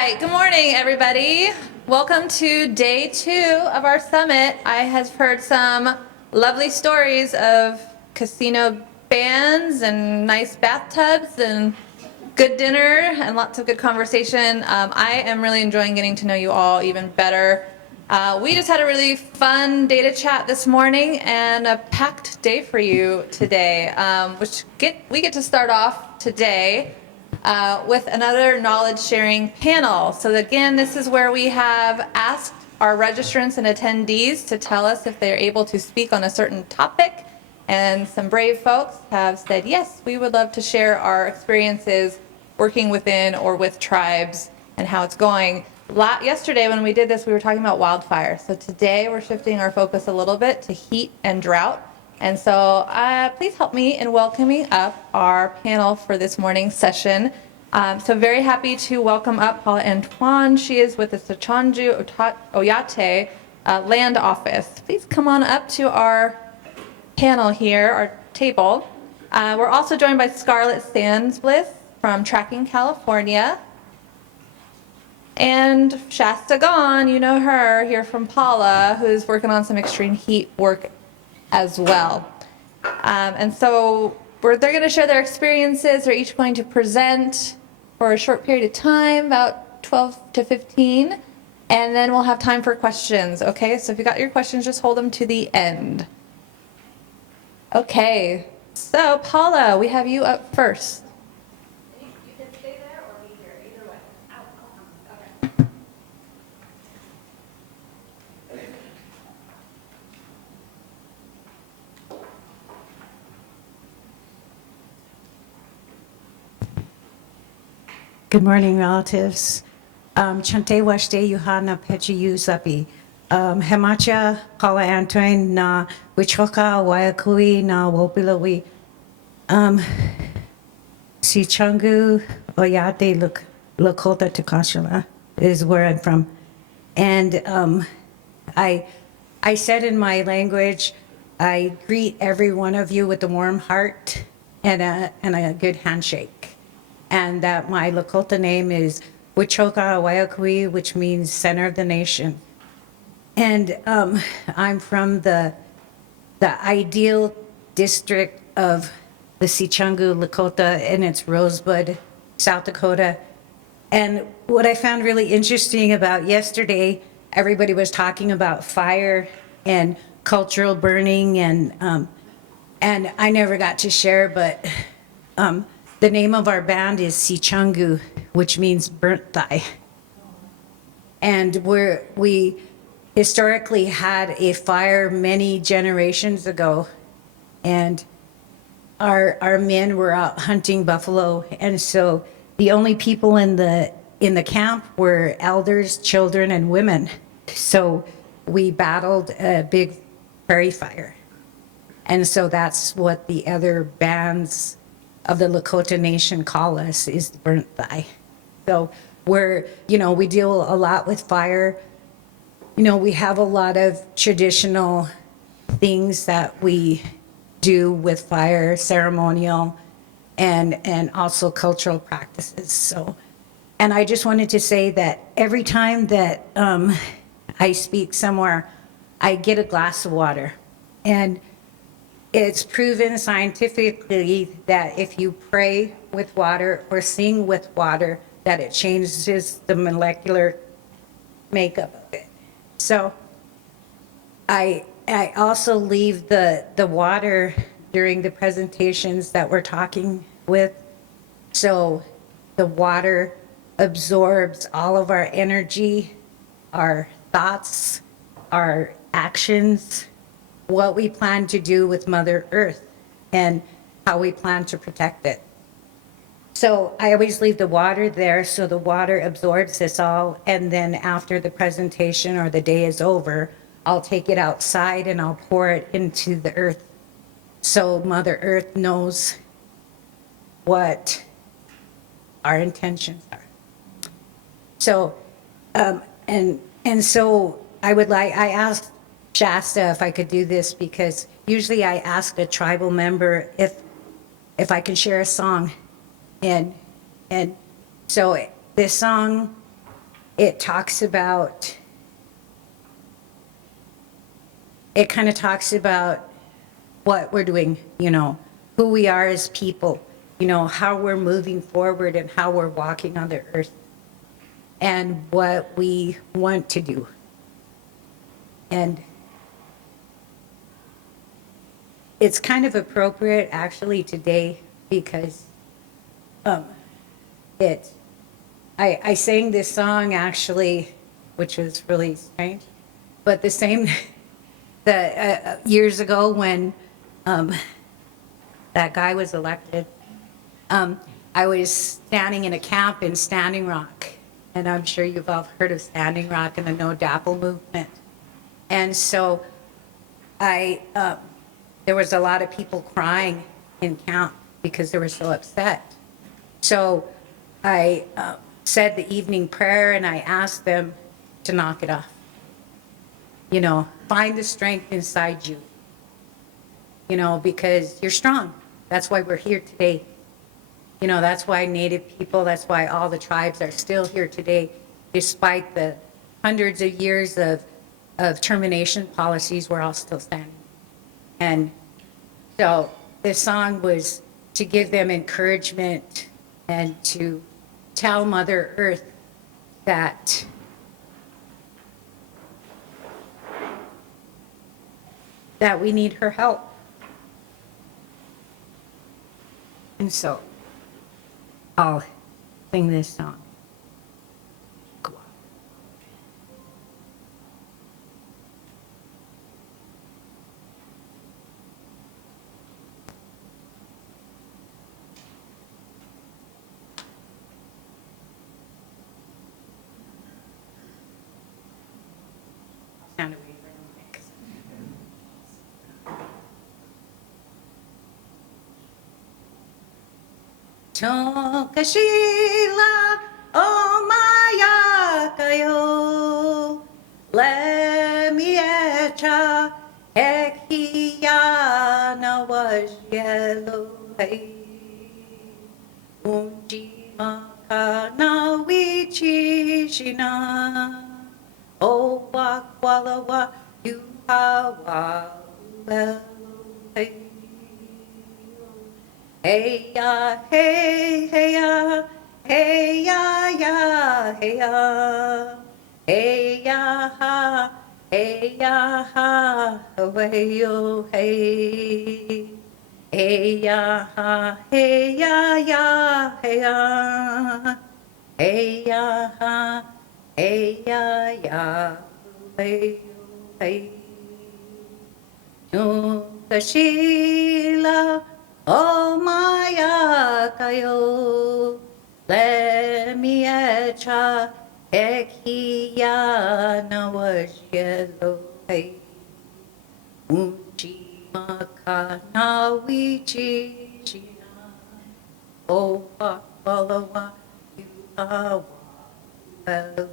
right, good morning, everybody. Welcome to day 2 of our summit. I have heard some lovely stories of casino bands and nice bathtubs and good dinner and lots of good conversation. I am really enjoying getting to know you all even better. We just had a really fun data chat this morning and a packed day for you today, we get to start off today with another knowledge sharing panel. So again, this is where we have asked our registrants and attendees to tell us if they're able to speak on a certain topic. And some brave folks have said, yes, we would love to share our experiences working within or with tribes and how it's going. Yesterday when we did this, we were talking about wildfire. So today we're shifting our focus a little bit to heat and drought. And so please help me in welcoming up our panel for this morning's session. So very happy to welcome up Paula Antoine. She is with the Sichangu Oyate Land Office. Please come on up to our panel here, our table. We're also joined by Scarlett Sandsbliss from Tracking California. And Shasta Gone, you know her, here from Paula, who's working on some extreme heat work as well. And so they're going to share their experiences. They're each going to present for a short period of time, about 12 to 15, and then we'll have time for questions, okay? So if you got your questions, just hold them to the end. Okay, so Paula, we have you up first. You can stay there or be here, either way. Okay. Good morning, relatives. Chante washte Yohana Pechi Zapi. Hemacha Paula Antoine na Wichoka Wayakui na Wopilawi. Sichangu Oyate Lakota Takashila is where I'm from. And I said in my language, I greet every one of you with a warm heart and a good handshake. And that my Lakota name is Wichoka Wayakui, which means center of the nation. And I'm from the ideal district of the Sichangu Lakota, and it's Rosebud, South Dakota. And what I found really interesting about yesterday, everybody was talking about fire and cultural burning, and I never got to share, but the name of our band is Sichangu, which means burnt thigh. And we historically had a fire many generations ago, and our men were out hunting buffalo, and so the only people in the camp were elders, children, and women. So we battled a big prairie fire. And so that's what the other bands of the Lakota Nation call us, is the burnt thigh. So we deal a lot with fire. We have a lot of traditional things that we do with fire, ceremonial, and also cultural practices. So, and I just wanted to say that every time that I speak somewhere, I get a glass of water. And it's proven scientifically that if you pray with water or sing with water, that it changes the molecular makeup of it. So I also leave the water during the presentations that we're talking with. So the water absorbs all of our energy, our thoughts, our actions, what we plan to do with Mother Earth, and how we plan to protect it. So I always leave the water there so the water absorbs this all, and then after the presentation or the day is over, I'll take it outside and I'll pour it into the earth so Mother Earth knows what our intentions are. So, and so I asked Shasta if I could do this, because usually I ask a tribal member if I can share a song, and so this song it talks about, it kind of talks about what we're doing, you know, who we are as people, you know, how we're moving forward and how we're walking on the earth and what we want to do. And it's kind of appropriate actually today because I sang this song actually, which was really strange, but the same years ago when that guy was elected, I was standing in a camp in Standing Rock, and I'm sure you've all heard of Standing Rock and the No DAPL movement. And so there was a lot of people crying in camp because they were so upset. So I said the evening prayer and I asked them to knock it off. You know, find the strength inside you. You know, because you're strong. That's why we're here today. You know, that's why Native people, that's why all the tribes are still here today, despite the hundreds of years of termination policies, we're all still standing. And so this song was to give them encouragement and to tell Mother Earth that we need her help. And so I'll sing this song. Go on. Sound away for a minute. Chokashila omaya kayo lemiecha ekia na wajelo hey unjima kana wichi shina o wakwalawa yuhawa hey. Hey ya, hey, hey ya, hey ya, ya, hey ya, hey ya, ha, hey ya, ha, away yo, hey, hey ya, ha, hey ya, ya, hey ya, hey ya, ha, hey ya, ya, away yo, hey, no, Sheila. Oh Maya kayo, let me echa ekia na wajelo hey, unchi maka na wichi shina, o walawa yuhawa well.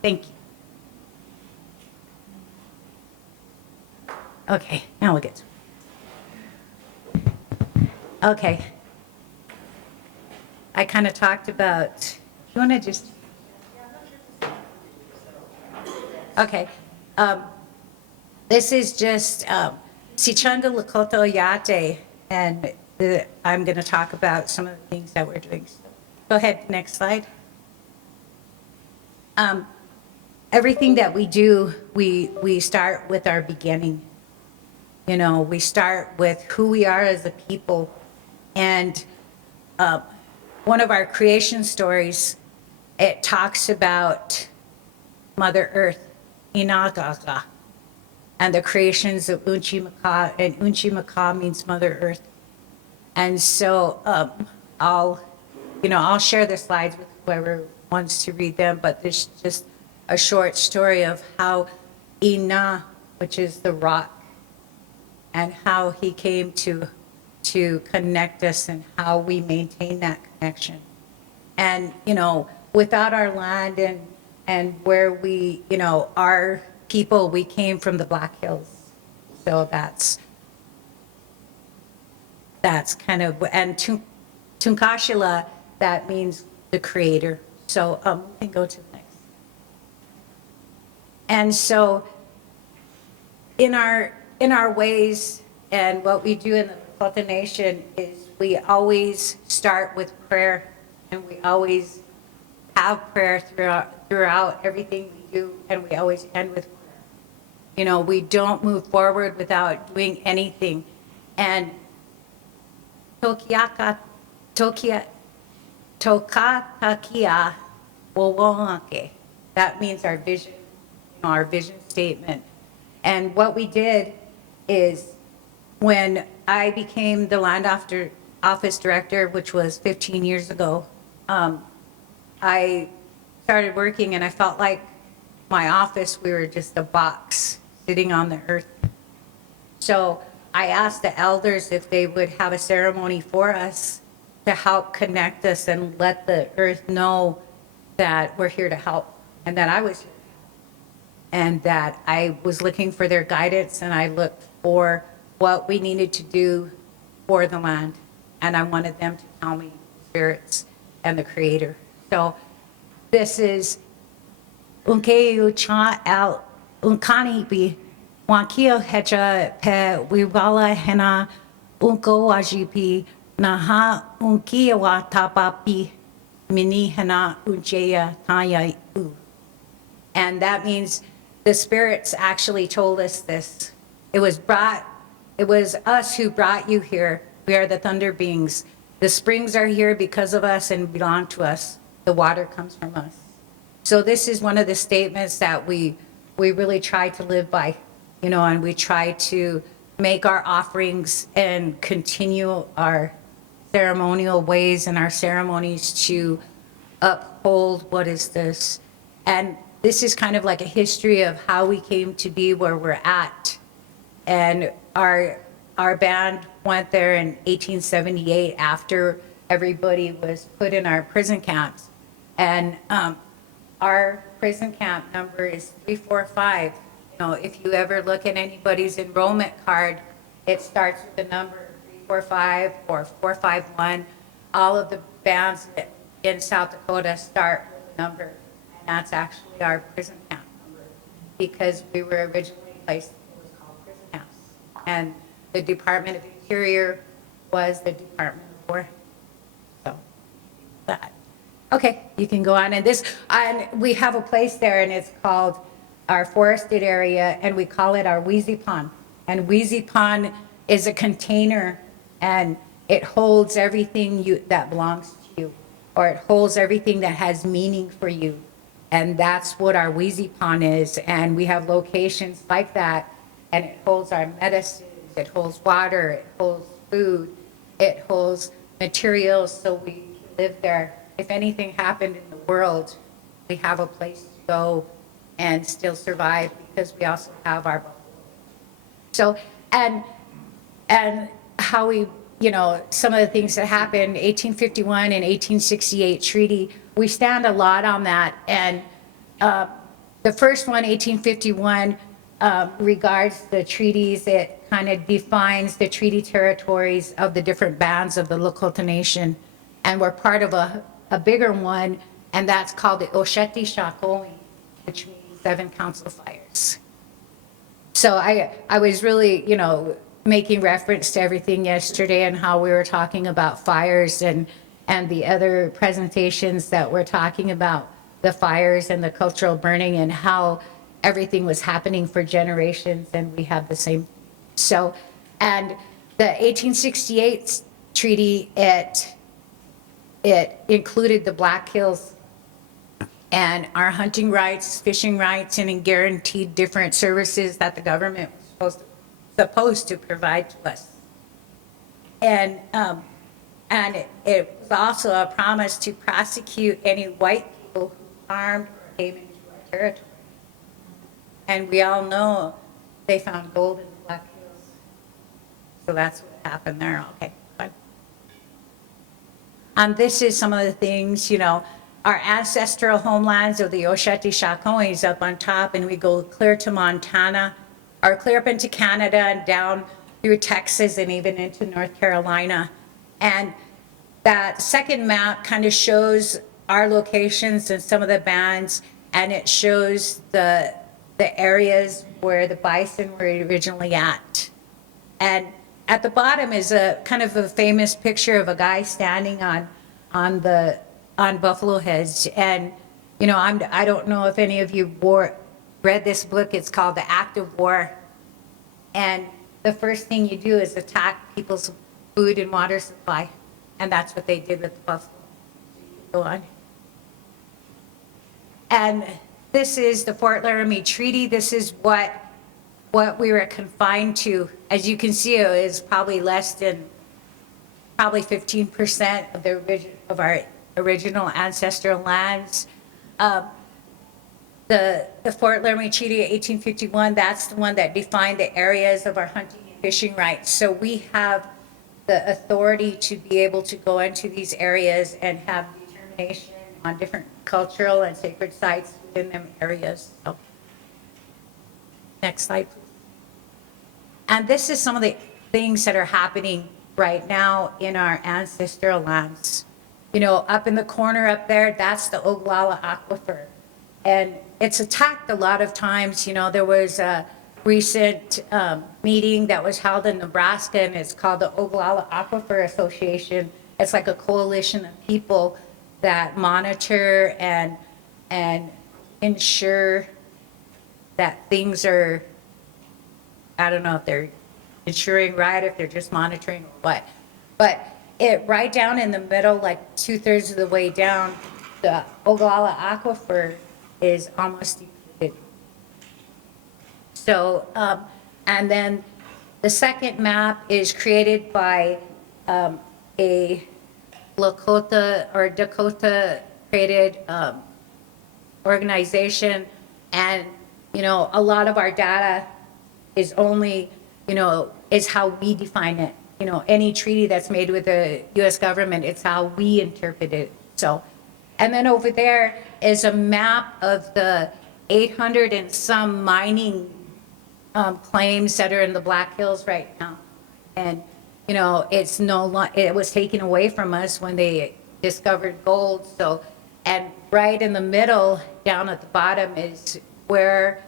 Thank you. Okay, now we'll get to it. Okay. I kind of talked about, you want to just, okay. This is just Sichanga Lakota Oyate, and I'm going to talk about some of the things that we're doing. Go ahead, next slide. Everything that we do, we start with our beginning. You know, we start with who we are as a people. And one of our creation stories, it talks about Mother Earth, Inagaga, and the creations of Unchimaka, and Unchimaka means Mother Earth. And so I'll share the slides with whoever wants to read them, but there's just a short story of how Ina, which is the rock, and how he came to connect us and how we maintain that connection. And, you know, without our land and where we, you know, our people, we came from the Black Hills. So that's kind of, and Tunkashila, that means the creator. So we can go to the next. And so in our ways and what we do in the Lakota Nation is we always start with prayer, and we always have prayer throughout everything we do, and we always end with prayer. You know, we don't move forward without doing anything. And Tokatakia Wawonake, that means our vision, you know, our vision statement. And what we did is when I became the land office director, which was 15 years ago, I started working and I felt like my office, we were just a box sitting on the earth. So I asked the elders if they would have a ceremony for us to help connect us and let the earth know that we're here to help and that I was here and that I was looking for their guidance, and I looked for what we needed to do for the land, and I wanted them to tell me spirits and the creator. So this is Unkeu Cha El Unkanipi Wankio Hecha Pe Wiwala Hena Unko Wajipi Naha Unkiawa Tapapi Mini Hena Unjeya Taya U. And that means the spirits actually told us this. It was us who brought you here. We are the thunder beings. The springs are here because of us and belong to us. The water comes from us. So this is one of the statements that we really try to live by, you know, and we try to make our offerings and continue our ceremonial ways and our ceremonies to uphold what is this. And this is kind of like a history of how we came to be where we're at. And our band went there in 1878 after everybody was put in our prison camps. And our prison camp number is 345. You know, if you ever look at anybody's enrollment card, it starts with the number 345 or 451. All of the bands in South Dakota start with the number. That's actually our prison camp number because we were originally placed, it was called Prison House. And the Department of Interior was the Department of War. So, that. Okay, you can go on. And we have a place there and it's called our forested area and we call it our Wheezy Pond. And Wheezy Pond is a container and it holds everything that belongs to you, or it holds everything that has meaning for you. And that's what our Wheezy Pond is. And we have locations like that. And it holds our medicines, it holds water, it holds food, it holds materials so we can live there. If anything happened in the world, we have a place to go and still survive because we also have our buffalo. So, and how we, you know, some of the things that happened, 1851 and 1868 treaty, we stand a lot on that. And the first one, 1851, regards the treaties. It kind of defines the treaty territories of the different bands of the Lakota Nation. And we're part of a bigger one, and that's called the Osheti Shakoi, which means 7 council fires. So I was really, you know, making reference to everything yesterday and how we were talking about fires and the other presentations that we're talking about the fires and the cultural burning and how everything was happening for generations, and we have the same. So, and the 1868 treaty, it included the Black Hills and our hunting rights, fishing rights, and it guaranteed different services that the government was supposed to provide to us. And it was also a promise to prosecute any white people who harmed or came into our territory. And we all know they found gold in the Black Hills. So that's what happened there. Okay, fine. This is some of the things, you know, our ancestral homelands of the Osheti Shakoi is up on top, and we go clear to Montana, or clear up into Canada and down through Texas and even into North Carolina. And that second map kind of shows our locations and some of the bands, and it shows the areas where the bison were originally at. And at the bottom is a kind of a famous picture of a guy standing on Buffalo Heads. And you know, I don't know if any of you read this book. It's called The Act of War. And the first thing you do is attack people's food and water supply. And that's what they did with the buffalo. Go on. And this is the Fort Laramie Treaty. This is what we were confined to. As you can see, it is probably less than 15% of our original ancestral lands. The Fort Laramie Treaty of 1851, that's the one that defined the areas of our hunting and fishing rights. So we have the authority to be able to go into these areas and have determination on different cultural and sacred sites within them areas. So, next slide, please. And this is some of the things that are happening right now in our ancestral lands. You know, up in the corner up there, that's the Ogallala Aquifer. And it's attacked a lot of times. You know, there was a recent meeting that was held in Nebraska, and it's called the Ogallala Aquifer Association. It's like a coalition of people that monitor and ensure that things are, I don't know if they're ensuring right, if they're just monitoring or what. But it right down in the middle, like 2/3 of the way down, the Ogallala Aquifer is almost depleted. So, and then the second map is created by a Lakota or Dakota created organization. And, you know, a lot of our data is only, you know, is how we define it. You know, any treaty that's made with the US government, it's how we interpret it. So, and then over there is a map of the 800 and some mining claims that are in the Black Hills right now. And, you know, it's it was taken away from us when they discovered gold. So, and right in the middle, down at the bottom, is where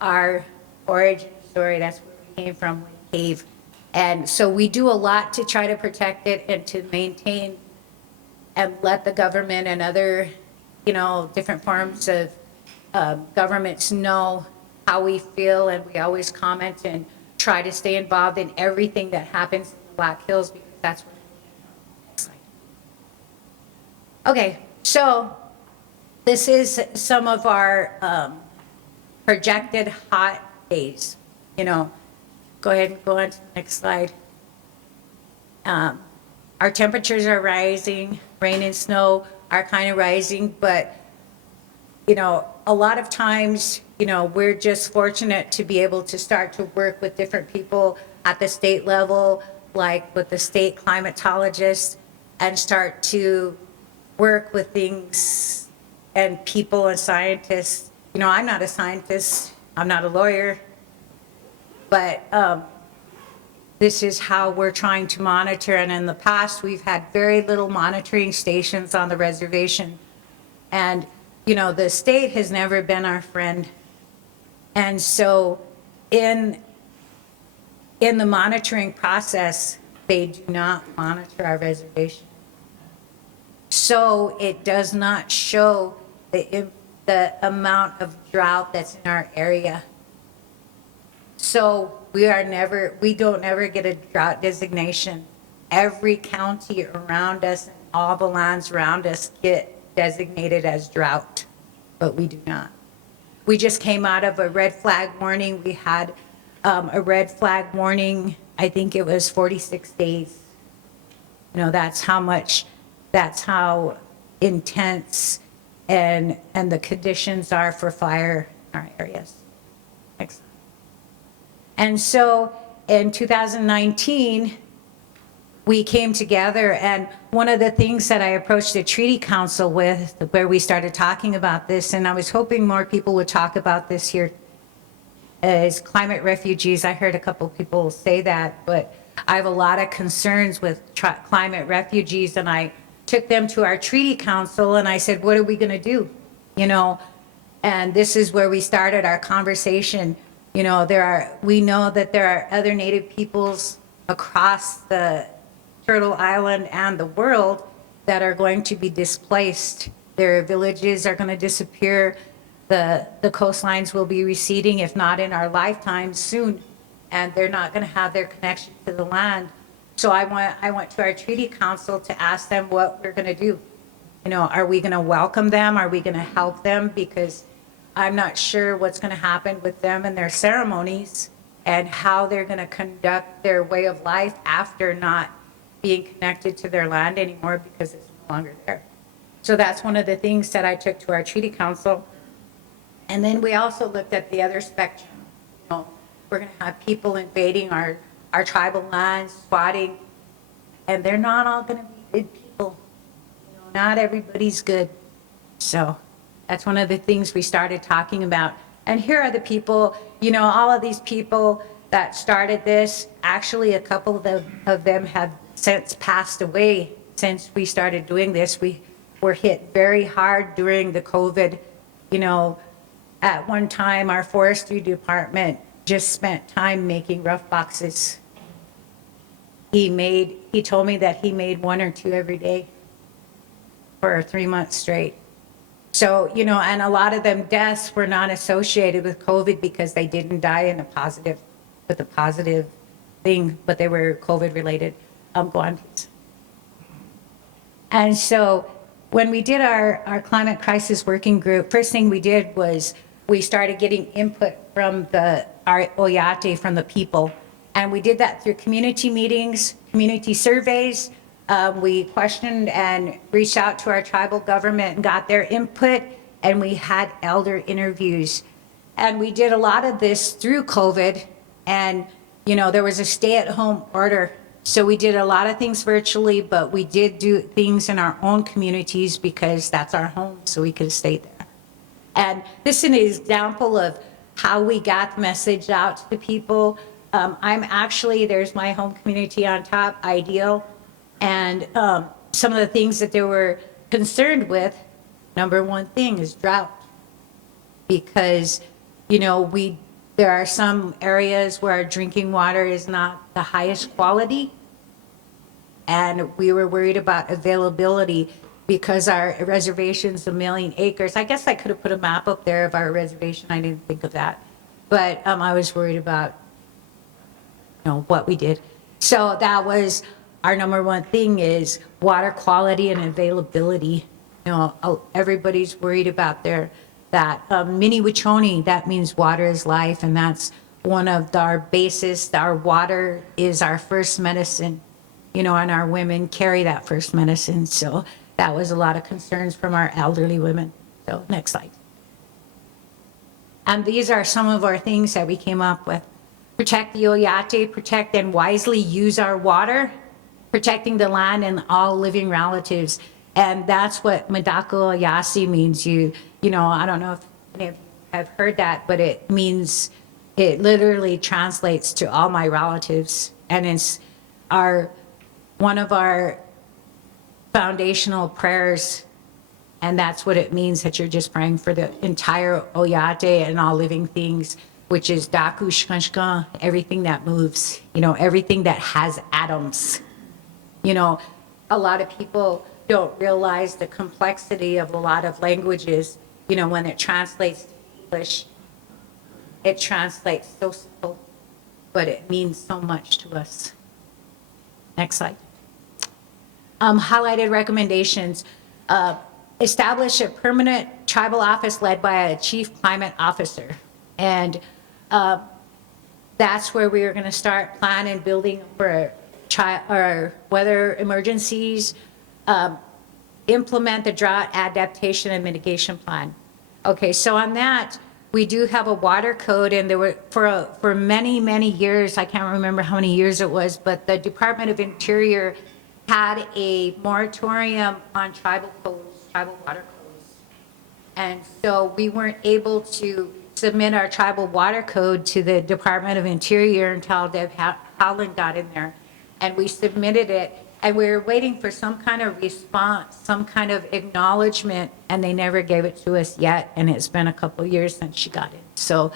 our origin story, that's where we came from, we cave. And so we do a lot to try to protect it and to maintain and let the government and other, you know, different forms of governments know how we feel, and we always comment and try to stay involved in everything that happens in the Black Hills, because that's where we came from. Okay, so this is some of our projected hot days. You know, go ahead and go on to the next slide. Our temperatures are rising, rain and snow are kind of rising, but, you know, a lot of times, you know, we're just fortunate to be able to start to work with different people at the state level, like with the state climatologists, and start to work with things and people and scientists. You know, I'm not a scientist, I'm not a lawyer, but this is how we're trying to monitor. And in the past, we've had very little monitoring stations on the reservation. And, you know, the state has never been our friend. And so in the monitoring process, they do not monitor our reservation. So it does not show the amount of drought that's in our area. So we don't ever get a drought designation. Every county around us and all the lands around us get designated as drought, but we do not. We just came out of a red flag warning. We had a red flag warning, I think it was 46 days. You know, that's how intense and the conditions are for fire in our areas. Next. And so in 2019, we came together, and one of the things that I approached the Treaty Council with, where we started talking about this, and I was hoping more people would talk about this here, is climate refugees. I heard a couple people say that, but I have a lot of concerns with climate refugees, and I took them to our treaty council, and I said, what are we going to do? You know, and this is where we started our conversation. You know, we know that there are other Native peoples across the Turtle Island and the world that are going to be displaced. Their villages are going to disappear. The coastlines will be receding, if not in our lifetime, soon, and they're not going to have their connection to the land. So I went to our treaty council to ask them what we're going to do. You know, are we going to welcome them? Are we going to help them? Because I'm not sure what's going to happen with them and their ceremonies and how they're going to conduct their way of life after not being connected to their land anymore because it's no longer there. So that's one of the things that I took to our treaty council. And then we also looked at the other spectrum. You know, we're going to have people invading our tribal lands, squatting, and they're not all going to be good people. You know, not everybody's good. So that's one of the things we started talking about. And here are the people, you know, all of these people that started this. Actually, a couple of them have since passed away since we started doing this. We were hit very hard during the COVID. You know, at one time, our forestry department just spent time making rough boxes. He told me that he made 1 or 2 every day for 3 months straight. So, you know, and a lot of them deaths were not associated with COVID because they didn't die with a positive thing, but they were COVID related. Go on, please. And so when we did our climate crisis working group, first thing we did was we started getting input from our Oyate, from the people. And we did that through community meetings, community surveys. We questioned and reached out to our tribal government and got their input. And we had elder interviews. And we did a lot of this through COVID. And, you know, there was a stay-at-home order. So we did a lot of things virtually, but we did do things in our own communities because that's our home, so we could stay there. And this is an example of how we got the message out to the people. There's my home community on top, Ideal. And some of the things that they were concerned with, number one thing is drought. Because, you know, there are some areas where our drinking water is not the highest quality. And we were worried about availability because our reservation's 1 million acres. I guess I could have put a map up there of our reservation. I didn't think of that. But I was worried about, you know, what we did. So that was our number one thing, is water quality and availability. You know, everybody's worried about that mini Wachoni, that means water is life, and that's one of our basis. Our water is our first medicine, you know, and our women carry that first medicine. So that was a lot of concerns from our elderly women. So next slide. And these are some of our things that we came up with. Protect the Oyate, protect and wisely use our water, protecting the land and all living relatives. And that's what Madako Oyasi means. You know, I don't know if any of you have heard that, but it literally translates to all my relatives. And it's one of our foundational prayers. And that's what it means, that you're just praying for the entire Oyate and all living things, which is Daku Shkanshka, everything that moves, you know, everything that has atoms. You know, a lot of people don't realize the complexity of a lot of languages. You know, when it translates to English, it translates so simple, but it means so much to us. Next slide. Highlighted recommendations. Establish a permanent tribal office led by a chief climate officer. And that's where we are going to start planning and building for our weather emergencies, implement the drought adaptation and mitigation plan. Okay, so on that, we do have a water code, and there were for many years, I can't remember how many years it was, but the Department of Interior had a moratorium on tribal water codes. And so we weren't able to submit our tribal water code to the Department of Interior until Deb Howland got in there. And we submitted it, And we were waiting for some kind of response, some kind of acknowledgement, and they never gave it to us yet. And it's been a couple of years since she got it. So,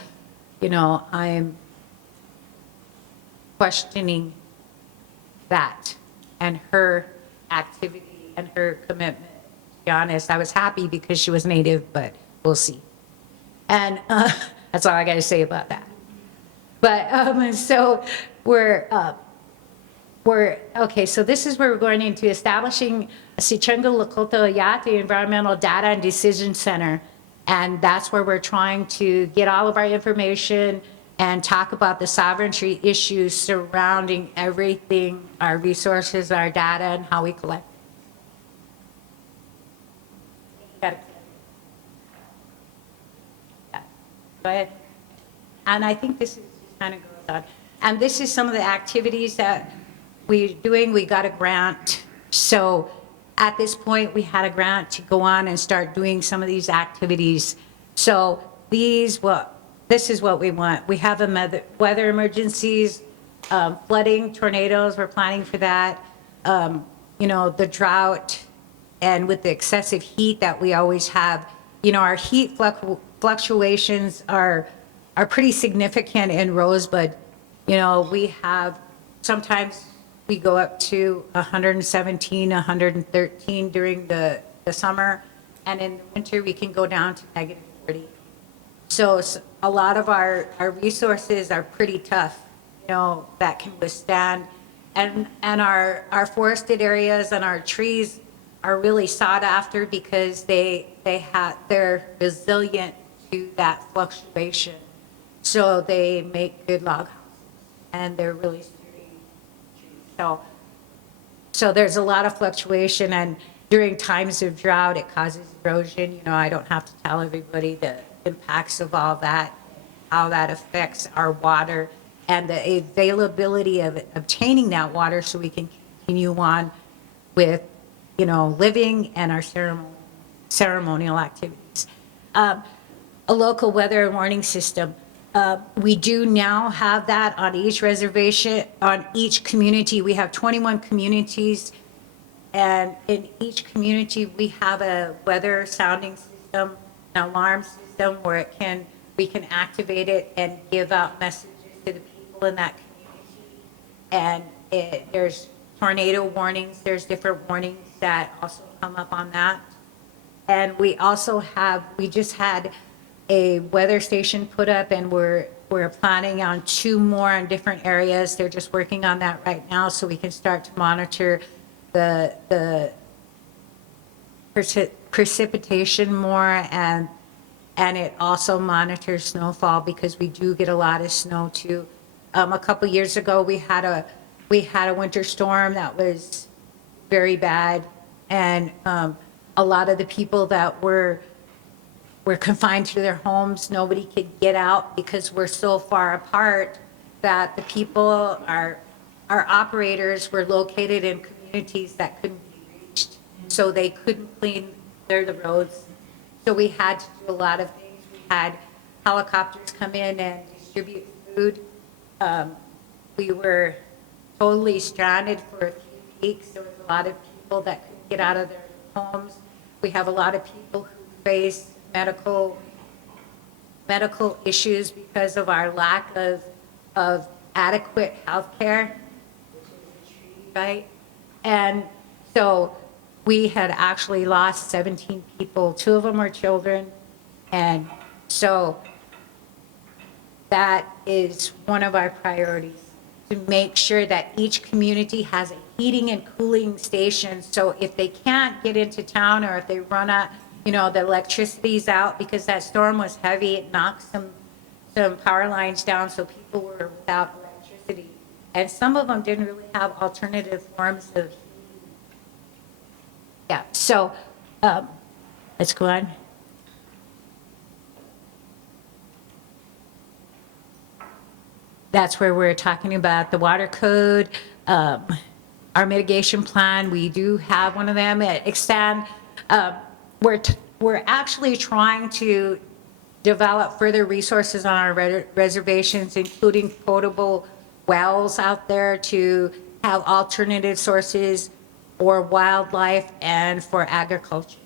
I'm questioning that and her activity and her commitment. To be honest, I was happy because she was Native, but we'll see. And that's all I got to say about that. But so we're okay. So this is where we're going into establishing a Sichunga Lakota Oyate Environmental Data and Decision Center, and that's where we're trying to get all of our information and talk about the sovereignty issues surrounding everything, our resources, our data, and how we collect. Yeah. Go ahead. And I think this is kind of goes on. And this is some of the activities that we're doing. We got a grant. So at this point, we had a grant to go on and start doing some of these activities. So this is what we want. We have weather emergencies, flooding, tornadoes, we're planning for that. The drought, and with the excessive heat that we always have, our heat fluctuations are pretty significant in Rosebud. We have, sometimes we go up to 117, 113 during the summer, and in the winter we can go down to negative 30. So a lot of our resources are pretty tough, that can withstand. And our forested areas and our trees are really sought after because they're resilient to that fluctuation. So they make good log houses, and they're really sturdy trees. So there's a lot of fluctuation, and during times of drought, it causes erosion. I don't have to tell everybody the impacts of all that, how that affects our water, and the availability of obtaining that water so we can continue on with, living and our ceremonial activities. A local weather warning system. We do now have that on each reservation, on each community. We have 21 communities, and in each community we have a weather sounding system, an alarm system where we can activate it and give out messages to the people in that community. And there's tornado warnings, there's different warnings that also come up on that. And we just had a weather station put up, and we're planning on 2 more in different areas. They're just working on that right now, so we can start to monitor the precipitation more, and it also monitors snowfall because we do get a lot of snow too. A couple years ago, we had a winter storm that was very bad, and a lot of the people that were confined to their homes, nobody could get out because we're so far apart that the people, our operators were located in communities that couldn't be reached, so they couldn't clear the roads. So we had to do a lot of things. We had helicopters come in and distribute food. We were totally stranded for a few weeks. There was a lot of people that couldn't get out of their homes. We have a lot of people who face medical issues because of our lack of adequate health care, right? And so we had actually lost 17 people. 2 of them are children. And so that is one of our priorities, to make sure that each community has a heating and cooling station. So if they can't get into town, or if they run out, the electricity's out because that storm was heavy, it knocked some power lines down, so people were without electricity. And some of them didn't really have alternative forms of heating. Yeah, so let's go on. That's where we're talking about the water code, our mitigation plan. We do have one of them at Extend. We're actually trying to develop further resources on our reservations, including potable wells out there to have alternative sources for wildlife and for agriculture.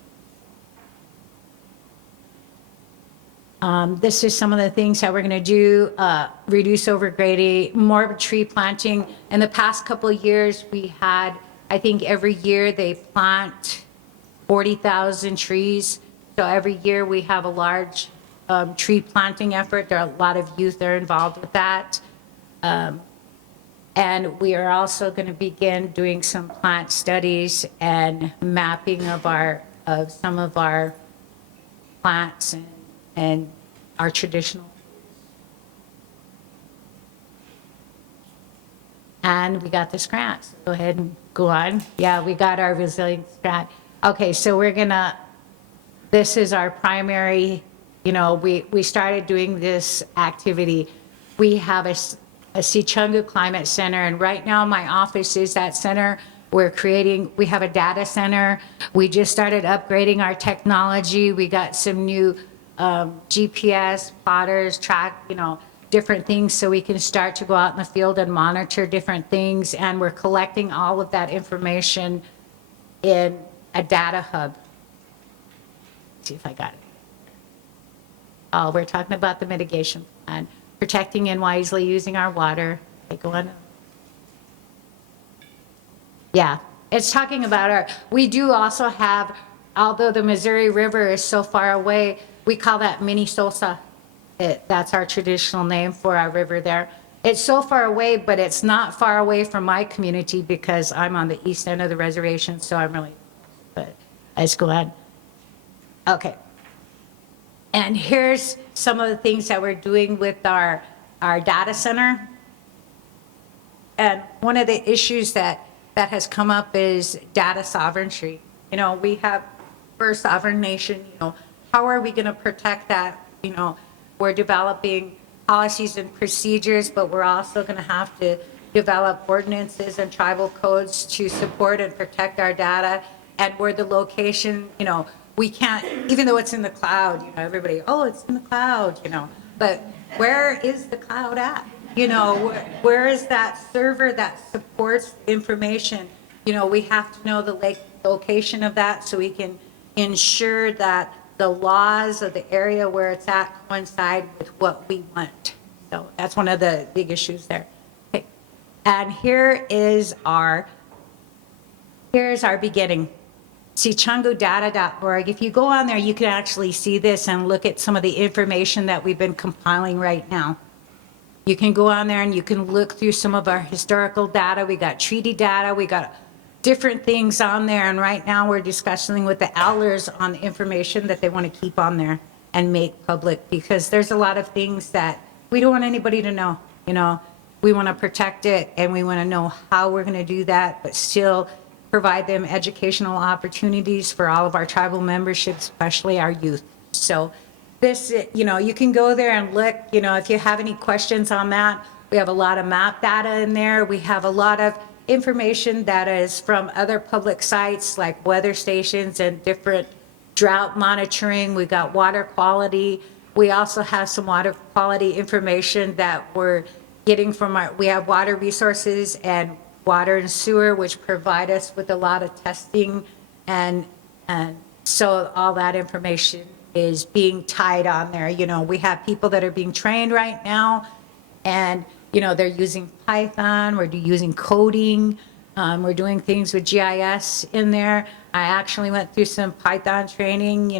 This is some of the things that we're going to do, reduce overgrading, more tree planting. In the past couple of years, we had, I think every year they plant 40,000 trees. So every year we have a large tree planting effort. There are a lot of youth that are involved with that. And we are also going to begin doing some plant studies and mapping of some of our plants and our traditional. And we got this grant. So go ahead and go on. Yeah, we got our resilience grant. Okay, so this is our primary, we started doing this activity. We have a Sichungu Climate Center, and right now my office is that center. We have a data center. We just started upgrading our technology. We got some new GPS, plotters, track, different things so we can start to go out in the field and monitor different things. And we're collecting all of that information in a data hub. Let's see if I got it. Oh, we're talking about the mitigation plan, protecting and wisely using our water. Okay, go on. Yeah, it's talking about we do also have, although the Missouri River is so far away, we call that Minnesota. That's our traditional name for our river there. It's so far away, but it's not far away from my community because I'm on the east end of the reservation, so I'm really, but let's go ahead. Okay. And here's some of the things that we're doing with our data center. And one of the issues that has come up is data sovereignty. We're a sovereign nation, how are we going to protect that? We're developing policies and procedures, but we're also going to have to develop ordinances and tribal codes to support and protect our data. And where the location, we can't, even though it's in the cloud, everybody, oh, it's in the cloud, but where is the cloud at? Where is that server that supports information? We have to know the location of that so we can ensure that the laws of the area where it's at coincide with what we want. So that's one of the big issues there. Okay. And here's our beginning. Sichungudata.org. If you go on there, you can actually see this and look at some of the information that we've been compiling right now. You can go on there and you can look through some of our historical data. We got treaty data. We got different things on there. And right now we're discussing with the elders on the information that they want to keep on there and make public, because there's a lot of things that we don't want anybody to know. We want to protect it and we want to know how we're going to do that, but still provide them educational opportunities for all of our tribal membership, especially our youth. So this, you can go there and look, if you have any questions on that. We have a lot of map data in there. We have a lot of information that is from other public sites like weather stations and different drought monitoring. We got water quality. We also have some water quality information that we're getting from we have water resources and water and sewer, which provide us with a lot of testing. And so all that information is being tied on there. We have people that are being trained right now, and they're using Python, we're using coding, we're doing things with GIS in there. I actually went through some Python training,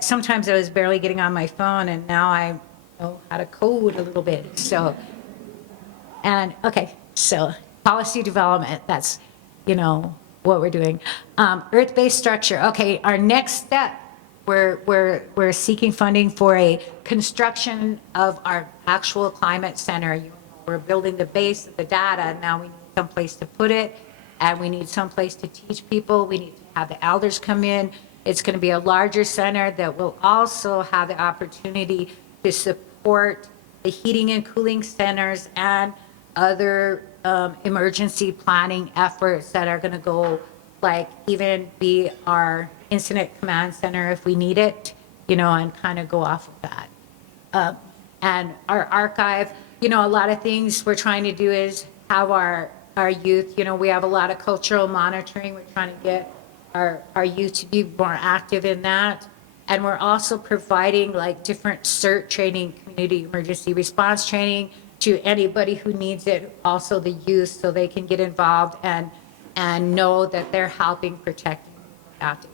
sometimes I was barely getting on my phone, and now I know how to code a little bit. So, so policy development, that's, what we're doing. Earth-based structure, okay, our next step, we're seeking funding for a construction of our actual climate center. We're building the base of the data, and now we need someplace to put it, and we need someplace to teach people. We need to have the elders come in. It's going to be a larger center that will also have the opportunity to support the heating and cooling centers and other emergency planning efforts that are going to go, like even be our incident command center if we need it, and kind of go off of that. And our archive, a lot of things we're trying to do is have our our youth. You know, we have a lot of cultural monitoring. We're trying to get our youth to be more active in that. And we're also providing like different CERT training, community emergency response training, to anybody who needs it, also the youth, so they can get involved and know that they're helping protect adoptees.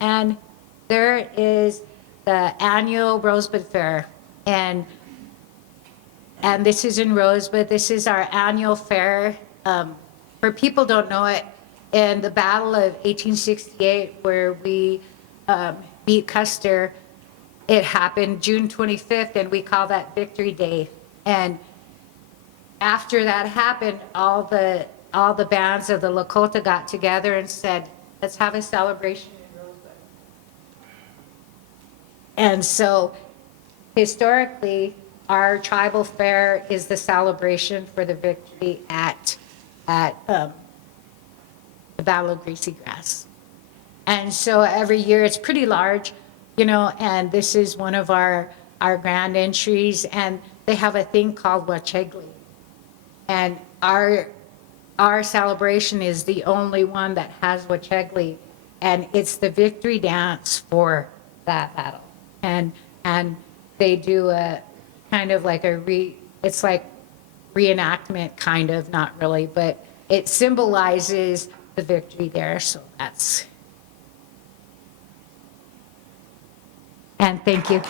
And there is the annual Rosebud Fair, and this is in Rosebud. This is our annual fair. For people who don't know it, in the Battle of 1868, where we beat Custer, it happened June 25th, and we call that Victory Day. And after that happened, all the bands of the Lakota got together and said, let's have a celebration in Rosebud. And so historically, our tribal fair is the celebration for the victory at the Battle of Greasy Grass. And so every year it's pretty large, you know, and this is one of our grand entries, and they have a thing called Wachegli. And our celebration is the only one that has Wachegli, and it's the victory dance for that battle. And they do a kind of like it's like reenactment, kind of, not really, but it symbolizes the victory there. So that's, and thank you.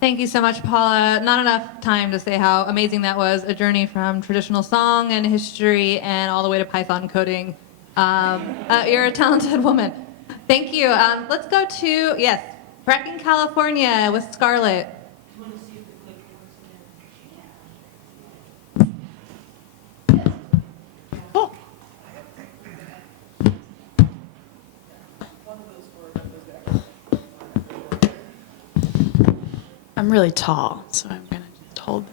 Thank you so much, Paula. Not enough time to say how amazing that was. A journey from traditional song and history and all the way to Python coding. You're a talented woman. Thank you. Let's go to, yes, Brecken, California with Scarlett. I'm really tall, so I'm gonna just hold.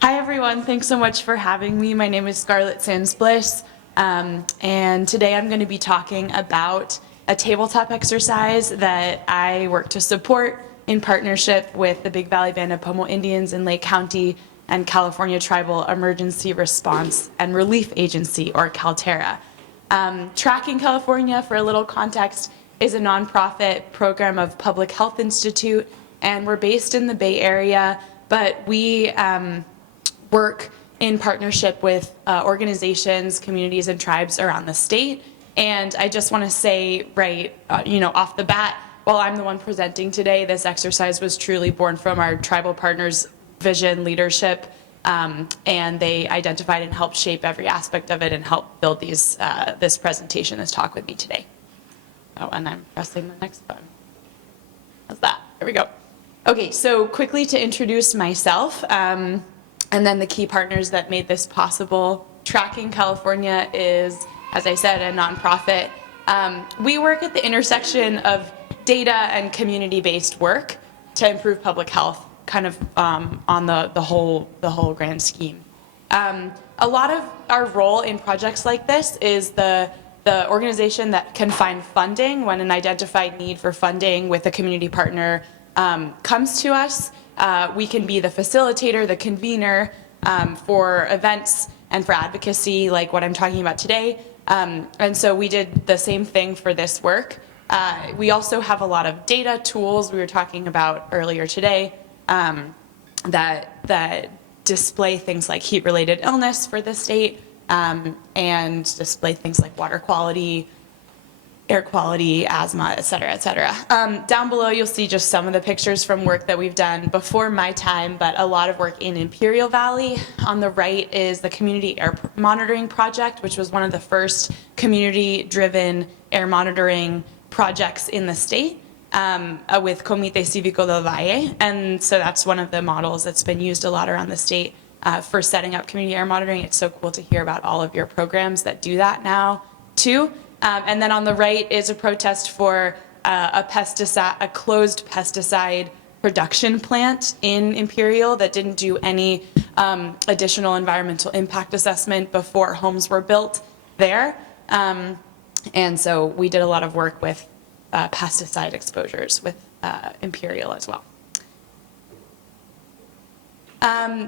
Hi everyone, thanks so much for having me. My name is Scarlett Sands Bliss, and today I'm going to be talking about a tabletop exercise that I work to support in partnership with the Big Valley Band of Pomo Indians in Lake County and California Tribal Emergency Response and Relief Agency, or CalTERRA. Tracking California, for a little context, is a nonprofit program of Public Health Institute, and we're based in the Bay Area, but we work in partnership with organizations, communities, and tribes around the state. And I just want to say right, off the bat, while I'm the one presenting today, this exercise was truly born from our tribal partners' vision, leadership, and they identified and helped shape every aspect of it and help build this presentation, this talk with me today. Oh, and I'm pressing the next button. How's that? There we go. Okay, so quickly to introduce myself, and then the key partners that made this possible. Tracking California is, as I said, a nonprofit. We work at the intersection of data and community-based work to improve public health, kind of on the whole grand scheme. A lot of our role in projects like this is the organization that can find funding when an identified need for funding with a community partner comes to us. We can be the facilitator, the convener for events and for advocacy like what I'm talking about today. And so we did the same thing for this work. We also have a lot of data tools we were talking about earlier today that display things like heat-related illness for the state and display things like water quality, air quality, asthma, et cetera, et cetera. Down below, you'll see just some of the pictures from work that we've done before my time, but a lot of work in Imperial Valley. On the right is the Community Air Monitoring Project, which was one of the first community-driven air monitoring projects in the state with Comité Cívico del Valle. And so that's one of the models that's been used a lot around the state for setting up community air monitoring. It's so cool to hear about all of your programs that do that now, too. And then on the right is a protest for a closed pesticide production plant in Imperial that didn't do any additional environmental impact assessment before homes were built there. And so we did a lot of work with pesticide exposures with Imperial as well.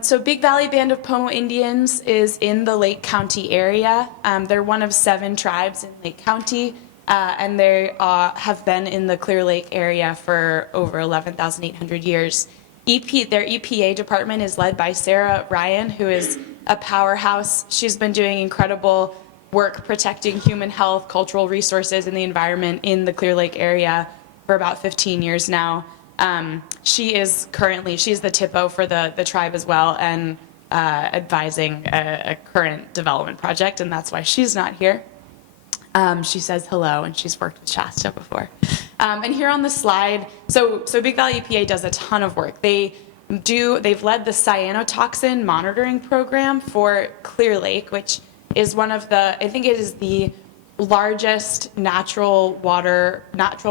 So Big Valley Band of Pomo Indians is in the Lake County area. They're one of 7 tribes in Lake County, and they have been in the Clear Lake area for over 11,800 years. Their EPA department is led by Sarah Ryan, who is a powerhouse. She's been doing incredible work protecting human health, cultural resources, and the environment in the Clear Lake area for about 15 years now. She's the TIPO for the tribe as well, and advising a current development project, and that's why she's not here. She says hello, and she's worked with Shasta before. And here on the slide, so Big Valley EPA does a ton of work. They've led the cyanotoxin monitoring program for Clear Lake, which is one of I think it is the largest natural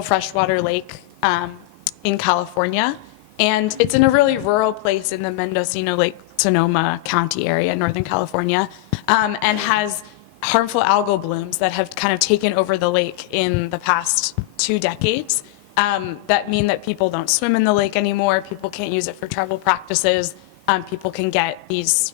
freshwater lake in California. And it's in a really rural place in the Mendocino Lake Sonoma County area, Northern California, and has harmful algal blooms that have kind of taken over the lake in the past 2 decades. That mean that people don't swim in the lake anymore, people can't use it for tribal practices, people can get these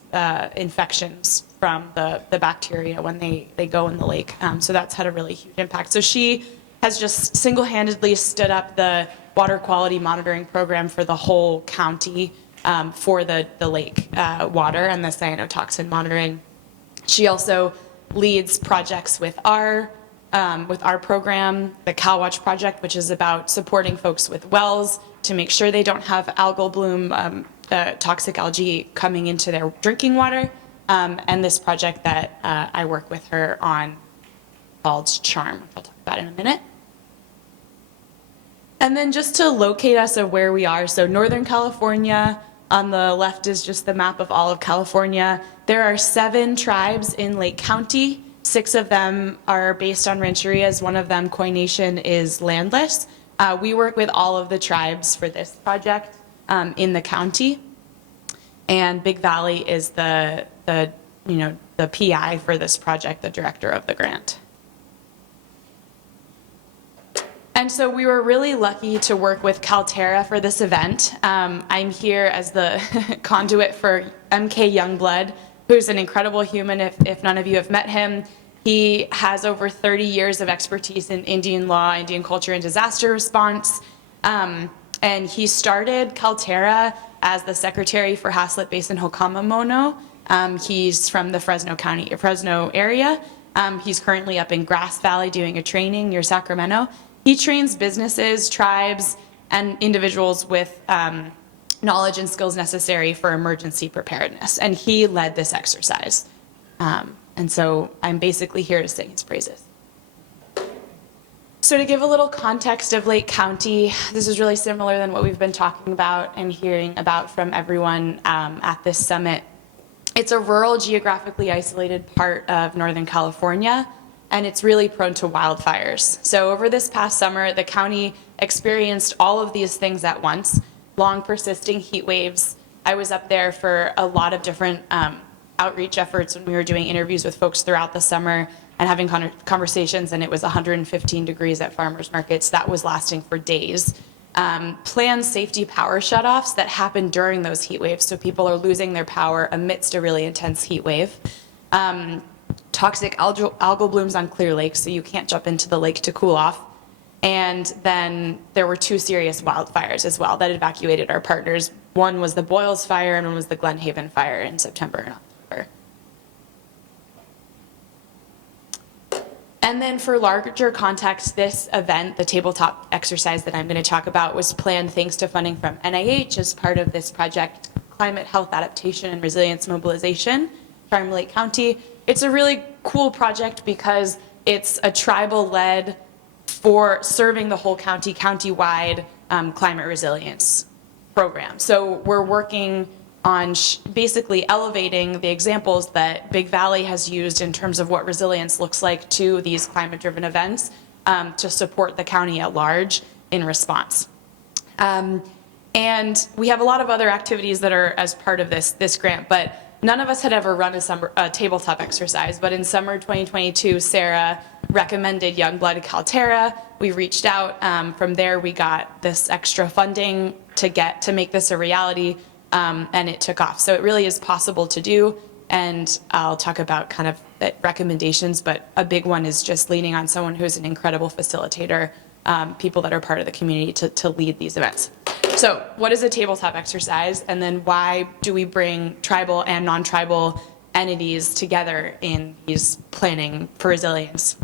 infections from the bacteria when they go in the lake. So that's had a really huge impact. So she has just single-handedly stood up the water quality monitoring program for the whole county for the lake water and the cyanotoxin monitoring. She also leads projects with our program, the CalWatch project, which is about supporting folks with wells to make sure they don't have algal bloom, toxic algae coming into their drinking water, and this project that I work with her on called CHARM, which I'll talk about in a minute. And then just to locate us of where we are, so Northern California, on the left is just the map of all of California. There are 7 tribes in Lake County. 6 of them are based on rancherias. One of them, Koi Nation, is landless. We work with all of the tribes for this project in the county. And Big Valley is the PI for this project, the director of the grant. And so we were really lucky to work with Calterra for this event. I'm here as the conduit for MK Youngblood, who's an incredible human if none of you have met him. He has over 30 years of expertise in Indian law, Indian culture, and disaster response. And he started Calterra as the secretary for Haslett Basin Hokamamono. He's from the Fresno area. He's currently up in Grass Valley doing a training near Sacramento. He trains businesses, tribes, and individuals with knowledge and skills necessary for emergency preparedness. And he led this exercise. And so I'm basically here to sing his praises. So to give a little context of Lake County, this is really similar than what we've been talking about and hearing about from everyone at this summit. It's a rural, geographically isolated part of Northern California, and it's really prone to wildfires. So over this past summer, the county experienced all of these things at once, long persisting heat waves. I was up there for a lot of different outreach efforts when we were doing interviews with folks throughout the summer and having conversations, and it was 115 degrees at farmers markets. That was lasting for days. Planned safety power shutoffs that happened during those heat waves, so people are losing their power amidst a really intense heat wave. Toxic algal blooms on Clear Lake, so you can't jump into the lake to cool off. And then there were 2 serious wildfires as well that evacuated our partners. One was the Boyles Fire and one was the Glen Haven Fire in September and October. And then for larger context, this event, the tabletop exercise that I'm going to talk about, was planned thanks to funding from NIH as part of this project, Climate Health Adaptation and Resilience Mobilization, Charm Lake County. It's a really cool project because it's a tribal-led for serving the whole county, county-wide climate resilience program. So we're working on basically elevating the examples that Big Valley has used in terms of what resilience looks like to these climate-driven events to support the county at large in response. And we have a lot of other activities that are as part of this grant, but none of us had ever run a tabletop exercise, but in summer 2022, Sarah recommended Youngblood Calterra. We reached out. From there, we got this extra funding to make this a reality, and it took off. So it really is possible to do, and I'll talk about kind of recommendations, but a big one is just leaning on someone who's an incredible facilitator, people that are part of the community to lead these events. So what is a tabletop exercise, and then why do we bring tribal and non-tribal entities together in these planning for resilience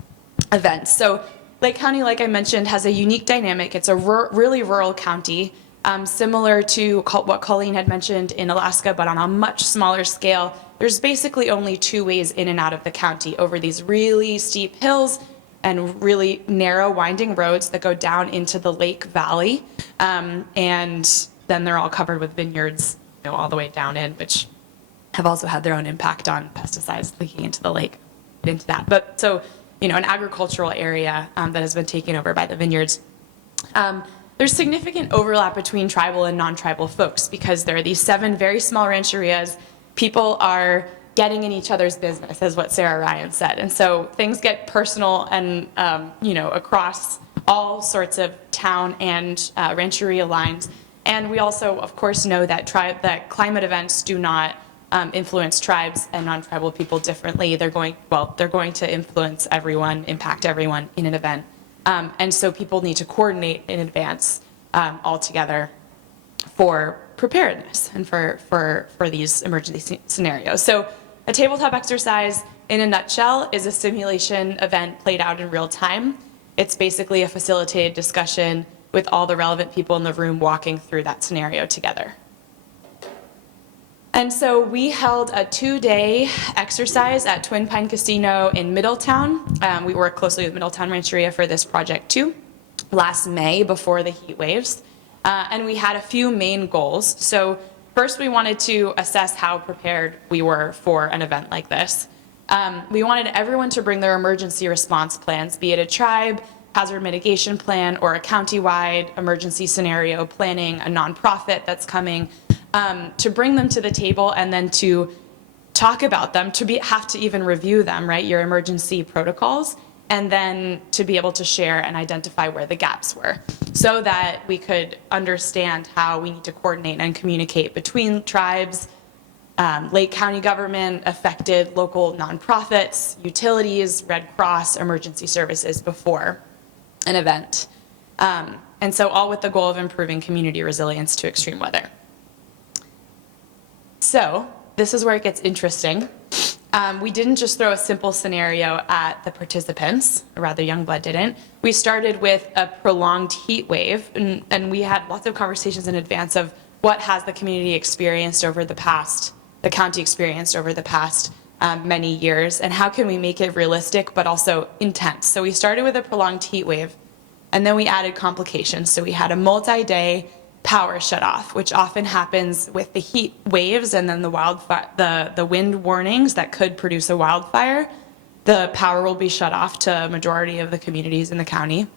events? So Lake County, like I mentioned, has a unique dynamic. It's a really rural county, similar to what Colleen had mentioned in Alaska, but on a much smaller scale. There's basically only two ways in and out of the county, over these really steep hills and really narrow winding roads that go down into the lake valley. And then they're all covered with vineyards, all the way down in, which have also had their own impact on pesticides leaking into the lake. Get into that. But so, an agricultural area that has been taken over by the vineyards. There's significant overlap between tribal and non-tribal folks because there are these 7 very small rancherias. People are getting in each other's business, is what Sarah Ryan said. And so things get personal and, across all sorts of town and rancheria lines. And we also, of course, know that climate events do not influence tribes and non-tribal people differently. They're going to influence everyone, impact everyone in an event. And so people need to coordinate in advance all together for preparedness and for these emergency scenarios. So a tabletop exercise, in a nutshell, is a simulation event played out in real time. It's basically a facilitated discussion with all the relevant people in the room walking through that scenario together. And so we held a 2-day exercise at Twin Pine Casino in Middletown. We worked closely with Middletown Rancheria for this project too, last May before the heat waves. And we had a few main goals. So first, we wanted to assess how prepared we were for an event like this. We wanted everyone to bring their emergency response plans, be it a tribe, hazard mitigation plan, or a county-wide emergency scenario planning, a nonprofit that's coming, to bring them to the table and then to talk about them, have to even review them, right, your emergency protocols, and then to be able to share and identify where the gaps were so that we could understand how we need to coordinate and communicate between tribes, Lake County government, affected local nonprofits, utilities, Red Cross, emergency services before an event. And so all with the goal of improving community resilience to extreme weather. So this is where it gets interesting. We didn't just throw a simple scenario at the participants, or rather Youngblood didn't. We started with a prolonged heat wave, and we had lots of conversations in advance of what has the community experienced over the past, the county experienced over the past many years, and how can we make it realistic but also intense. So we started with a prolonged heat wave, and then we added complications. So we had a multi-day power shutoff, which often happens with the heat waves and then the wildfire, the wind warnings that could produce a wildfire. The power will be shut off to a majority of the communities in the county.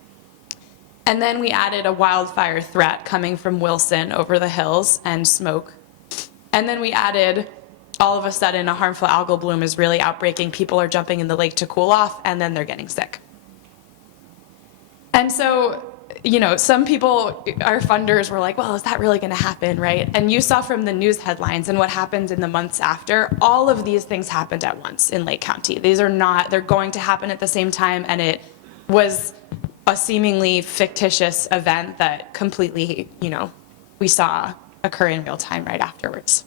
And then we added a wildfire threat coming from Wilson over the hills and smoke. And then we added, all of a sudden, a harmful algal bloom is really outbreaking. People are jumping in the lake to cool off, and then they're getting sick. And so, some people, our funders were like, well, is that really going to happen, right? And you saw from the news headlines and what happened in the months after, all of these things happened at once in Lake County. These are not, they're going to happen at the same time, and it was a seemingly fictitious event that completely, we saw occur in real time right afterwards.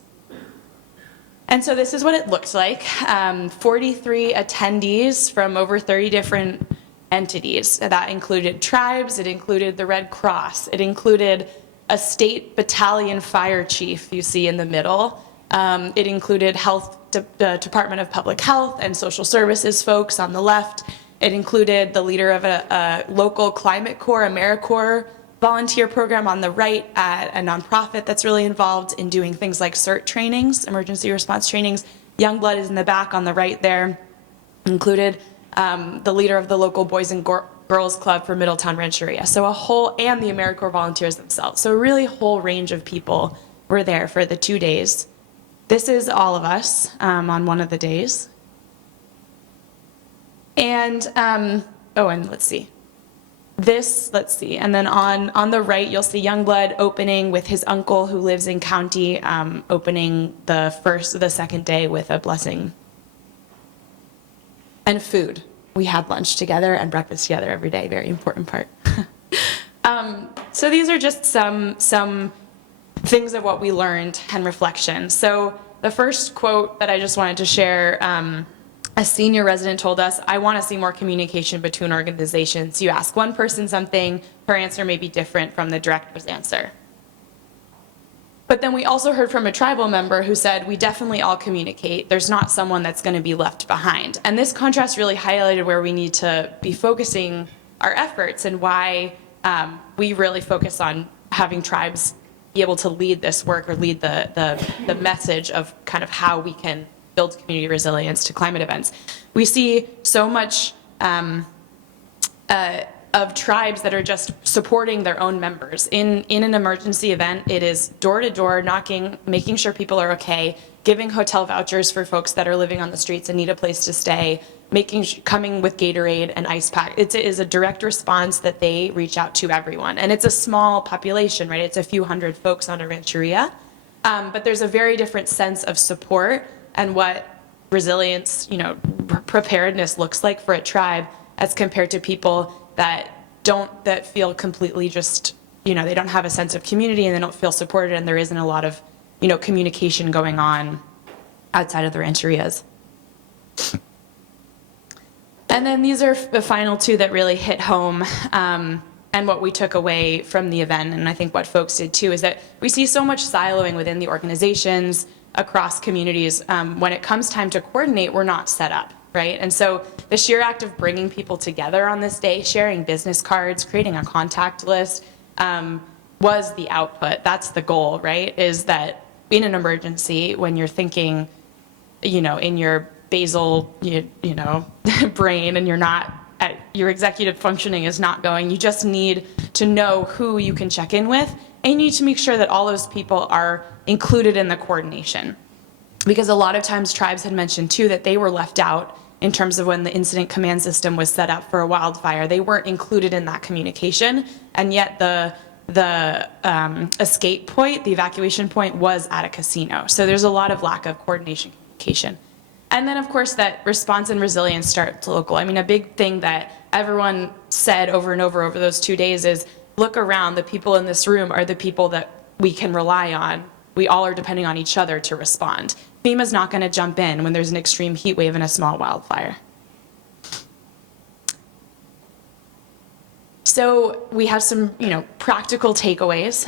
And so this is what it looked like. 43 attendees from over 30 different entities. That included tribes, it included the Red Cross, it included a state battalion fire chief you see in the middle. It included the Department of Public Health and Social Services folks on the left. It included the leader of a local Climate Corps, AmeriCorps volunteer program on the right at a nonprofit that's really involved in doing things like CERT trainings, emergency response trainings. Youngblood is in the back on the right there. Included the leader of the local Boys and Girls Club for Middletown Rancheria. So and the AmeriCorps volunteers themselves. So a really whole range of people were there for the 2 days. this is all of us on one of the days. And, and let's see. And then on the right, you'll see Youngblood opening with his uncle who lives in county, opening the second day with a blessing. And food. We had lunch together and breakfast together every day, very important part. So these are just some things of what we learned and reflection. So the first quote that I just wanted to share, a senior resident told us, "I want to see more communication between organizations. You ask one person something, her answer may be different from the director's answer." But then we also heard from a tribal member who said, "We definitely all communicate. There's not someone that's going to be left behind." And this contrast really highlighted where we need to be focusing our efforts and why we really focus on having tribes be able to lead this work or lead the message of kind of how we can build community resilience to climate events. We see so much of tribes that are just supporting their own members. In an emergency event, it is door to door knocking, making sure people are okay, giving hotel vouchers for folks that are living on the streets and need a place to stay, coming with Gatorade and ice pack. It is a direct response that they reach out to everyone. And it's a small population, right? It's a few hundred folks on a rancheria. But there's a very different sense of support and what resilience, preparedness looks like for a tribe as compared to people that feel completely just, they don't have a sense of community and they don't feel supported, and there isn't a lot of, communication going on outside of the rancherias. And then these are the final two that really hit home, and what we took away from the event, and I think what folks did too, is that we see so much siloing within the organizations, across communities. When it comes time to coordinate, we're not set up, right? And so the sheer act of bringing people together on this day, sharing business cards, creating a contact list, was the output. That's the goal, right? Is that in an emergency, when you're thinking, in your basal, brain, and your executive functioning is not going, you just need to know who you can check in with, and you need to make sure that all those people are included in the coordination. Because a lot of times tribes had mentioned too that they were left out in terms of when the incident command system was set up for a wildfire. They weren't included in that communication, and yet the escape point, the evacuation point, was at a casino. So there's a lot of lack of coordination communication. And then, of course, that response and resilience starts local. I mean, a big thing that everyone said over and over those 2 days is, look around, the people in this room are the people that we can rely on. We all are depending on each other to respond. FEMA's not going to jump in when there's an extreme heat wave and a small wildfire. So we have some, practical takeaways.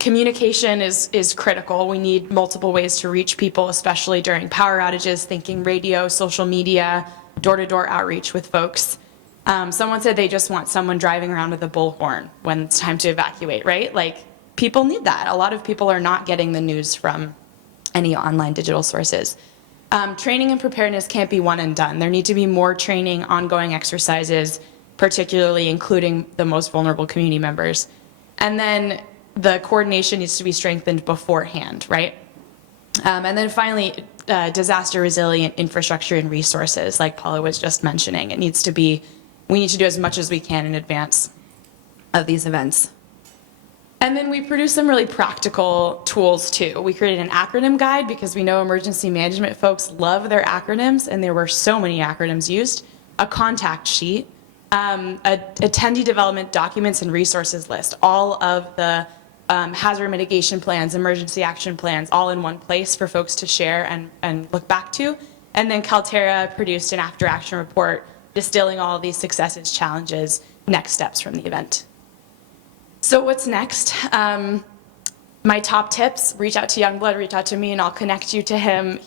Communication is critical. We need multiple ways to reach people, especially during power outages, thinking radio, social media, door-to-door outreach with folks. Someone said they just want someone driving around with a bullhorn when it's time to evacuate, right? Like, people need that. A lot of people are not getting the news from any online digital sources. Training and preparedness can't be one and done. There need to be more training, ongoing exercises, particularly including the most vulnerable community members. And then the coordination needs to be strengthened beforehand, right? And then finally, disaster resilient infrastructure and resources, like Paula was just mentioning. We need to do as much as we can in advance of these events. And then we produced some really practical tools too. We created an acronym guide because we know emergency management folks love their acronyms, and there were so many acronyms used. A contact sheet, attendee development documents and resources list, all of the hazard mitigation plans, emergency action plans, all in one place for folks to share and look back to. And then Calterra produced an after action report distilling all of these successes, challenges, next steps from the event. So what's next? My top tips: reach out to Youngblood, reach out to me, and I'll connect you to him.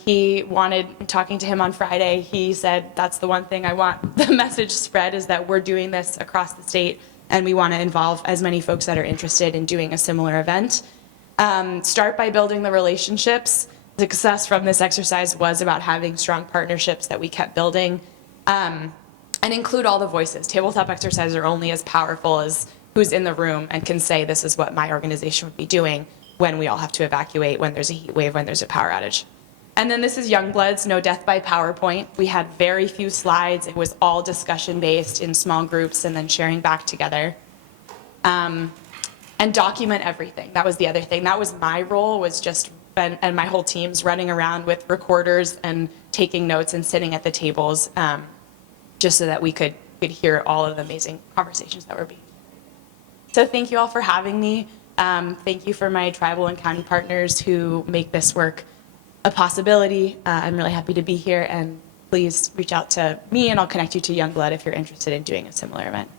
Talking to him on Friday, he said, that's the one thing I want the message spread, is that we're doing this across the state, and we want to involve as many folks that are interested in doing a similar event. Start by building the relationships. Success from this exercise was about having strong partnerships that we kept building, and include all the voices. Tabletop exercises are only as powerful as who's in the room and can say, this is what my organization would be doing. when we all have to evacuate, when there's a heat wave, when there's a power outage. And then this is Youngbloods, no death by PowerPoint. We had very few slides. It was all discussion-based in small groups and then sharing back together. And document everything. That was the other thing. That was my role, was just, and my whole team's running around with recorders and taking notes and sitting at the tables, just so that we could hear all of the amazing conversations that were being. So thank you all for having me. Thank you for my tribal and county partners who make this work a possibility. I'm really happy to be here, and please reach out to me and I'll connect you to Youngblood if you're interested in doing a similar event.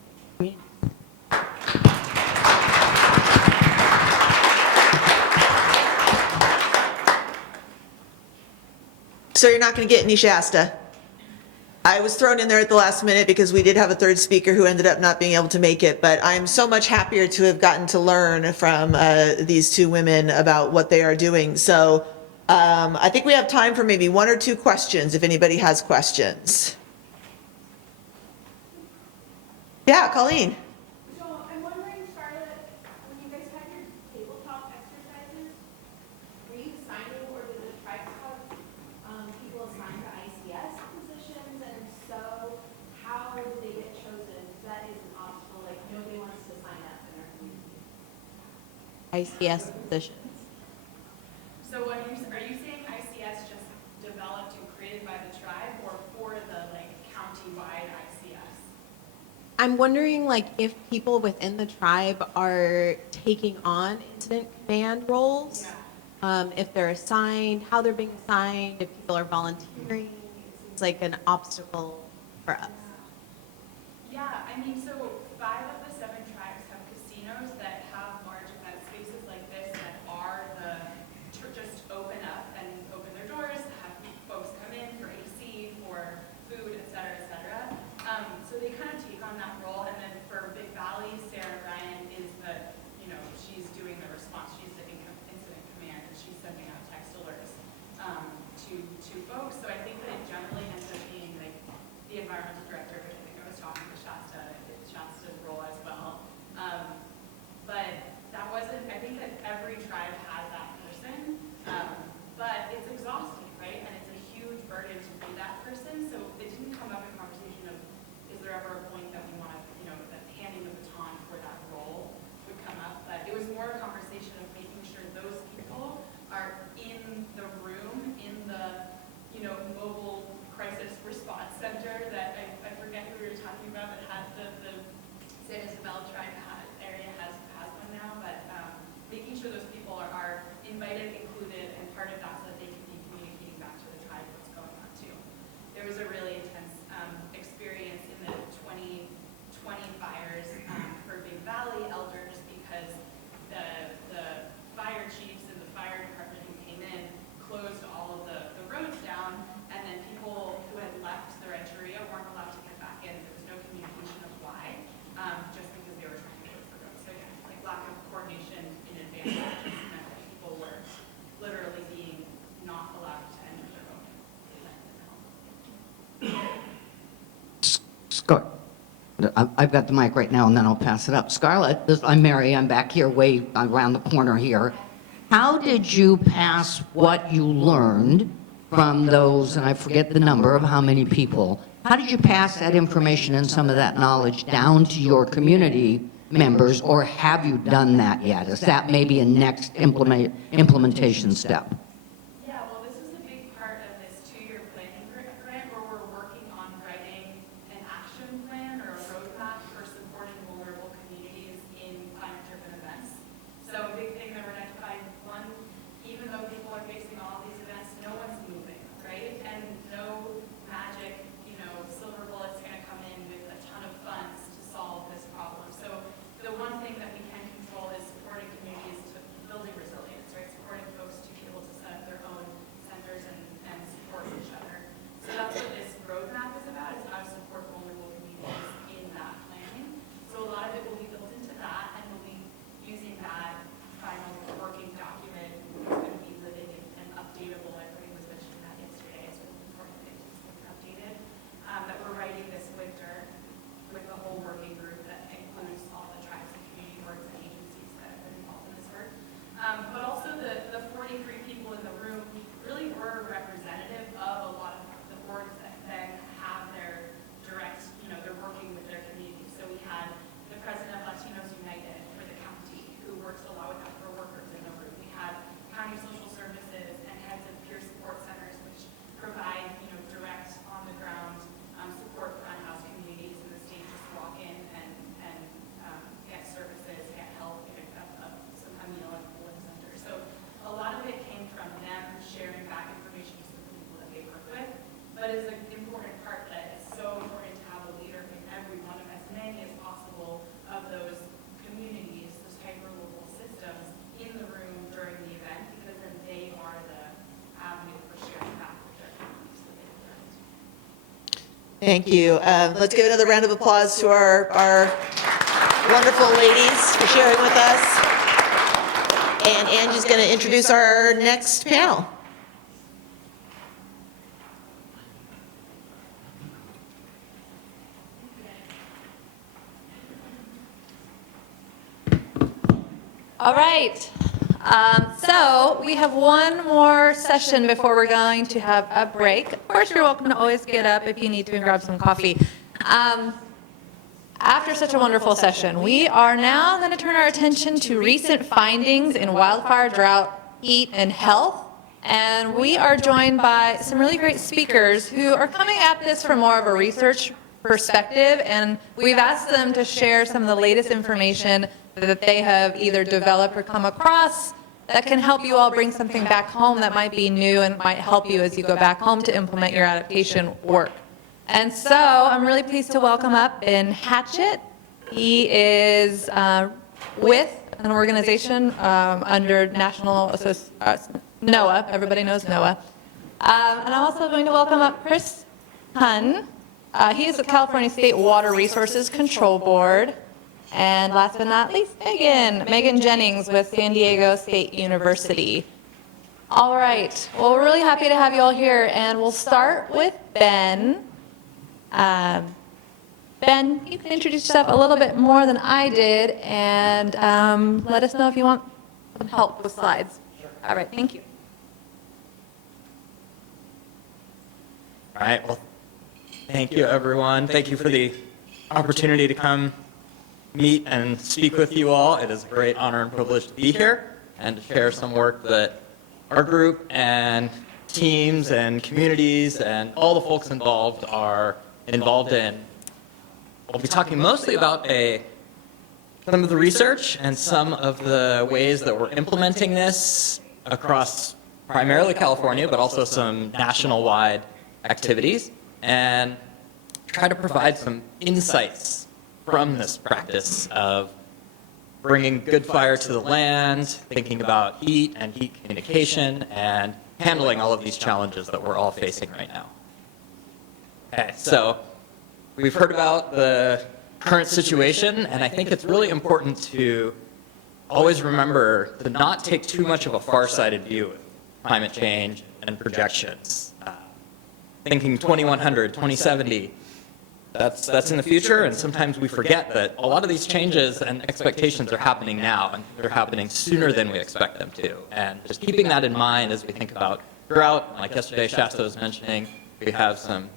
So you're not going to get any Shasta. I was thrown in there at the last minute because we did have a third speaker who ended up not being able to make it, but I'm so much happier to have gotten to learn from these two women about what they are doing. So I think we have time for maybe one or two questions if anybody has questions. Yeah, Colleen. So I'm wondering, Charlotte, when you guys had your tabletop exercises, were you assigning, or did the tribes have people assigned to ICS positions? And if so, how did they get chosen? That is an obstacle, like nobody wants to sign up in our community. ICS positions. So are you saying ICS just developed and created by the tribe, or for the like county-wide ICS? I'm wondering, like, if people within the tribe are taking on incident command roles, if they're assigned, how they're being assigned, if people are volunteering. It seems like an obstacle for us. Yeah, I mean, so 5 of the 7 tribes have casinos that have large event spaces like this that are just open up and open their doors, have folks come in for AC, for food, et cetera, et cetera. So they kind of take on that role, and then for Big Valley, Sarah Ryan is she's doing the response. She's the incident command, and she's sending out text alerts to folks. So I think that it generally ends up being like the environmental director, which I think I was talking to Shasta's role as well. But that wasn't, I think that every tribe has that person, but it's exhausting, right? And it's a huge burden to be that person. So it didn't come up in conversation of, is there ever a point that we want to, that handing the baton for that role would come up? But it was more a conversation of making sure those people are in the room, in the, mobile crisis response center that I forget who we were talking about, that had the San Isabel tribe area has one now, but making sure those people are invited, included, and part of that so that they can be communicating back to the tribe what's going on too. There was a really intense experience in the 2020 fires for Big Valley elders, because the fire chiefs and the fire department who came in closed all of the roads down, and then people who had left the rancheria weren't allowed to get back in. There was no communication of why, just because they were trying to close the roads. So yeah, like lack of coordination in advance just meant that people were literally being not allowed to enter their own I've got the mic right now, and then I'll pass it up. Scarlett, I'm Mary. I'm back here, way around the corner here. How did you pass what you learned from those, and I forget the number of how many people, how did you pass that information and some of that knowledge down to your community members, or have you done that yet? Is that maybe a next implementation step? Yeah, well, this is a big part of this 2-year planning grant, where we're working on writing an action plan or a roadmap for supporting vulnerable communities in climate-driven events. So a big thing that we're identifying, one, even though people are facing all these events, no one's moving, right? And no magic, silver bullet's going to come in with a ton of funds to solve this problem. So the one thing that we can control is supporting communities to building resilience, right? Supporting folks to be able to set Thank you. Let's give another round of applause to our wonderful ladies for sharing with us. And Angie's going to introduce our next panel. All right. So we have one more session before we're going to have a break. Of course, you're welcome to always get up if you need to and grab some coffee. After such a wonderful session, we are now going to turn our attention to recent findings in wildfire, drought, heat, and health. And we are joined by some really great speakers who are coming at this from more of a research perspective. And we've asked them to share some of the latest information that they have either developed or come across that can help you all bring something back home that might be new and might help you as you go back home to implement your adaptation work. And so I'm really pleased to welcome up Ben Hatchett. He is with an organization under NOAA. Everybody knows NOAA. And I'm also going to welcome up Chris Hunn. He is with California State Water Resources Control Board. And last but not least, Megan Jennings with San Diego State University. All right. Well, we're really happy to have you all here, and we'll start with Ben. Ben, you can introduce yourself a little bit more than I did, and let us know if you want some help with slides. All right. Thank you. All right. Well, thank you, everyone. Thank you for the opportunity to come meet and speak with you all. It is a great honor and privilege to be here and to share some work that our group and teams and communities and all the folks involved are involved in. We'll be talking mostly about some of the research and some of the ways that we're implementing this across primarily California, but also some national-wide activities, and try to provide some insights from this practice of bringing good fire to the land, thinking about heat and heat communication, and handling all of these challenges that we're all facing right now. Okay, so we've heard about the current situation, and I think it's really important to always remember to not take too much of a far-sighted view of climate change and projections. Thinking 2100, 2070, that's in the future, and sometimes we forget that a lot of these changes and expectations are happening now, and they're happening sooner than we expect them to. And just keeping that in mind as we think about drought, like yesterday Shasta was mentioning, we have some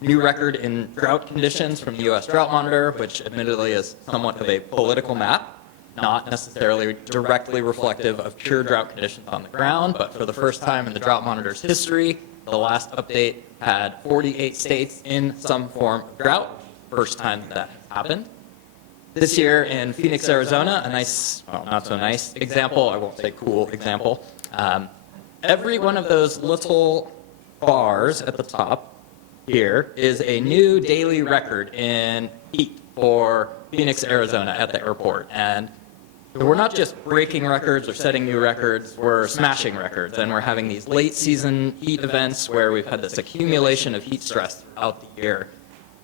new record in drought conditions from the U.S. Drought Monitor, which admittedly is somewhat of a political map, not necessarily directly reflective of pure drought conditions on the ground, but for the first time in the Drought Monitor's history, the last update had 48 states in some form of drought. First time that has happened. This year in Phoenix, Arizona, a nice, well, not so nice example, I won't say cool example. Every one of those little bars at the top here is a new daily record in heat for Phoenix, Arizona at the airport. And we're not just breaking records or setting new records, we're smashing records, and we're having these late season heat events where we've had this accumulation of heat stress throughout the year.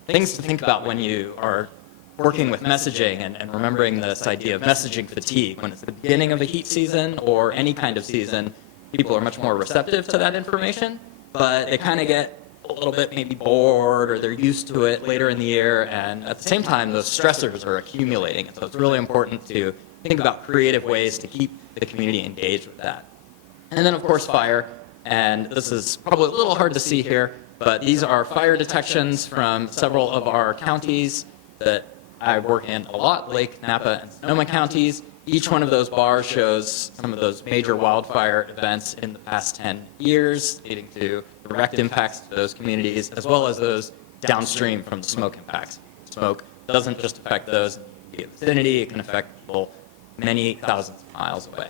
Things to think about when you are working with messaging and remembering this idea of messaging fatigue. When it's the beginning of a heat season or any kind of season, people are much more receptive to that information, but they kind of get a little bit maybe bored or they're used to it later in the year, and at the same time those stressors are accumulating. And so it's really important to think about creative ways to keep the community engaged with that. And then of course fire, and this is probably a little hard to see here, but these are fire detections from several of our counties that I work in a lot, Lake, Napa, and Sonoma counties. Each one of those bars shows some of those major wildfire events in the past 10 years, leading to direct impacts to those communities, as well as those downstream from the smoke impacts. Smoke doesn't just affect those in the immediate vicinity, it can affect people many thousands of miles away.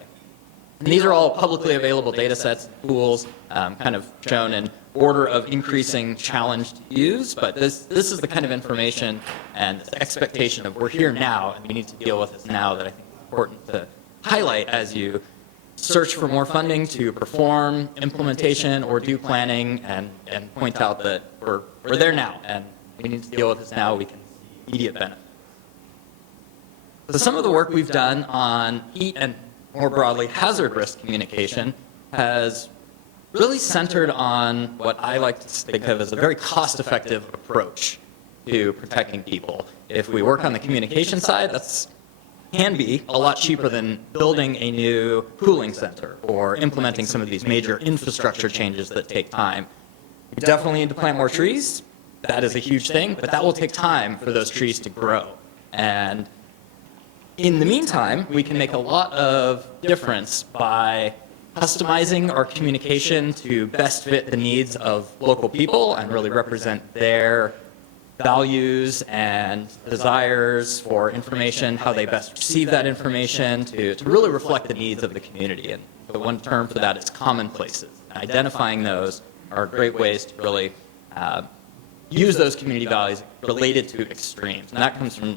And these are all publicly available data sets and tools, kind of shown in order of increasing challenge to use, but this is the kind of information and this expectation of we're here now and we need to deal with this now that I think is important to highlight as you search for more funding to perform implementation or do planning and point out that we're there now and We need to deal with this now. We can see immediate benefit. So some of the work we've done on heat and more broadly hazard risk communication has really centered on what I like to think of as a very cost-effective approach to protecting people. If we work on the communication side, that's can be a lot cheaper than building a new cooling center or implementing some of these major infrastructure changes that take time. We definitely need to plant more trees. That is a huge thing, but that will take time for those trees to grow. And in the meantime, we can make a lot of difference by customizing our communication to best fit the needs of local people and really represent their values and desires for information, how they best receive that information, to really reflect the needs of the community. And the one term for that is commonplaces. Identifying those are great ways to really use those community values related to extremes. And that comes from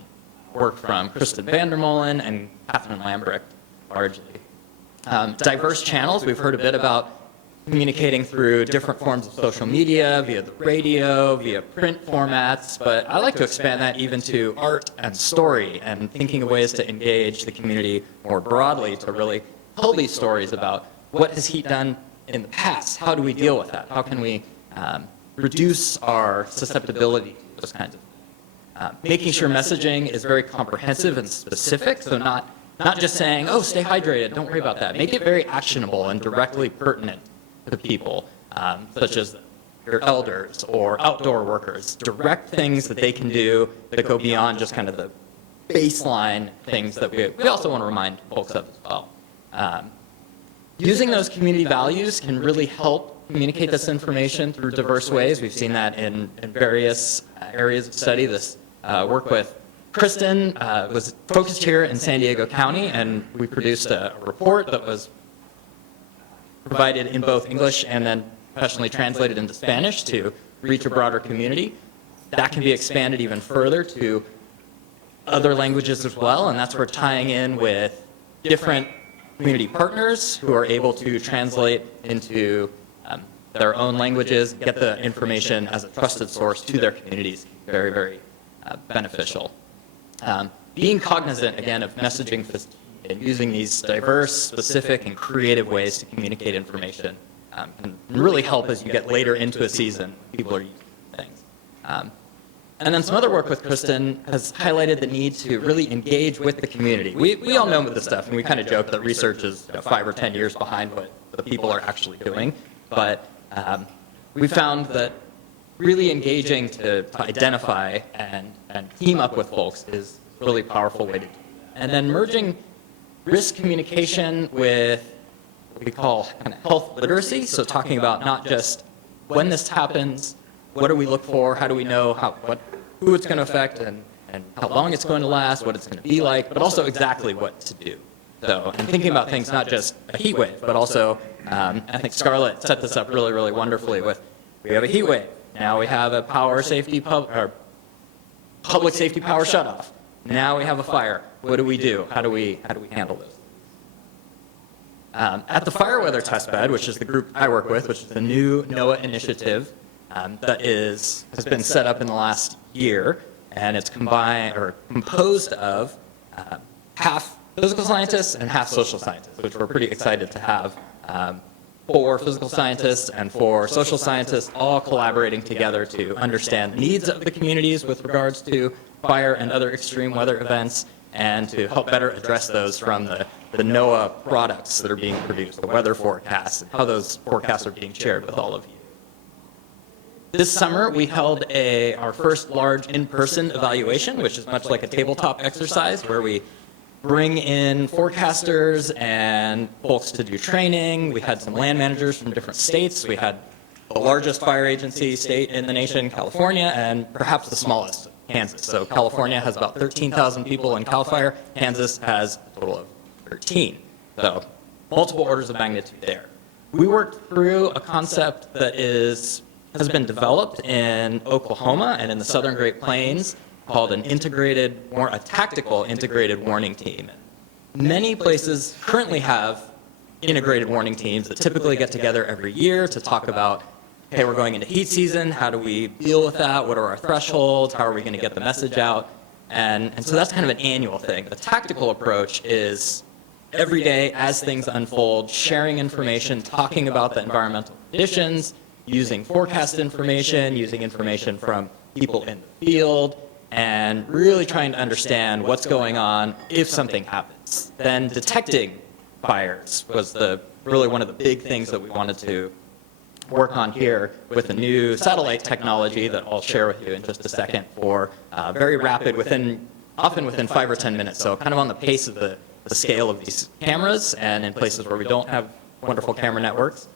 work from Kristen Vandermolen and Catherine Lambrecht, largely. Diverse channels, we've heard a bit about communicating through different forms of social media, via the radio, via print formats, but I like to expand that even to art and story and thinking of ways to engage the community more broadly to really tell these stories about what has heat done in the past, how do we deal with that, how can we reduce our susceptibility to those kinds of things. Making sure messaging is very comprehensive and specific, so not just saying, oh, stay hydrated, don't worry about that. Make it very actionable and directly pertinent to people, such as your elders or outdoor workers. Direct things that they can do that go beyond just kind of the baseline things that we also want to remind folks of as well. Using those community values can really help communicate this information through diverse ways. We've seen that in various areas of study. This work with Kristen was focused here in San Diego County, and we produced a report that was provided in both English and then professionally translated into Spanish to reach a broader community. That can be expanded even further to other languages as well, and that's where tying in with different community partners who are able to translate into their own languages, get the information as a trusted source to their communities, very, very beneficial. Being cognizant, again, of messaging and using these diverse, specific, and creative ways to communicate information can really help as you get later into a season. People are using things. And then some other work with Kristen has highlighted the need to really engage with the community. We all know this stuff, and we kind of joke that research is 5 or 10 years behind what the people are actually doing. But we found that really engaging to identify and team up with folks is a really powerful way to do it. And then merging risk communication with what we call kind of health literacy, so talking about not just when this happens, what do we look for, how do we know who it's going to affect and how long it's going to last, what it's going to be like, but also exactly what to do. So, and thinking about things not just a heat wave, but also, I think Scarlett set this up really, really wonderfully with, we have a heat wave, now we have a public safety power shutoff. Now we have a fire. What do we do? How do we handle this? At the Fire Weather Test Bed, which is the group I work with, which is the new NOAA initiative that has been set up in the last year, and it's composed of half physical scientists and half social scientists, which we're pretty excited to have. 4 physical scientists and 4 social scientists all collaborating together to understand the needs of the communities with regards to fire and other extreme weather events, and to help better address those from the NOAA products that are being produced, the weather forecasts, and how those forecasts are being shared with all of you. This summer, we held our first large in-person evaluation, which is much like a tabletop exercise, where we bring in forecasters and folks to do training. We had some land managers from different states. We had the largest fire agency state in the nation, California, and perhaps the smallest, Kansas. So California has about 13,000 people in CAL FIRE. Kansas has a total of 13. So multiple orders of magnitude there. We worked through a concept that has been developed in Oklahoma and in the Southern Great Plains called a tactical integrated warning team. Many places currently have integrated warning teams that typically get together every year to talk about hey, we're going into heat season. How do we deal with that? What are our thresholds? How are we going to get the message out? And so that's kind of an annual thing. The tactical approach is every day as things unfold, sharing information, talking about the environmental conditions, using forecast information, using information from people in the field, and really trying to understand what's going on if something happens. Then detecting fires was really one of the big things that we wanted to work on here with the new satellite technology that I'll share with you in just a second for very rapid, often within 5 or 10 minutes. So kind of on the pace of the scale of these cameras, and in places where we don't have wonderful camera networks,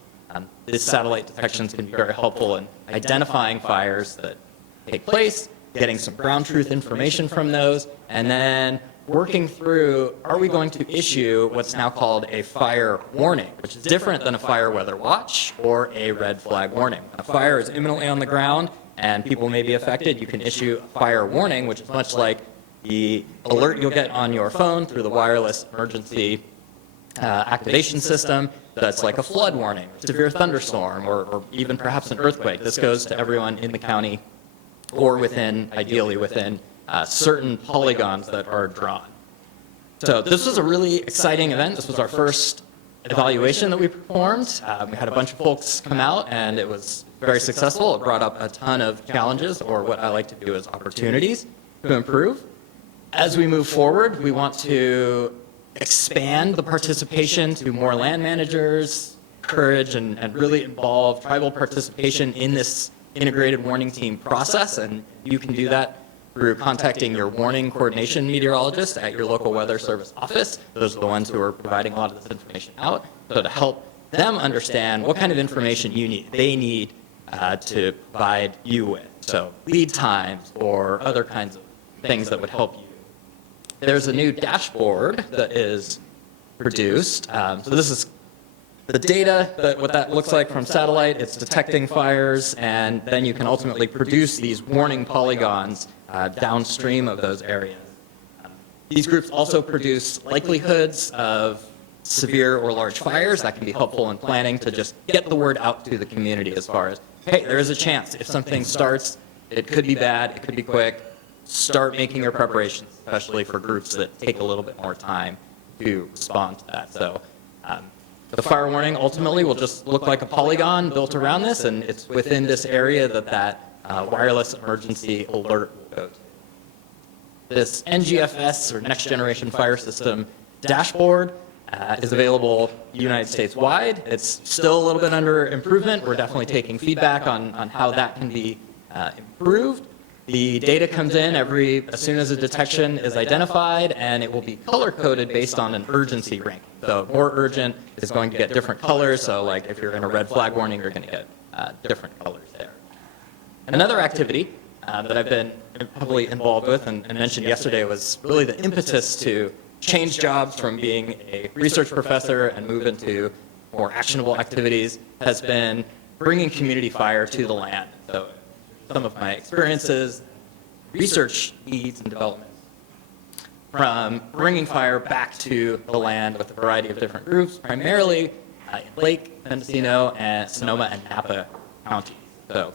these satellite detections can be very helpful in identifying fires that take place, getting some ground truth information from those, and then working through, are we going to issue what's now called a fire warning, which is different than a fire weather watch or a red flag warning. A fire is imminently on the ground and people may be affected. You can issue a fire warning, which is much like the alert you'll get on your phone through the wireless emergency activation system. That's like a flood warning, severe thunderstorm, or even perhaps an earthquake. This goes to everyone in the county or ideally within certain polygons that are drawn. So this was a really exciting event. This was our first evaluation that we performed. We had a bunch of folks come out, and it was very successful. It brought up a ton of challenges, or what I like to do is opportunities to improve. As we move forward, we want to expand the participation to more land managers, encourage and really involve tribal participation in this integrated warning team process, and you can do that through contacting your warning coordination meteorologist at your local weather service office. Those are the ones who are providing a lot of this information out. So to help them understand what kind of information they need to provide you with. So lead times or other kinds of things that would help you. There's a new dashboard that is produced. So this is the data, what that looks like from satellite. It's detecting fires, and then you can ultimately produce these warning polygons downstream of those areas. These groups also produce likelihoods of severe or large fires. That can be helpful in planning to just get the word out to the community as far as, hey, there is a chance. If something starts, it could be bad, it could be quick. Start making your preparations, especially for groups that take a little bit more time to respond to that. So the fire warning ultimately will just look like a polygon built around this, and it's within this area that wireless emergency alert will go to. This NGFS, or Next Generation Fire System dashboard, is available United States wide. It's still a little bit under improvement. We're definitely taking feedback on how that can be improved. The data comes in as soon as a detection is identified, and it will be color-coded based on an urgency ranking. So more urgent is going to get different colors. So like if you're in a red flag warning, you're going to get different colors there. And another activity that I've been heavily involved with and mentioned yesterday was really the impetus to change jobs from being a research professor and move into more actionable activities has been bringing community fire to the land. So some of my experiences, research needs and development, from bringing fire back to the land with a variety of different groups, primarily in Lake, Mendocino, and Sonoma and Napa counties. So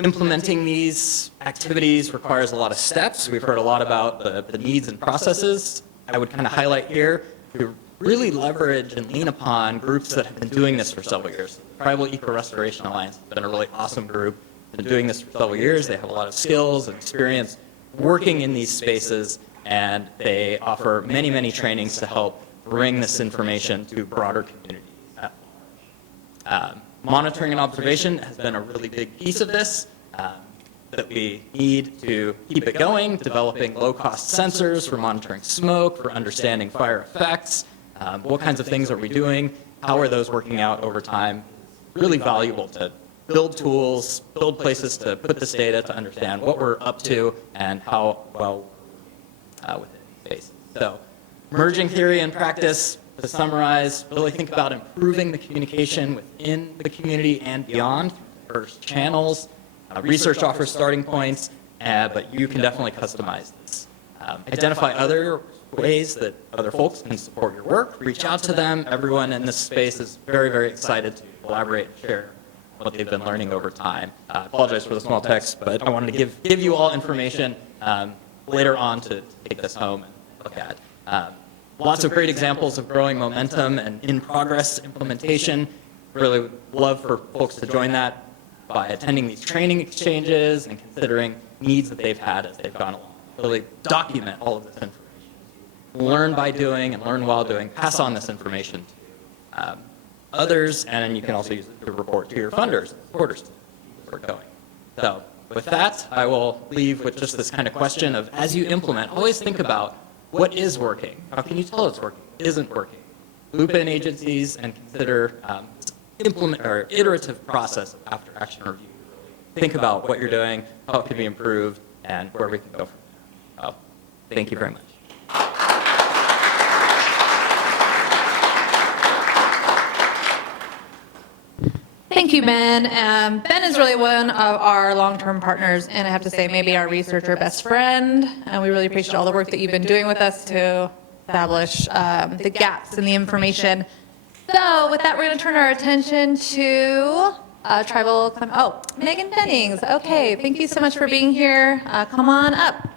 implementing these activities requires a lot of steps. We've heard a lot about the needs and processes. I would kind of highlight here to really leverage and lean upon groups that have been doing this for several years. The Tribal Eco Restoration Alliance has been a really awesome group. Been doing this for several years. They have a lot of skills and experience working in these spaces, and they offer many, many trainings to help bring this information to broader communities at large. Monitoring and observation has been a really big piece of this that we need to keep it going, developing low-cost sensors for monitoring smoke, for understanding fire effects. What kinds of things are we doing? How are those working out over time? Really valuable to build tools, build places to put this data to understand what we're up to and how well within these spaces. So merging theory and practice, to summarize, really think about improving the communication within the community and beyond through diverse channels. Research offers starting points, but you can definitely customize this. Identify other ways that other folks can support your work. Reach out to them. Everyone in this space is very, very excited to collaborate and share what they've been learning over time. I apologize for the small text, but I wanted to give you all information later on to take this home and look at. Lots of great examples of growing momentum and in-progress implementation. Really would love for folks to join that by attending these training exchanges and considering needs that they've had as they've gone along. Really document all of this information. Learn by doing and learn while doing. Pass on this information to others, and then you can also use it to report to your funders and supporters where we're going. So with that, I will leave with just this kind of question of, as you implement, always think about what is working. How can you tell it's working? Isn't working? Loop in agencies and consider implement or iterative process of after action review. Think about what you're doing, how it can be improved, and where we can go from there. So, thank you very much. Thank you, Ben. Ben is really one of our long-term partners, and I have to say, maybe our researcher best friend. And we really appreciate all the work that you've been doing with us to establish the gaps in the information. So with that, we're going to turn our attention to tribal climate. Oh, Megan Bennings. Okay, thank you so much for being here. Come on up.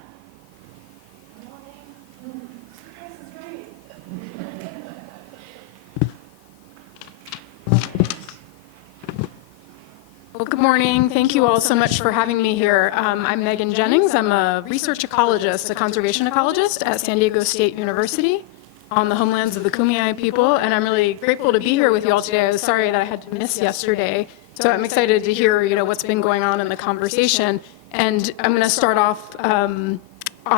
Well, good morning. Thank you all so much for having me here. I'm Megan Jennings. I'm a research ecologist, a conservation ecologist at San Diego State University on the homelands of the Kumeyaay people, and I'm really grateful to be here with you all today. I was sorry that I had to miss yesterday, so I'm excited to hear, what's been going on in the conversation. And I'm going to start off on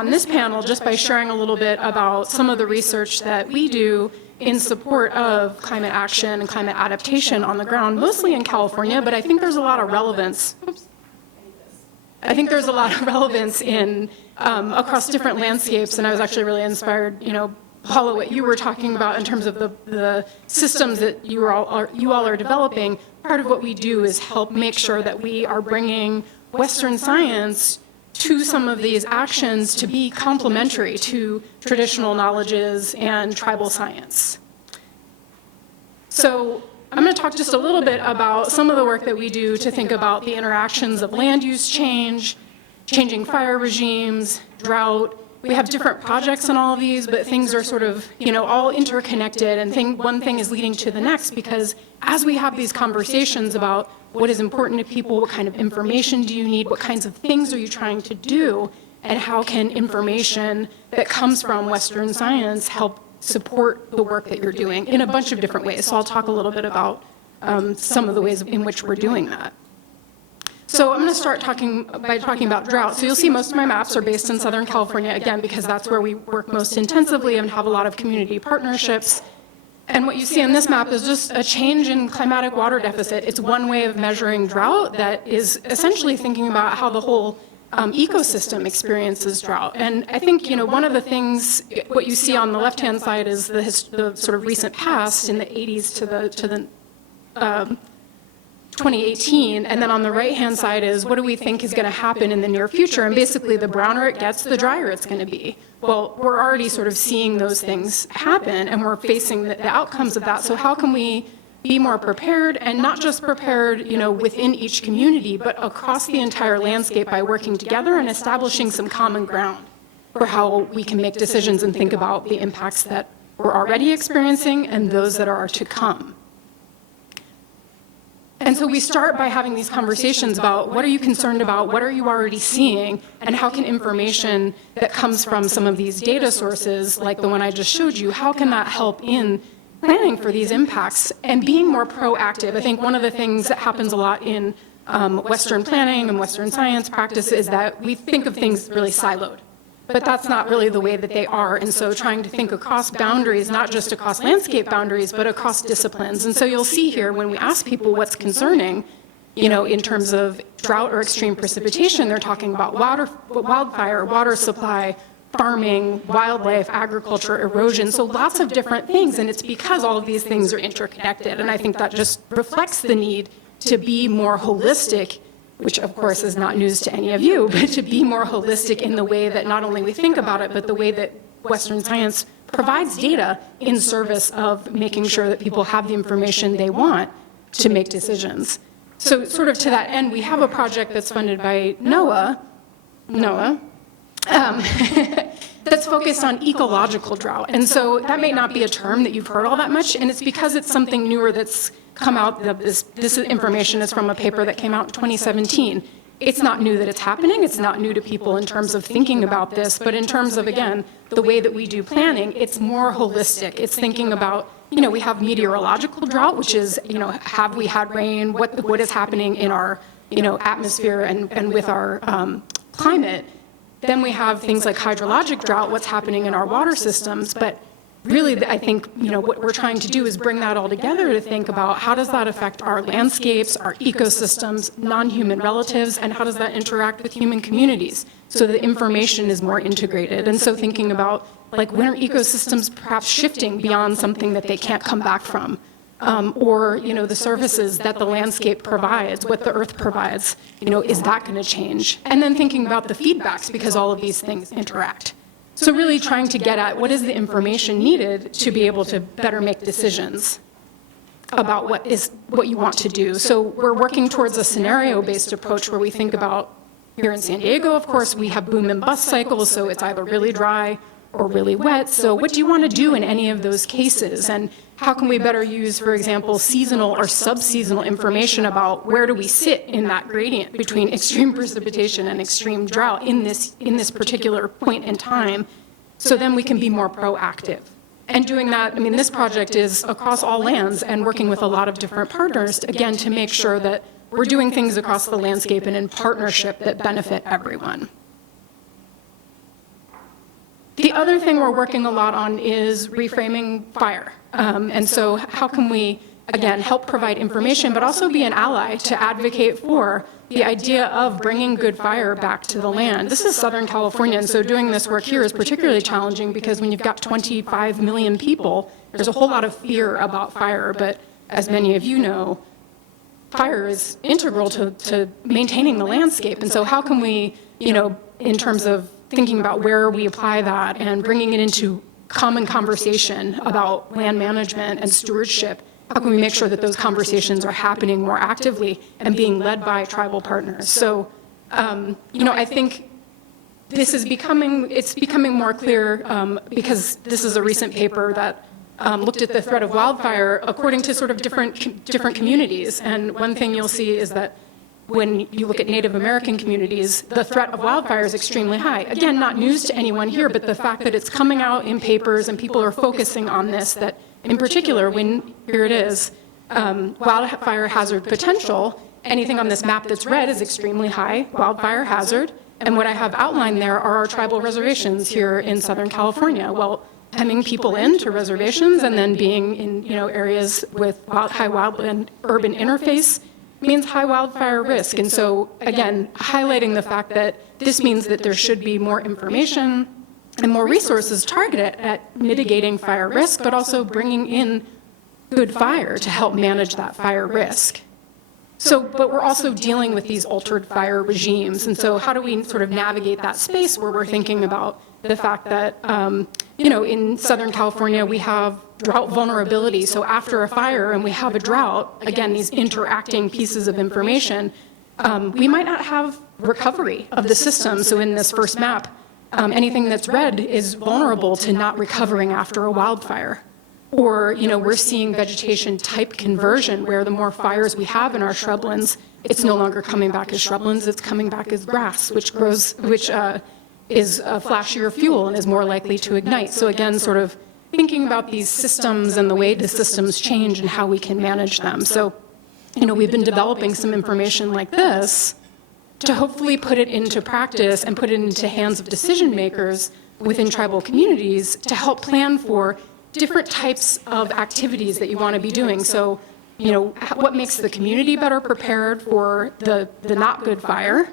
this panel just by sharing a little bit about some of the research that we do in support of climate action and climate adaptation on the ground, mostly in California, but I think there's a lot of relevance. I think there's a lot of relevance in across different landscapes, and I was actually really inspired, Paula, what you were talking about in terms of the systems that you all are developing. Part of what we do is help make sure that we are bringing Western science to some of these actions to be complementary to traditional knowledges and tribal science. So I'm going to talk just a little bit about some of the work that we do to think about the interactions of land use change, changing fire regimes, drought. We have different projects in all of these, but things are sort of, all interconnected, and one thing is leading to the next, because as we have these conversations about what is important to people, what kind of information do you need, what kinds of things are you trying to do, and how can information that comes from Western science help support the work that you're doing in a bunch of different ways. So I'll talk a little bit about some of the ways in which we're doing that. So I'm going to start by talking about drought. So you'll see most of my maps are based in Southern California, again, because that's where we work most intensively and have a lot of community partnerships. And what you see on this map is just a change in climatic water deficit. It's one way of measuring drought that is essentially thinking about how the whole ecosystem experiences drought. And I think, one of the things, what you see on the left-hand side is the sort of recent past in the 80s to the 2018, and then on the right-hand side is what do we think is going to happen in the near future, and basically the browner it gets, the drier it's going to be. Well, we're already sort of seeing those things happen, and we're facing the outcomes of that. So how can we be more prepared, and not just prepared, within each community, but across the entire landscape by working together and establishing some common ground for how we can make decisions and think about the impacts that we're already experiencing and those that are to come. And so we start by having these conversations about what are you concerned about, what are you already seeing, and how can information that comes from some of these data sources, like the one I just showed you, how can that help in planning for these impacts and being more proactive? I think one of the things that happens a lot in Western planning and Western science practice is that we think of things really siloed. But that's not really the way that they are. And so trying to think across boundaries, not just across landscape boundaries, but across disciplines. And so you'll see here when we ask people what's concerning, in terms of drought or extreme precipitation, they're talking about wildfire, water supply, farming, wildlife, agriculture, erosion. So lots of different things. And it's because all of these things are interconnected. And I think that just reflects the need to be more holistic, which of course is not news to any of you, but to be more holistic in the way that not only we think about it, but the way that Western science provides data in service of making sure that people have the information they want to make decisions. So sort of to that end, we have a project that's funded by NOAA, that's focused on ecological drought. And so that may not be a term that you've heard all that much, and it's because it's something newer that's come out. This information is from a paper that came out in 2017. It's not new that it's happening. It's not new to people in terms of thinking about this, but in terms of, again, the way that we do planning, it's more holistic. It's thinking about, we have meteorological drought, which is, have we had rain? What is happening in our, atmosphere and with our climate? Then we have things like hydrologic drought, what's happening in our water systems. But really, I think, what we're trying to do is bring that all together to think about how does that affect our landscapes, our ecosystems, non-human relatives, and how does that interact with human communities so the information is more integrated. And so thinking about, like, when are ecosystems perhaps shifting beyond something that they can't come back from? Or, the services that the landscape provides, what the earth provides, is that going to change? And then thinking about the feedbacks, because all of these things interact. So really trying to get at what is the information needed to be able to better make decisions about what you want to do. So we're working towards a scenario-based approach where we think about, here in San Diego, of course, we have boom and bust cycles, so it's either really dry or really wet. So what do you want to do in any of those cases? And how can we better use, for example, seasonal or sub-seasonal information about where do we sit in that gradient between extreme precipitation and extreme drought in this particular point in time, so then we can be more proactive. And doing that, this project is across all lands and working with a lot of different partners, again, to make sure that we're doing things across the landscape and in partnership that benefit everyone. The other thing we're working a lot on is reframing fire. And so how can we, again, help provide information, but also be an ally to advocate for the idea of bringing good fire back to the land. This is Southern California, and so doing this work here is particularly challenging because when you've got 25 million people, there's a whole lot of fear about fire. But as many of you know, fire is integral to maintaining the landscape. And so how can we, in terms of thinking about where we apply that and bringing it into common conversation about land management and stewardship, how can we make sure that those conversations are happening more actively and being led by tribal partners? So, I think this is becoming more clear because this is a recent paper that looked at the threat of wildfire according to sort of different communities. And one thing you'll see is that when you look at Native American communities, the threat of wildfire is extremely high. Again, not news to anyone here, but the fact that it's coming out in papers and people are focusing on this, that in particular, here it is, wildfire hazard potential, anything on this map that's red is extremely high wildfire hazard. And what I have outlined there are our tribal reservations here in Southern California. Well, hemming people into reservations and then being in areas with high wildland urban interface means high wildfire risk. And so, again, highlighting the fact that this means that there should be more information and more resources targeted at mitigating fire risk, but also bringing in good fire to help manage that fire risk. So, but we're also dealing with these altered fire regimes. And so how do we sort of navigate that space where we're thinking about the fact that, in Southern California, we have drought vulnerability. So after a fire and we have a drought, again, these interacting pieces of information, we might not have recovery of the system. So in this first map, anything that's red is vulnerable to not recovering after a wildfire. Or, we're seeing vegetation type conversion where the more fires we have in our shrublands, it's no longer coming back as shrublands, it's coming back as grass, which is a flashier fuel and is more likely to ignite. So again, sort of thinking about these systems and the way the systems change and how we can manage them. So, we've been developing some information like this to hopefully put it into practice and put it into hands of decision makers within tribal communities to help plan for different types of activities that you want to be doing. So, what makes the community better prepared for the not good fire?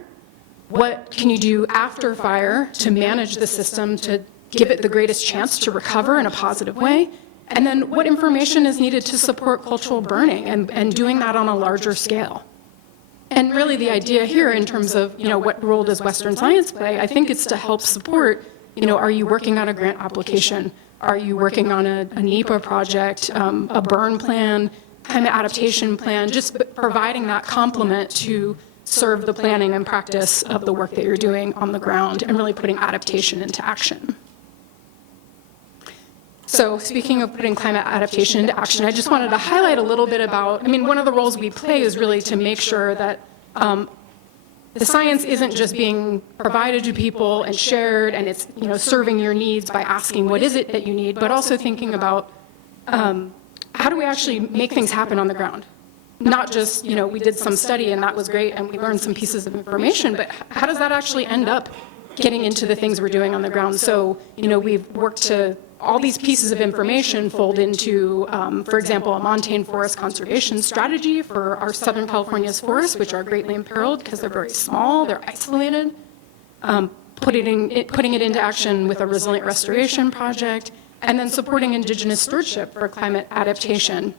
What can you do after fire to manage the system to give it the greatest chance to recover in a positive way? And then what information is needed to support cultural burning and doing that on a larger scale? And really the idea here in terms of, what role does Western science play? I think it's to help support, are you working on a grant application? Are you working on a NEPA project, a burn plan? climate adaptation plan, just providing that complement to serve the planning and practice of the work that you're doing on the ground and really putting adaptation into action. So speaking of putting climate adaptation into action, I just wanted to highlight a little bit about, one of the roles we play is really to make sure that the science isn't just being provided to people and shared and it's, serving your needs by asking what is it that you need, but also thinking about how do we actually make things happen on the ground? Not just, we did some study and that was great and we learned some pieces of information, but how does that actually end up getting into the things we're doing on the ground? So, we've worked to all these pieces of information fold into, for example, a montane forest conservation strategy for our Southern California's forests, which are greatly imperiled because they're very small, they're isolated. Putting it into action with a resilient restoration project, and then supporting Indigenous stewardship for climate adaptation.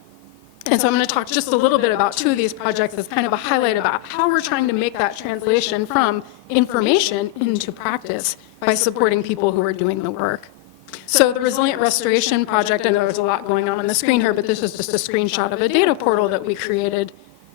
And so I'm going to talk just a little bit about two of these projects as kind of a highlight about how we're trying to make that translation from information into practice by supporting people who are doing the work. So the Resilient Restoration Project, I know there's a lot going on the screen here, but this is just a screenshot of a data portal that we created.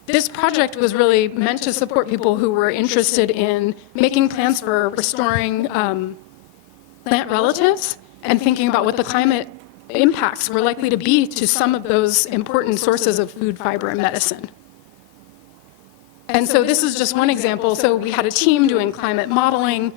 This project was really meant to support people who were interested in making plans for restoring plant relatives and thinking about what the climate impacts were likely to be to some of those important sources of food, fiber, and medicine. And so this is just one example. So we had a team doing climate modeling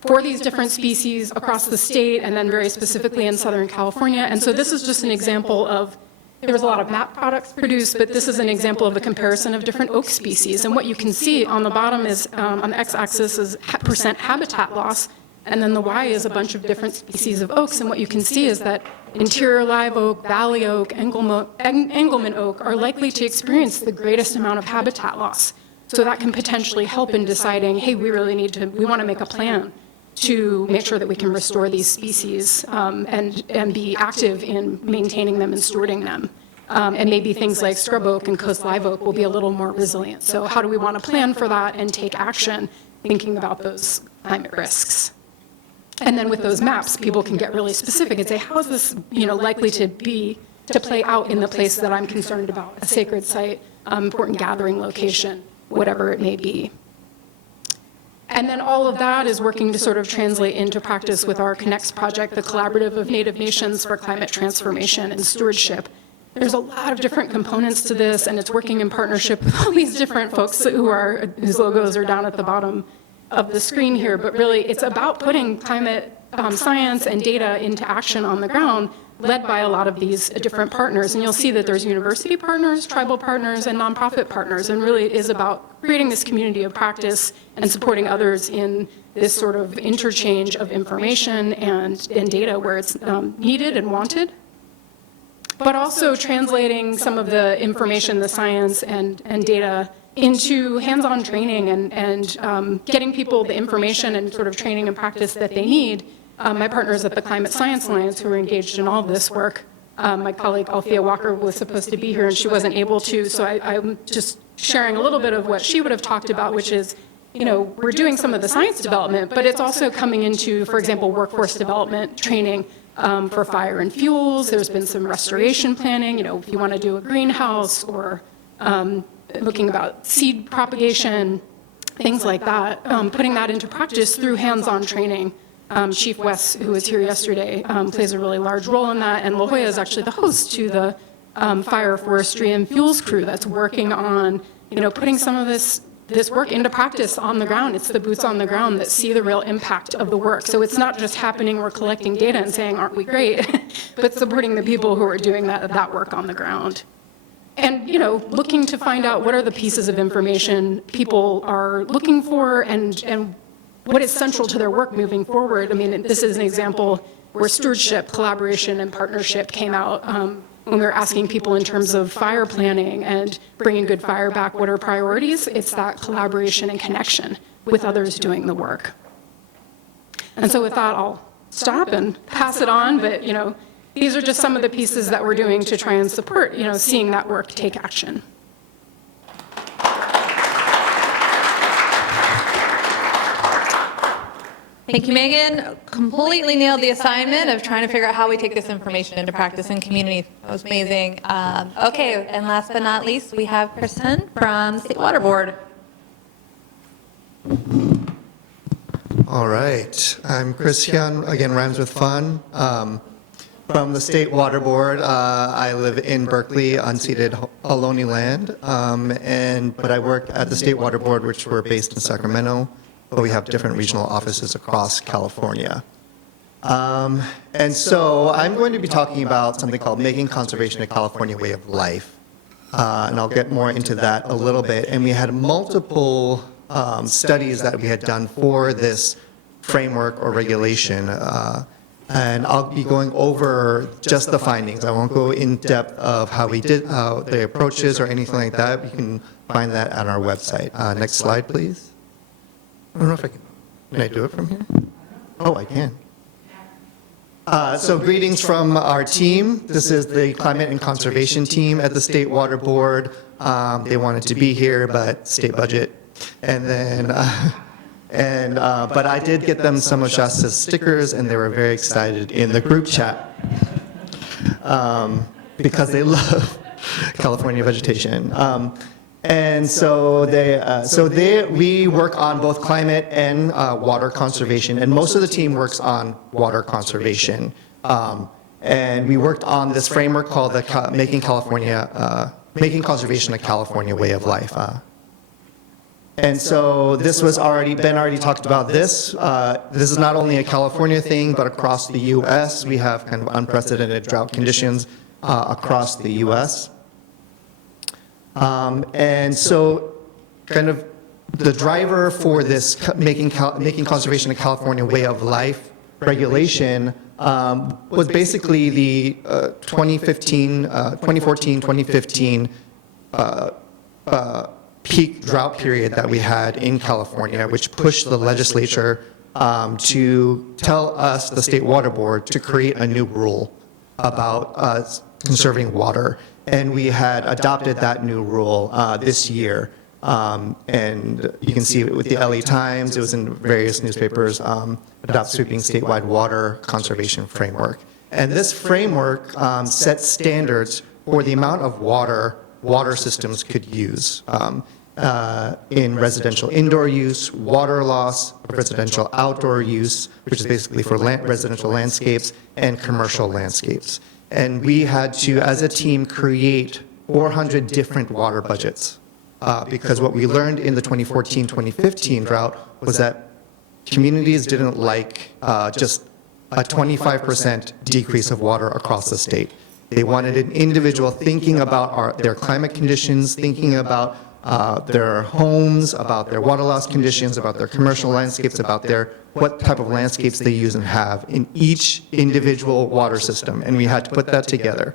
for these different species across the state and then very specifically in Southern California. And so this is just an example of, there was a lot of map products produced, but this is an example of a comparison of different oak species. And what you can see on the bottom is, on the x-axis is percent habitat loss, and then the Y is a bunch of different species of oaks. And what you can see is that interior live oak, valley oak, Engelmann oak are likely to experience the greatest amount of habitat loss. So that can potentially help in deciding, hey, we want to make a plan to make sure that we can restore these species and be active in maintaining them and stewarding them. And maybe things like scrub oak and coast live oak will be a little more resilient. So how do we want to plan for that and take action thinking about those climate risks? And then with those maps, people can get really specific and say, how is this likely to play out in the place that I'm concerned about, a sacred site, important gathering location, whatever it may be. And then all of that is working to sort of translate into practice with our Connects project, the collaborative of Native Nations for climate transformation and stewardship. There's a lot of different components to this, and it's working in partnership with all these different folks whose logos are down at the bottom of the screen here. But really, it's about putting climate science and data into action on the ground, led by a lot of these different partners. And you'll see that there's university partners, tribal partners, and nonprofit partners. And really, it is about creating this community of practice and supporting others in this sort of interchange of information and data where it's needed and wanted. But also translating some of the information, the science and data into hands-on training and getting people the information and sort of training and practice that they need. My partners at the Climate Science Alliance who are engaged in all of this work, my colleague Althea Walker was supposed to be here and she wasn't able to, so I'm just sharing a little bit of what she would have talked about, which is, we're doing some of the science development, but it's also coming into, for example, workforce development training for fire and fuels. There's been some restoration planning, if you want to do a greenhouse or looking about seed propagation, things like that, putting that into practice through hands-on training. Chief West, who was here yesterday, plays a really large role in that, and La Jolla is actually the host to the fire, forestry, and fuels crew that's working on, putting some of this work into practice on the ground. It's the boots on the ground that see the real impact of the work. So it's not just happening, we're collecting data and saying, aren't we great, but supporting the people who are doing that work on the ground. And, looking to find out what are the pieces of information people are looking for and what is central to their work moving forward. This is an example where stewardship, collaboration, and partnership came out when we were asking people in terms of fire planning and bringing good fire back, what are priorities? It's that collaboration and connection with others doing the work. And so with that, I'll stop and pass it on, but, these are just some of the pieces that we're doing to try and support, seeing that work take action. Thank you, Megan. Completely nailed the assignment of trying to figure out how we take this information into practice in community. That was amazing. Okay, and last but not least, we have Kristen from State Water Board. All right, I'm Chris Hyun, again, rhymes with fun. From the State Water Board, I live in Berkeley, unceded Ohlone land, but I work at the State Water Board, which we're based in Sacramento, but we have different regional offices across California. And so I'm going to be talking about something called Making Conservation a California Way of Life, and I'll get more into that a little bit. And we had multiple studies that we had done for this framework or regulation. And I'll be going over just the findings. I won't go in depth of how we did, how the approaches or anything like that. You can find that on our website. Next slide, please. I don't know if I can I do it from here? Oh, I can. So greetings from our team. This is the Climate and Conservation team at the State Water Board. They wanted to be here, but state budget. And then, but I did get them some of Shasta's stickers, and they were very excited in the group chat because they love California vegetation. And so we work on both climate and water conservation, and most of the team works on water conservation. And we worked on this framework called the Making Conservation a California Way of Life. And so this was Ben already talked about this. This is not only a California thing, but across the U.S. We have kind of unprecedented drought conditions across the U.S. And so kind of the driver for this making conservation a California way of life regulation was basically the 2014-2015 peak drought period that we had in California, which pushed the legislature to tell us, the State Water Board, to create a new rule about conserving water. And we had adopted that new rule this year. And you can see it with the LA Times, it was in various newspapers, Adopt Sweeping Statewide Water Conservation Framework. And this framework sets standards for the amount of water systems could use in residential indoor use, water loss, residential outdoor use, which is basically for residential landscapes, and commercial landscapes. And we had to, as a team, create 400 different water budgets because what we learned in the 2014-2015 drought was that communities didn't like just a 25% decrease of water across the state. They wanted an individual thinking about their climate conditions, thinking about their homes, about their water loss conditions, about their commercial landscapes, about what type of landscapes they use and have in each individual water system. And we had to put that together.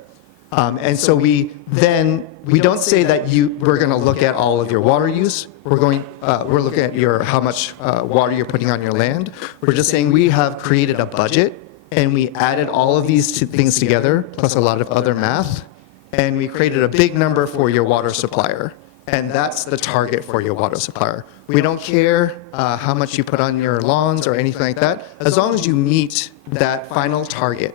And so we don't say that we're going to look at all of your water use. We're looking at how much water you're putting on your land. We're just saying we have created a budget, and we added all of these two things together, plus a lot of other math, and we created a big number for your water supplier. And that's the target for your water supplier. We don't care how much you put on your lawns or anything like that, as long as you meet that final target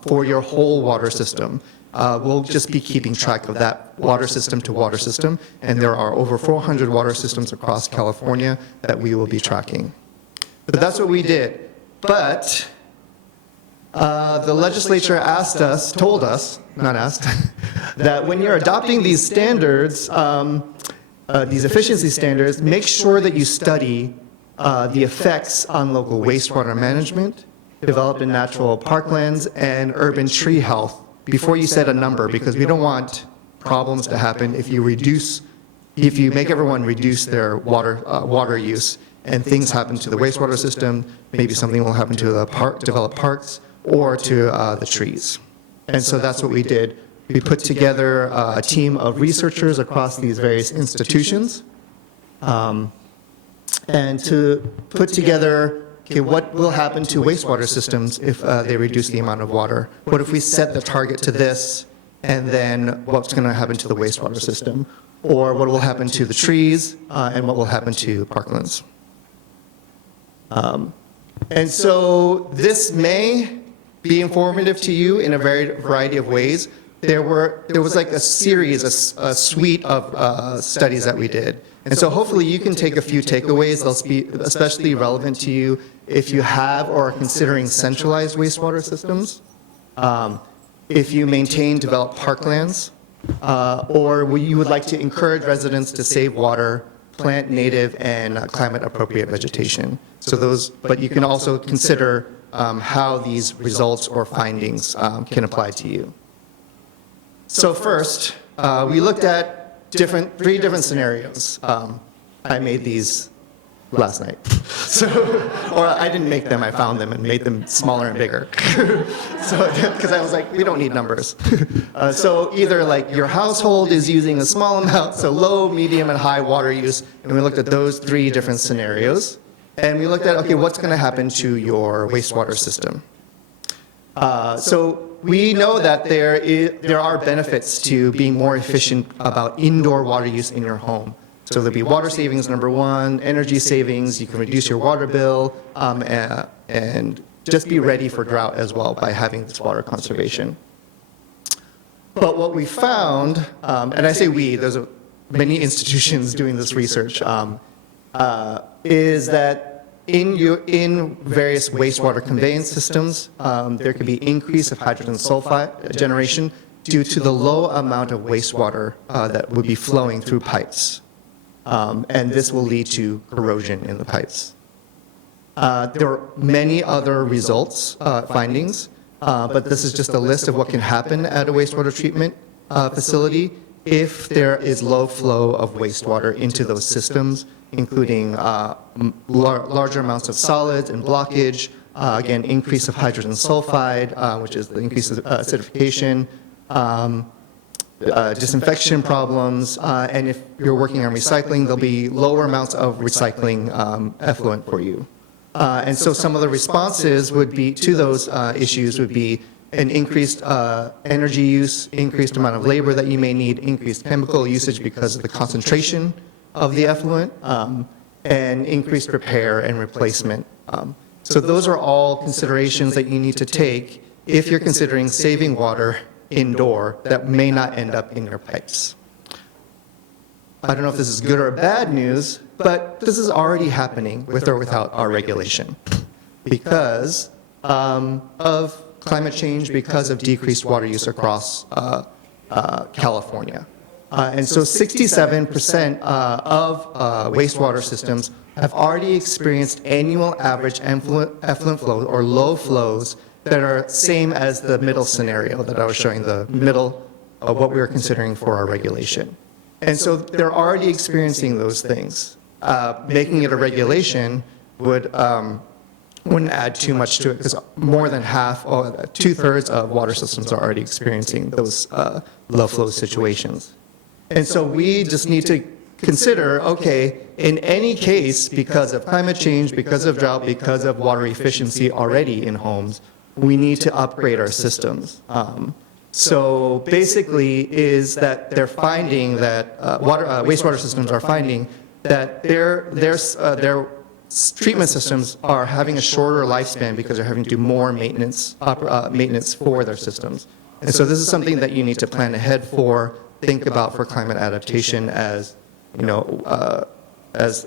for your whole water system. We'll just be keeping track of that water system to water system, and there are over 400 water systems across California that we will be tracking. But that's what we did. But the legislature told us, that when you're adopting these standards, these efficiency standards, make sure that you study the effects on local wastewater management, developed natural parklands, and urban tree health before you set a number, because we don't want problems to happen if you make everyone reduce their water use and things happen to the wastewater system, maybe something will happen to the developed parks or to the trees. And so that's what we did. We put together a team of researchers across these various institutions and to put together, okay, what will happen to wastewater systems if they reduce the amount of water? What if we set the target to this, and then what's going to happen to the wastewater system? Or what will happen to the trees, and what will happen to parklands? And so this may be informative to you in a variety of ways. There was like a series, a suite of studies that we did. And so hopefully you can take a few takeaways. They'll be especially relevant to you if you have or are considering centralized wastewater systems, if you maintain developed parklands, or you would like to encourage residents to save water, plant native and climate appropriate vegetation. So those, but you can also consider how these results or findings can apply to you. So first, we looked at three different scenarios. I made these last night. So, or I didn't make them, I found them and made them smaller and bigger. So, because I was like, we don't need numbers. So either like your household is using a small amount, so low, medium, and high water use, and we looked at those three different scenarios. And we looked at, okay, what's going to happen to your wastewater system? So we know that there are benefits to being more efficient about indoor water use in your home. So there'll be water savings, number one, energy savings, you can reduce your water bill, and just be ready for drought as well by having this water conservation. But what we found, and I say we, there's many institutions doing this research, is that in various wastewater conveyance systems, there could be increase of hydrogen sulfide generation due to the low amount of wastewater that would be flowing through pipes. And this will lead to corrosion in the pipes. There are many other results, findings, but this is just a list of what can happen at a wastewater treatment facility if there is low flow of wastewater into those systems, including larger amounts of solids and blockage, again, increase of hydrogen sulfide, which is the increase of acidification, disinfection problems, and if you're working on recycling, there'll be lower amounts of recycling effluent for you. And so some of the responses would be to those issues would be an increased energy use, increased amount of labor that you may need, increased chemical usage because of the concentration of the effluent, and increased repair and replacement. So those are all considerations that you need to take if you're considering saving water indoor that may not end up in your pipes. I don't know if this is good or bad news, but this is already happening with or without our regulation because of climate change, because of decreased water use across California. And so 67% of wastewater systems have already experienced annual average effluent flow or low flows that are same as the middle scenario that I was showing, the middle of what we were considering for our regulation. And so they're already experiencing those things. Making it a regulation wouldn't add too much to it because more than half, or 2/3 of water systems are already experiencing those low flow situations. And so we just need to consider, okay, in any case, because of climate change, because of drought, because of water efficiency already in homes, we need to upgrade our systems. So basically is that they're finding that wastewater systems are finding that their treatment systems are having a shorter lifespan because they're having to do more maintenance for their systems. And so this is something that you need to plan ahead for, think about for climate adaptation as, as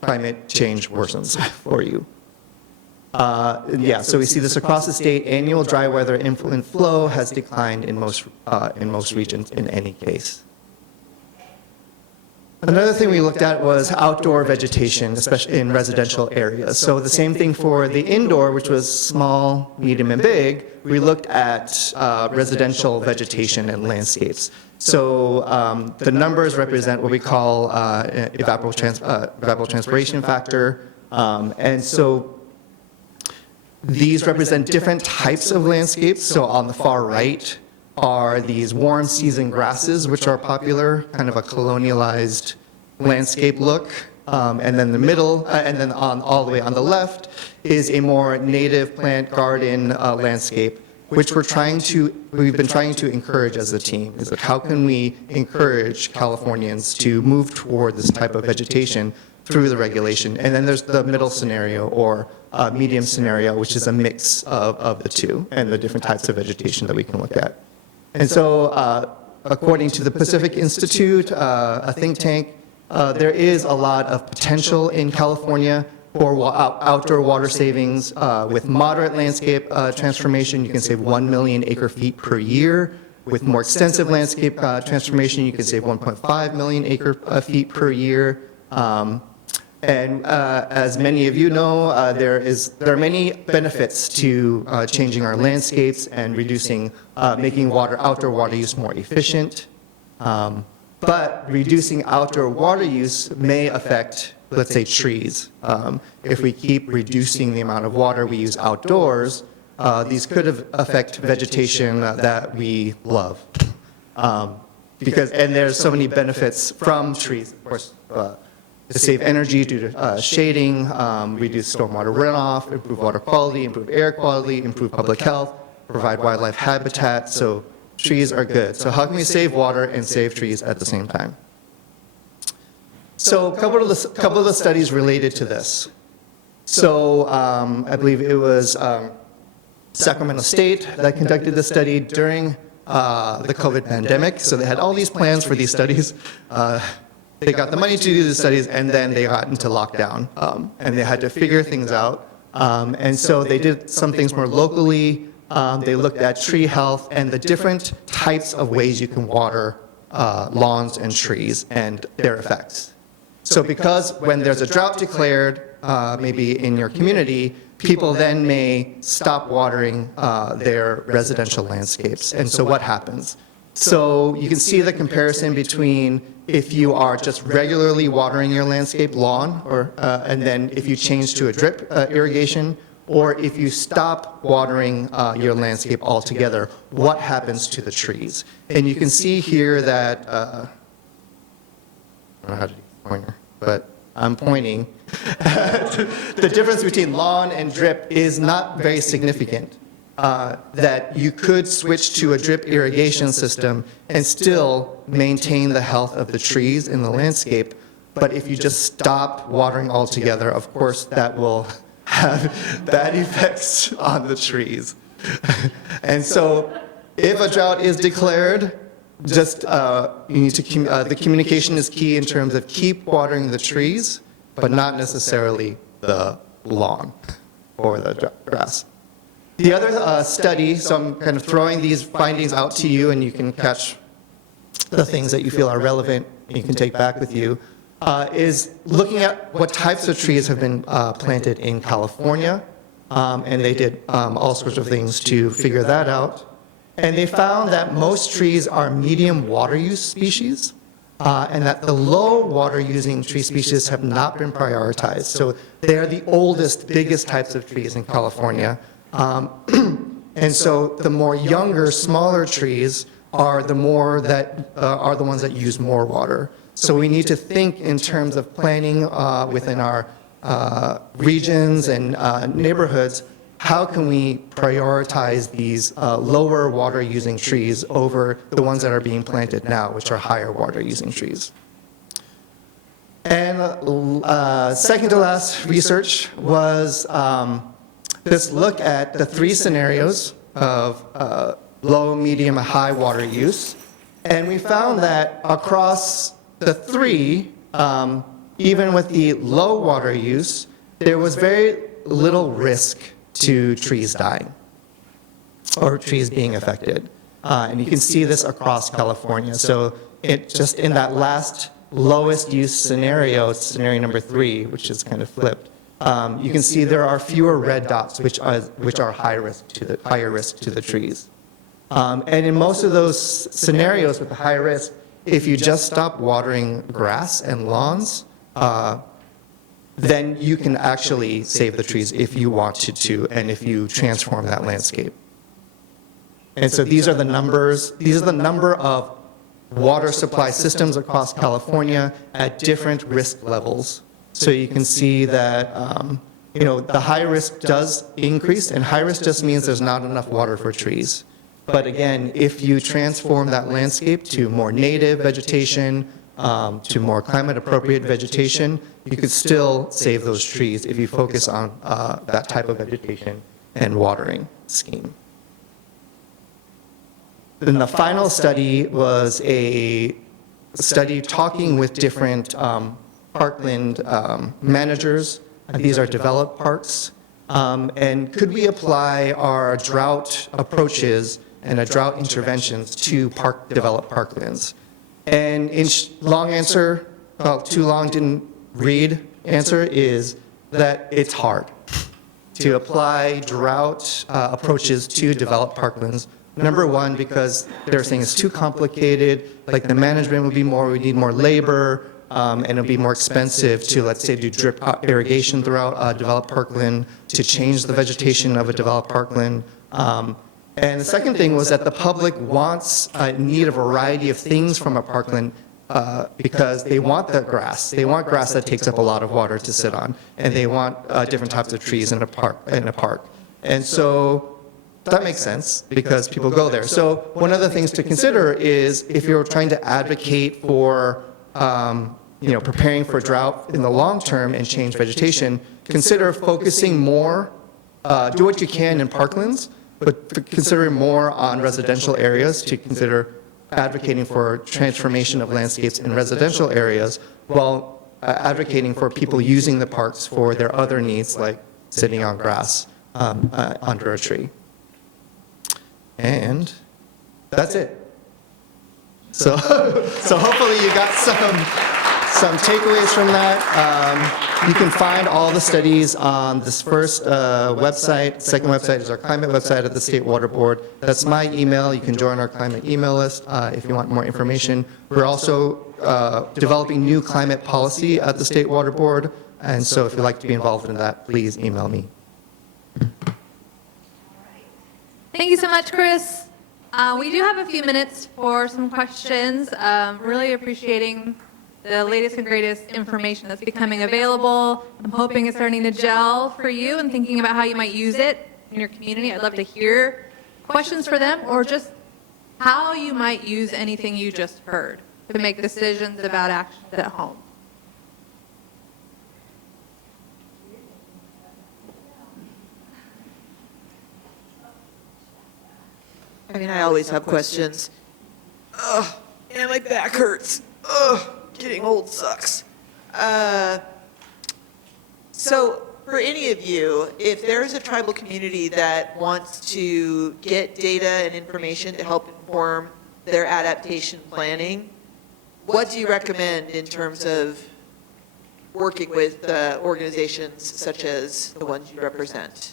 climate change worsens for you. Yeah, so we see this across the state. Annual dry weather influent flow has declined in most regions in any case. Another thing we looked at was outdoor vegetation, especially in residential areas. So the same thing for the indoor, which was small, medium, and big. We looked at residential vegetation and landscapes. So the numbers represent what we call evapotranspiration factor. And so these represent different types of landscapes. So on the far right are these warm season grasses, which are popular, kind of a colonialized landscape look. And then the middle, and then all the way on the left is a more native plant garden landscape, which we've been trying to encourage as a team. Is that how can we encourage Californians to move toward this type of vegetation through the regulation. And then there's the middle scenario or medium scenario, which is a mix of the two and the different types of vegetation that we can look at. And so according to the Pacific Institute, a think tank, there is a lot of potential in California for outdoor water savings. With moderate landscape transformation, you can save 1 million acre feet per year. With more extensive landscape transformation, you can save 1.5 million acre feet per year. And as many of you know, there are many benefits to changing our landscapes and reducing, making outdoor water use more efficient. But reducing outdoor water use may affect, let's say, trees. If we keep reducing the amount of water we use outdoors, these could affect vegetation that we love. And there's so many benefits from trees, of course, to save energy due to shading, reduce stormwater runoff, improve water quality, improve air quality, improve public health, provide wildlife habitat. So trees are good. So how can we save water and save trees at the same time? So a couple of the studies related to this. So I believe it was Sacramento State that conducted the study during the COVID pandemic. So they had all these plans for these studies. They got the money to do the studies, and then they got into lockdown, and they had to figure things out. And so they did some things more locally. They looked at tree health and the different types of ways you can water lawns and trees and their effects. So because when there's a drought declared, maybe in your community, people then may stop watering their residential landscapes. And so what happens? So you can see the comparison between if you are just regularly watering your landscape lawn, and then if you change to a drip irrigation, or if you stop watering your landscape altogether, what happens to the trees? And you can see here that, I don't know how to do the pointer, but I'm pointing. The difference between lawn and drip is not very significant. That you could switch to a drip irrigation system and still maintain the health of the trees in the landscape. But if you just stop watering altogether, of course, that will have bad effects on the trees. And so if a drought is declared, just you need to, the communication is key in terms of keep watering the trees, but not necessarily the lawn or the grass. The other study, so I'm kind of throwing these findings out to you, and you can catch the things that you feel are relevant and you can take back with you, is looking at what types of trees have been planted in California. And they did all sorts of things to figure that out. And they found that most trees are medium water use species, and that the low water using tree species have not been prioritized. So they are the oldest, biggest types of trees in California. And so the more younger, smaller trees are the more that are the ones that use more water. So we need to think in terms of planning within our regions and neighborhoods. How can we prioritize these lower water using trees over the ones that are being planted now, which are higher water using trees? And second to last research was this look at the three scenarios of low, medium, and high water use. And we found that across the three, even with the low water use, there was very little risk to trees dying or trees being affected. And you can see this across California. So it just in that last lowest use scenario, scenario number 3, which is kind of flipped, you can see there are fewer red dots, which are higher risk to the trees. And in most of those scenarios with the high risk, if you just stop watering grass and lawns, then you can actually save the trees if you wanted to, and if you transform that landscape. And so these are the numbers. These are the number of water supply systems across California at different risk levels. So you can see that the high risk does increase, and high risk just means there's not enough water for trees. But again, if you transform that landscape to more native vegetation, to more climate-appropriate vegetation, you could still save those trees if you focus on that type of vegetation and watering scheme. Then the final study was a study talking with different parkland managers. These are developed parks. And could we apply our drought approaches and drought interventions to developed parklands? And in long answer, well, too long didn't read answer is that it's hard to apply drought approaches to developed parklands. Number one, because they're saying it's too complicated, like the management would be more, we need more labor, and it'll be more expensive to, let's say, do drip irrigation throughout a developed parkland, to change the vegetation of a developed parkland. And the second thing was that the public need a variety of things from a parkland because they want the grass. They want grass that takes up a lot of water to sit on, and they want different types of trees in a park. And so that makes sense because people go there. So one of the things to consider is if you're trying to advocate for preparing for drought in the long term and change vegetation, consider focusing more, do what you can in parklands, but consider more on residential areas to consider advocating for transformation of landscapes in residential areas while advocating for people using the parks for their other needs like sitting on grass under a tree. And that's it. So, so hopefully you got some takeaways from that. You can find all the studies on this first website. Second website is our climate website at the State Water Board. That's my email. You can join our climate email list if you want more information. We're also developing new climate policy at the State Water Board. And so if you'd like to be involved in that, please email me. Thank you so much, Chris. We do have a few minutes for some questions. Really appreciating the latest and greatest information that's becoming available. I'm hoping it's starting to gel for you and thinking about how you might use it in your community. I'd love to hear questions for them or just how you might use anything you just heard to make decisions about actions at home. I mean, I always have questions. Ugh, and my back hurts. Ugh, getting old sucks. So for any of you, if there's a tribal community that wants to get data and information to help inform their adaptation planning, what do you recommend in terms of working with organizations such as the ones you represent?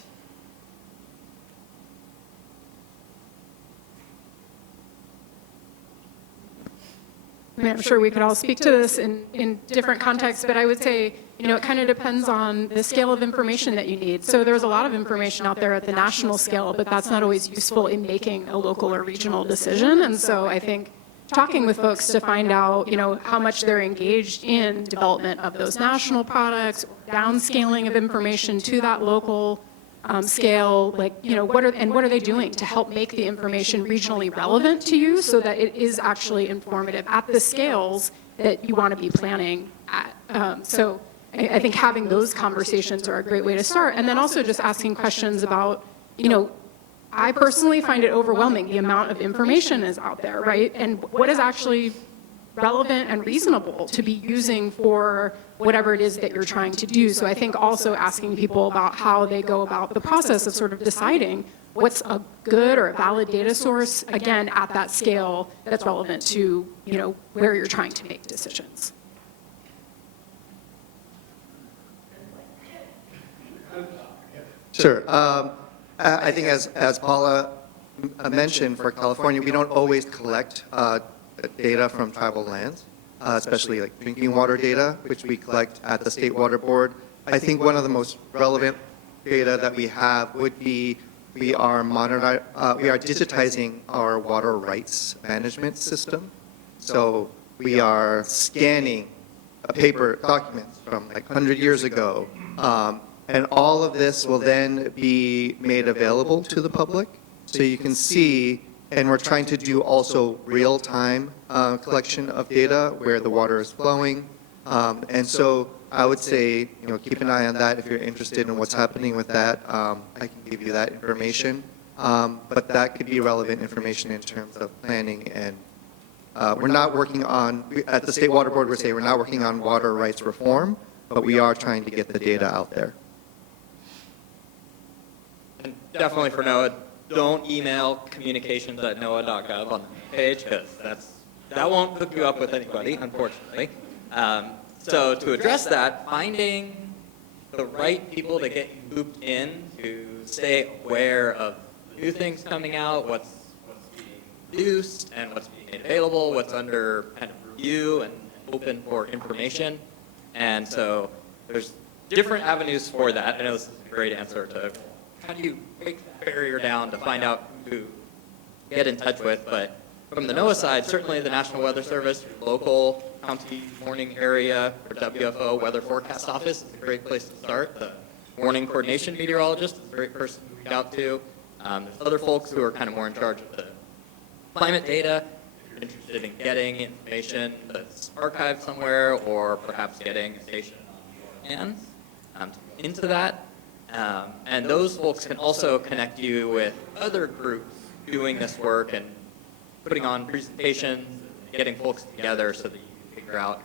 I mean, I'm sure we could all speak to this in different contexts, but I would say, it kind of depends on the scale of information that you need. So there's a lot of information out there at the national scale, but that's not always useful in making a local or regional decision. And so I think talking with folks to find out, how much they're engaged in development of those national products, downscaling of information to that local scale, what are they doing to help make the information regionally relevant to you so that it is actually informative at the scales that you want to be planning at. So I think having those conversations are a great way to start. And then also just asking questions about, I personally find it overwhelming, the amount of information is out there, right? And what is actually relevant and reasonable to be using for whatever it is that you're trying to do. So I think also asking people about how they go about the process of sort of deciding what's a good or a valid data source, again, at that scale that's relevant to, where you're trying to make decisions. Sure. I think as Paula mentioned, for California, we don't always collect data from tribal lands, especially like drinking water data, which we collect at the State Water Board. I think one of the most relevant data that we have would be we are digitizing our water rights management system. So we are scanning paper documents from like 100 years ago. And all of this will then be made available to the public. So you can see And we're trying to do also real-time collection of data where the water is flowing. And so I would say, keep an eye on that if you're interested in what's happening with that. I can give you that information. But that could be relevant information in terms of planning. And we're not working on, at the State Water Board, we're saying we're not working on water rights reform, but we are trying to get the data out there. And definitely for NOAA, don't email communications@noaa.gov on the page, because that won't hook you up with anybody, unfortunately. So to address that, finding the right people to get you looped in to stay aware of new things coming out, what's being produced and what's being made available, what's under kind of review and open for information. And so there's different avenues for that. I know this is a great answer to how do you break the barrier down to find out who to get in touch with. But from the NOAA side, certainly the National Weather Service, your local county warning area, or WFO Weather Forecast Office is a great place to start. The warning coordination meteorologist is a great person to reach out to. There's other folks who are kind of more in charge of the climate data. If you're interested in getting information that's archived somewhere, or perhaps getting a station on your hands into that. And those folks can also connect you with other groups doing this work and putting on presentations, getting folks together so that you can figure out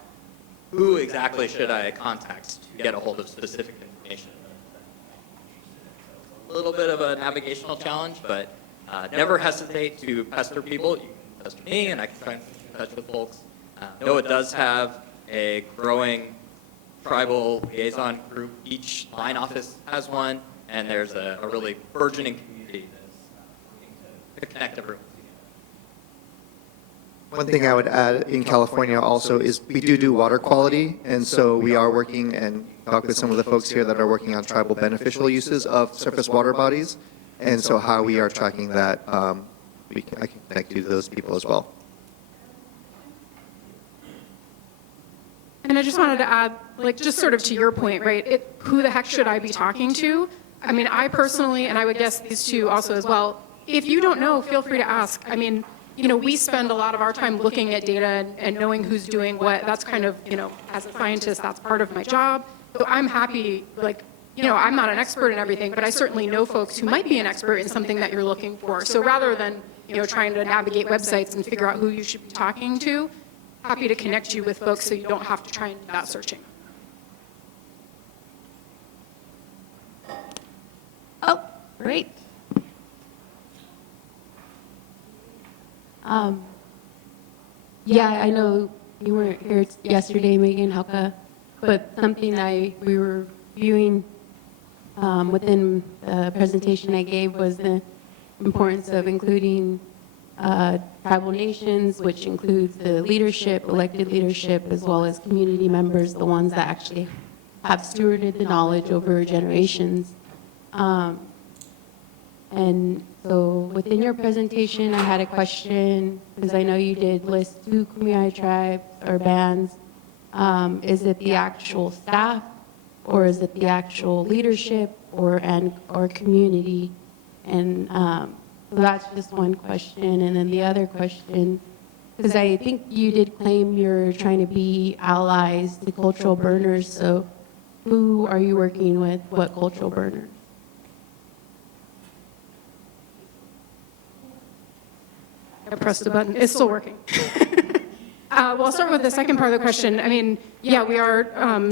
who exactly should I contact to get a hold of specific information. A little bit of a navigational challenge, but never hesitate to pester people. You can pester me, and I can try and put you in touch with folks. NOAA does have a growing tribal liaison group. Each line office has one, and there's a really burgeoning community that's working to connect everyone. One thing I would add in California also is we do water quality, and so we are working and talk with some of the folks here that are working on tribal beneficial uses of surface water bodies, and so how we are tracking that, I can connect you to those people as well. And I just wanted to add, like, just sort of to your point, right? Who the heck should I be talking to? I mean, I personally, and I would guess these two also as well, if you don't know, feel free to ask. I mean, we spend a lot of our time looking at data and knowing who's doing what. That's kind of, as a scientist, that's part of my job. So I'm happy, I'm not an expert in everything, but I certainly know folks who might be an expert in something that you're looking for. So rather than, trying to navigate websites and figure out who you should be talking to, happy to connect you with folks so you don't have to try and do that searching. Oh, great. Yeah, I know you weren't here yesterday, Megan Halka, but something we were viewing within the presentation I gave was the importance of including tribal nations, which includes the leadership, elected leadership, as well as community members, the ones that actually have stewarded the knowledge over generations. And so within your presentation, I had a question, because I know you did list 2 Kumeyaay tribes or bands. Is it the actual staff, or is it the actual leadership, or community? And so that's just one question. And then the other question, because I think you did claim you're trying to be allies to cultural burners. So who are you working with? What cultural burners? I pressed a button. It's still working. Well, I'll start with the second part of the question. I mean, yeah, we are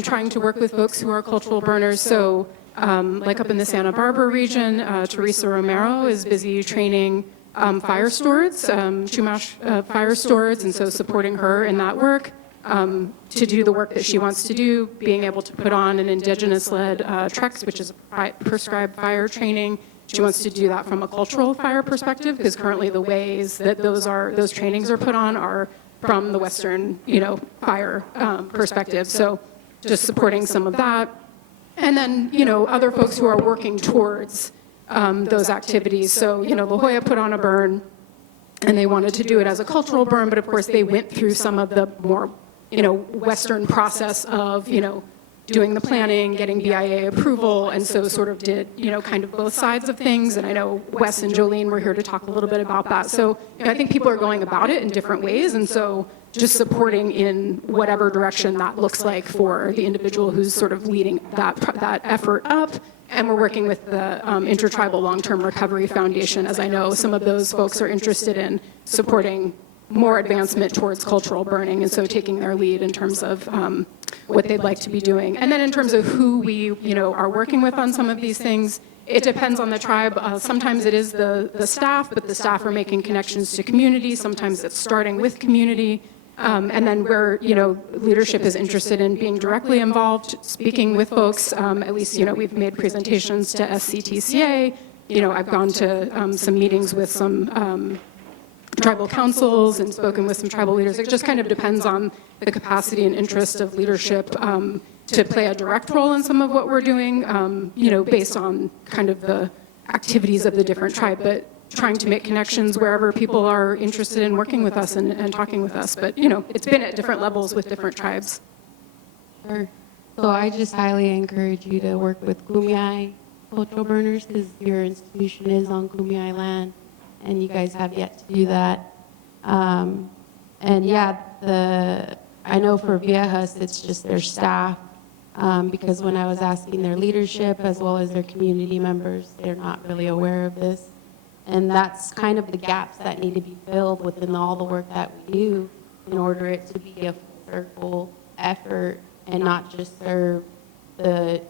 trying to work with folks who are cultural burners. So like up in the Santa Barbara region, Teresa Romero is busy training fire stewards, Chumash fire stewards, and so supporting her in that work to do the work that she wants to do, being able to put on an indigenous-led TREX, which is a prescribed fire training. She wants to do that from a cultural fire perspective, because currently the ways that those trainings are put on are from the Western, fire perspective. So just supporting some of that. And then, other folks who are working towards those activities. So, La Jolla put on a burn, and they wanted to do it as a cultural burn, but of course they went through some of the more, Western process of, doing the planning, getting BIA approval, and so sort of did, kind of both sides of things. And I know Wes and Jolene were here to talk a little bit about that. So I think people are going about it in different ways, and so just supporting in whatever direction that looks like for the individual who's sort of leading that effort up. And we're working with the Intertribal Long-Term Recovery Foundation, as I know some of those folks are interested in supporting more advancement towards cultural burning, and so taking their lead in terms of what they'd like to be doing. And then in terms of who we, are working with on some of these things, it depends on the tribe. Sometimes it is the staff, but the staff are making connections to community. Sometimes it's starting with community. And then where, leadership is interested in being directly involved, speaking with folks, at least, we've made presentations to SCTCA. I've gone to some meetings with some tribal councils and spoken with some tribal leaders. It just kind of depends on the capacity and interest of leadership to play a direct role in some of what we're doing, based on kind of the activities of the different tribe, but trying to make connections wherever people are interested in working with us and talking with us. But, it's been at different levels with different tribes. Sure. So I just highly encourage you to work with Kumeyaay cultural burners, because your institution is on Kumeyaay land, and you guys have yet to do that. And yeah, I know for Viejas, it's just their staff, because when I was asking their leadership as well as their community members, they're not really aware of this. And that's kind of the gaps that need to be filled within all the work that we do in order it to be a full circle effort and not just serve the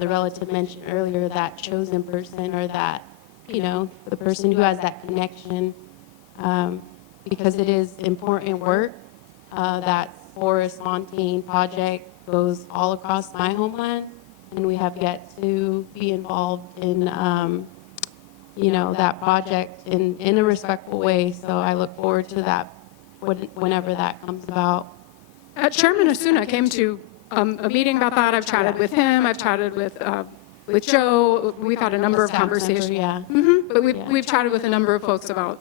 relative mentioned earlier, that chosen person or that, the person who has that connection, because it is important work. That Forest Montane project goes all across my homeland, and we have yet to be involved in that project in a respectful way. So I look forward to that whenever that comes about. Chairman Osuna came to a meeting about that. I've chatted with him. I've chatted with Joe. We've had a number of conversations. Yeah. But we've chatted with a number of folks about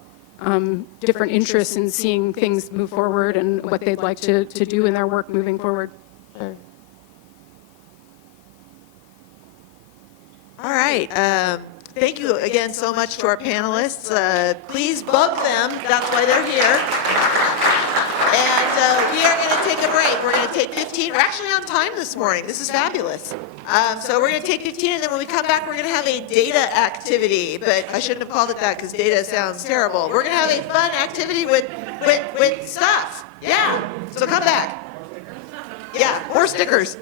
different interests in seeing things move forward and what they'd like to do in their work moving forward. Sure. All right. Thank you again so much to our panelists. Please bug them. That's why they're here. And we are going to take a break. We're going to take 15. We're actually on time this morning. This is fabulous. So we're going to take 15, and then when we come back, we're going to have a data activity. But I shouldn't have called it that because data sounds terrible. We're going to have a fun activity with stuff. Yeah. So come back. Yeah, more stickers.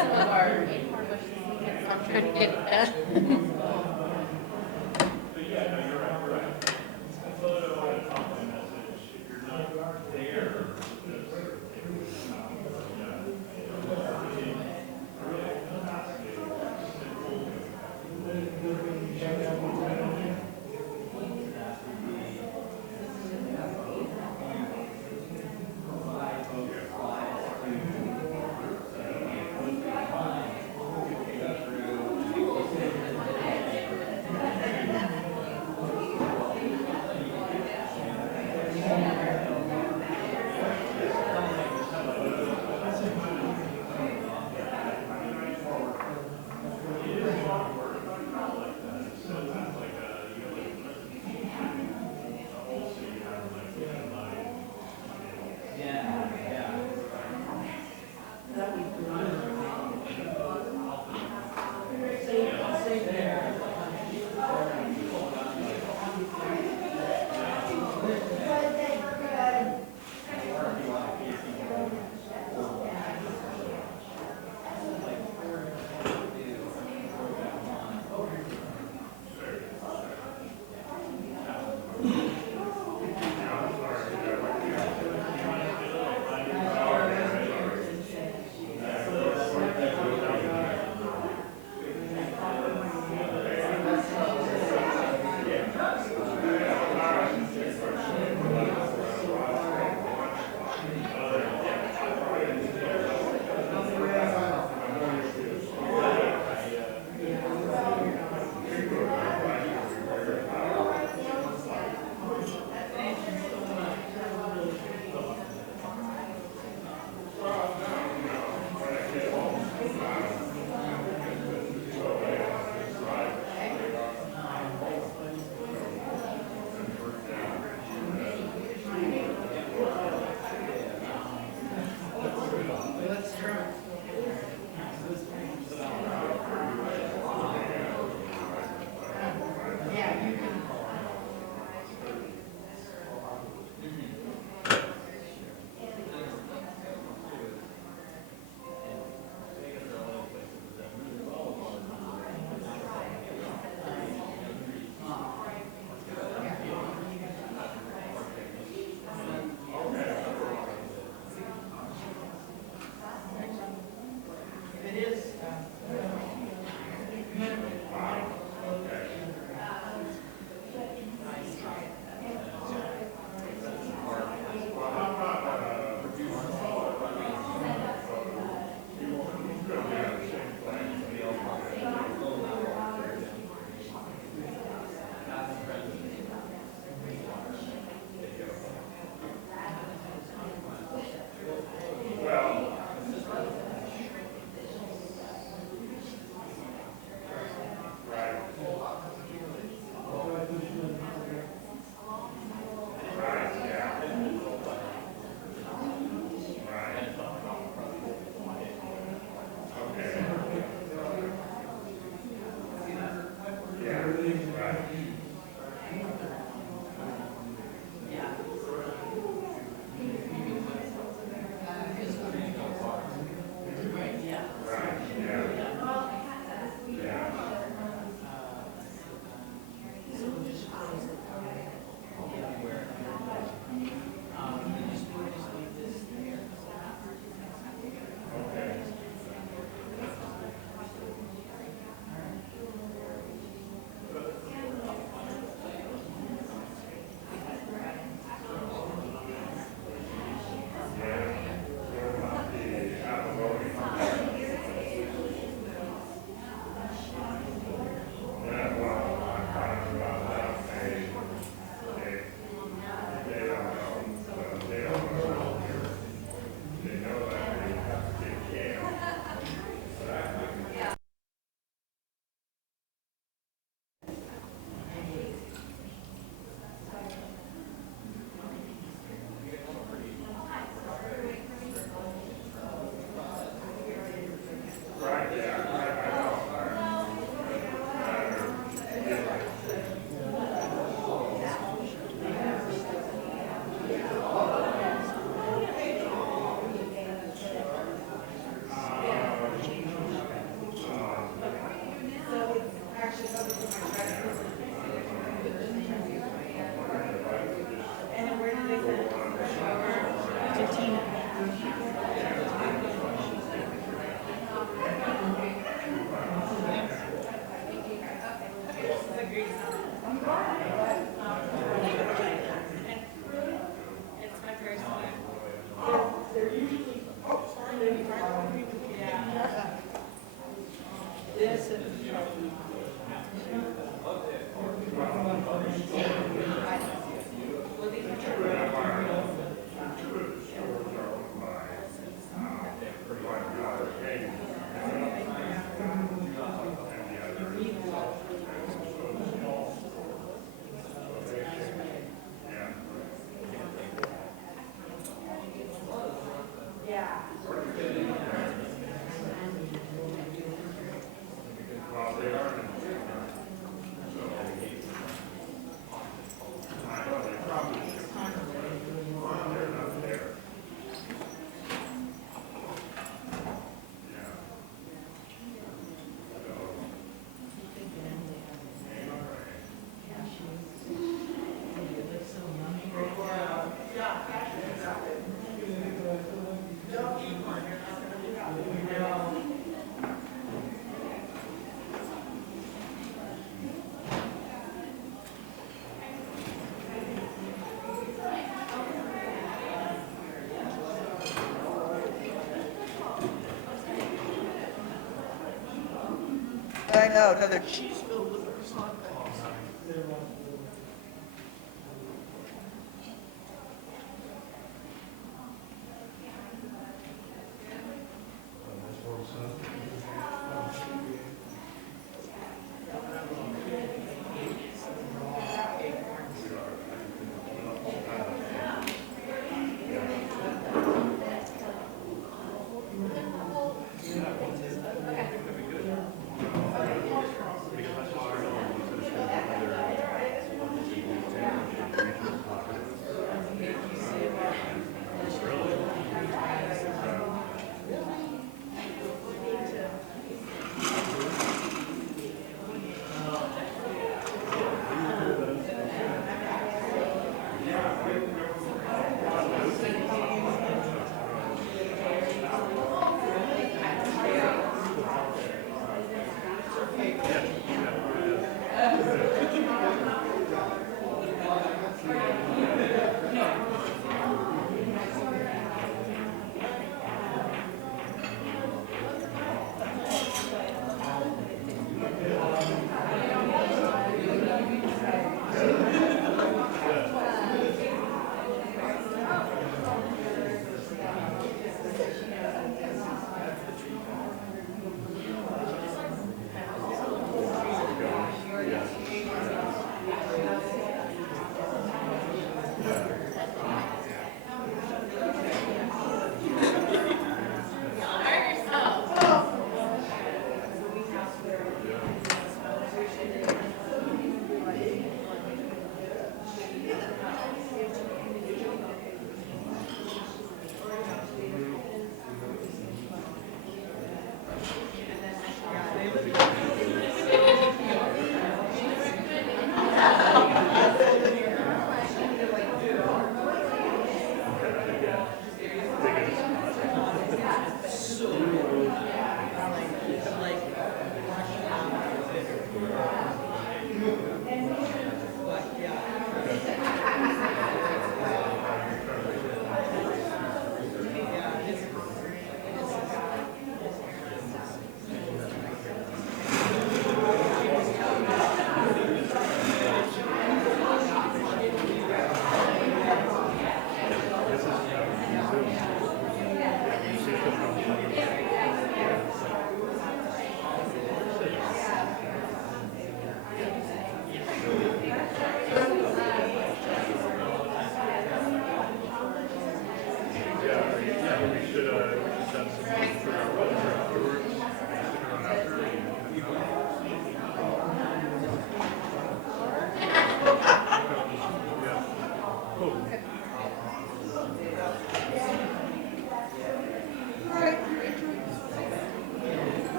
I'm trying to get it done. know, another cheese filled with croissant.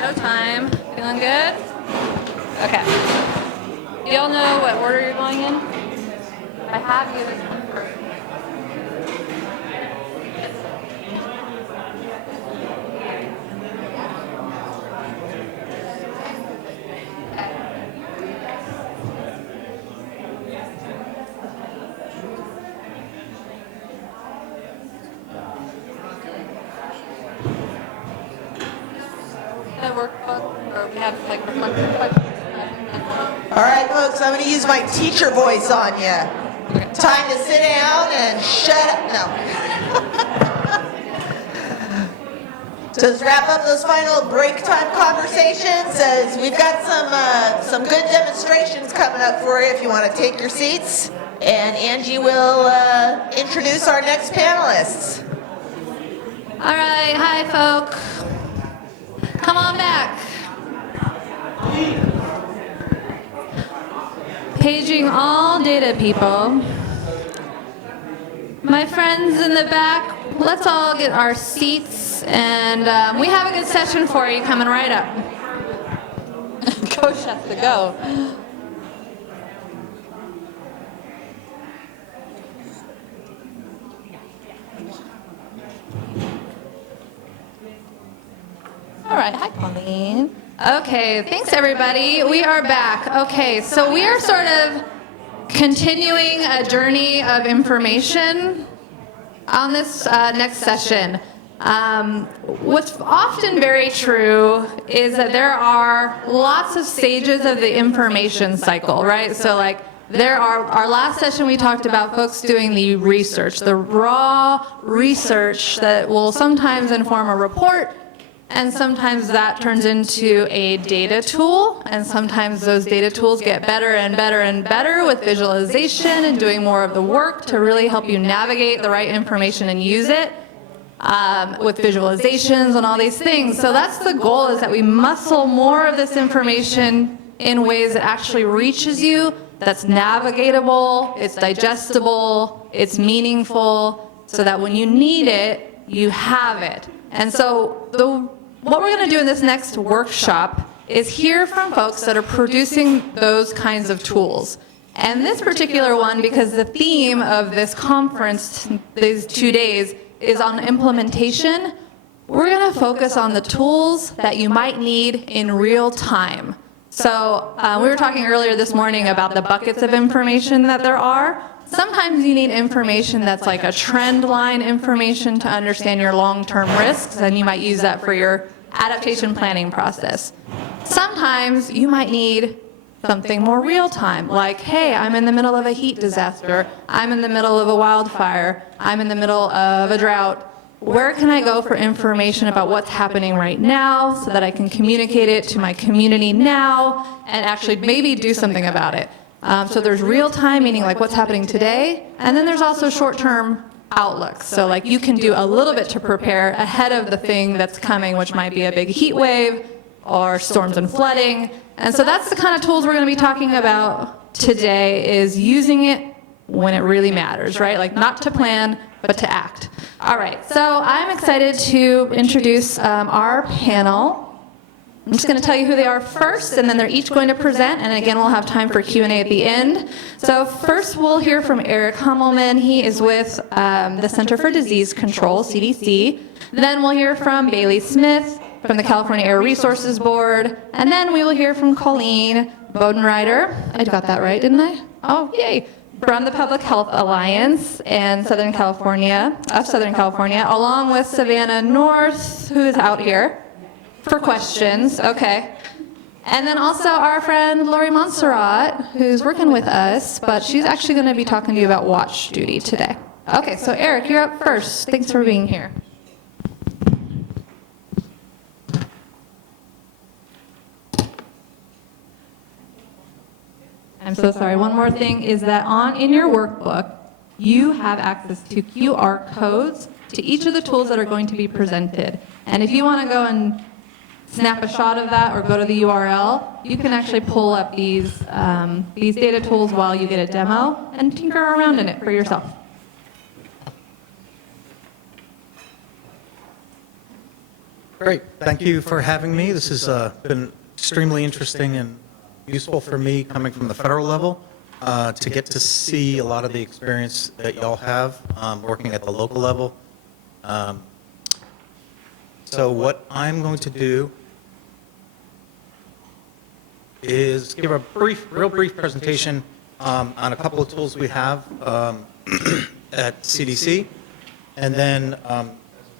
No time. Feeling good? Okay. Do y'all know what order you're going in? I have you this one first. The workbook, or we have like reflective questions. All right, folks, I'm going to use my teacher voice on you. Time to sit down and shut up. No. To wrap up those final break time conversations, as we've got some good demonstrations coming up for you if you want to take your seats. And Angie will introduce our next panelists. All right, hi, folk. Come on back. Paging all data people. My friends in the back, let's all get our seats, and we have a good session for you coming right up. Coach has to go. All right, hi Colleen. Okay, thanks everybody. We are back. Okay, so we are sort of continuing a journey of information on this next session. What's often very true is that there are lots of stages of the information cycle, right? So like there are, our last session we talked about folks doing the research, the raw research that will sometimes inform a report, and sometimes that turns into a data tool, and sometimes those data tools get better and better and better with visualization and doing more of the work to really help you navigate the right information and use it with visualizations and all these things. So that's the goal, is that we muscle more of this information in ways that actually reaches you, that's navigatable, it's digestible, it's meaningful, so that when you need it, you have it. And so what we're going to do in this next workshop is hear from folks that are producing those kinds of tools. And this particular one, because the theme of this conference, these 2 days, is on implementation, we're going to focus on the tools that you might need in real time. So we were talking earlier this morning about the buckets of information that there are. Sometimes you need information that's like a trend line information to understand your long-term risks, and you might use that for your adaptation planning process. Sometimes you might need something more real-time, like, hey, I'm in the middle of a heat disaster, I'm in the middle of a wildfire, I'm in the middle of a drought. Where can I go for information about what's happening right now so that I can communicate it to my community now and actually maybe do something about it? So there's real time, meaning like what's happening today, and then there's also short-term outlooks. So like you can do a little bit to prepare ahead of the thing that's coming, which might be a big heat wave or storms and flooding. And so that's the kind of tools we're going to be talking about today, is using it when it really matters, right? Like not to plan, but to act. All right, so I'm excited to introduce our panel. I'm just going to tell you who they are first, and then they're each going to present, and again, we'll have time for Q&A at the end. So first, we'll hear from Eric Hummelman. He is with the Center for Disease Control, CDC. Then we'll hear from Bailey Smith from the California Air Resources Board, and then we will hear from Colleen Bodenreiter. I got that right, didn't I? Oh, yay. From the Public Health Alliance and Southern California, along with Savannah North, who is out here for questions. Okay. And then also our friend Lori Montserrat, who's working with us, but she's actually going to be talking to you about watch duty today. Okay, so Eric, you're up first. Thanks for being here. I'm so sorry. One more thing is that in your workbook, you have access to QR codes to each of the tools that are going to be presented. And if you want to go and snap a shot of that or go to the URL, you can actually pull up these data tools while you get a demo and tinker around in it for yourself. Great. Thank you for having me. This has been extremely interesting and useful for me coming from the federal level to get to see a lot of the experience that y'all have working at the local level. So what I'm going to do is give a real brief presentation on a couple of tools we have at CDC. And then, as I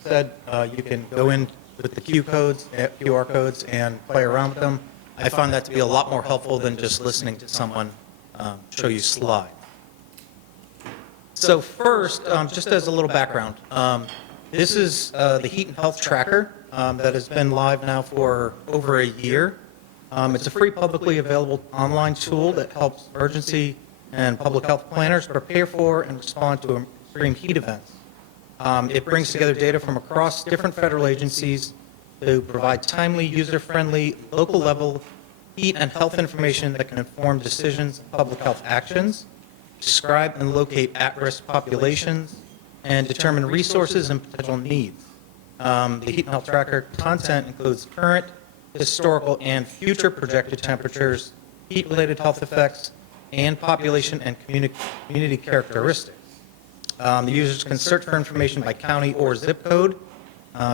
said, you can go in with the QR codes and play around with them. I find that to be a lot more helpful than just listening to someone show you slides. So first, just as a little background, this is the Heat and Health Tracker that has been live now for over a year. It's a free publicly available online tool that helps emergency and public health planners prepare for and respond to extreme heat events. It brings together data from across different federal agencies to provide timely, user-friendly, local-level heat and health information that can inform decisions and public health actions, describe and locate at-risk populations, and determine resources and potential needs. The Heat and Health Tracker content includes current historical and future projected temperatures, heat-related health effects, and population and community characteristics. The users can search for information by county or zip code.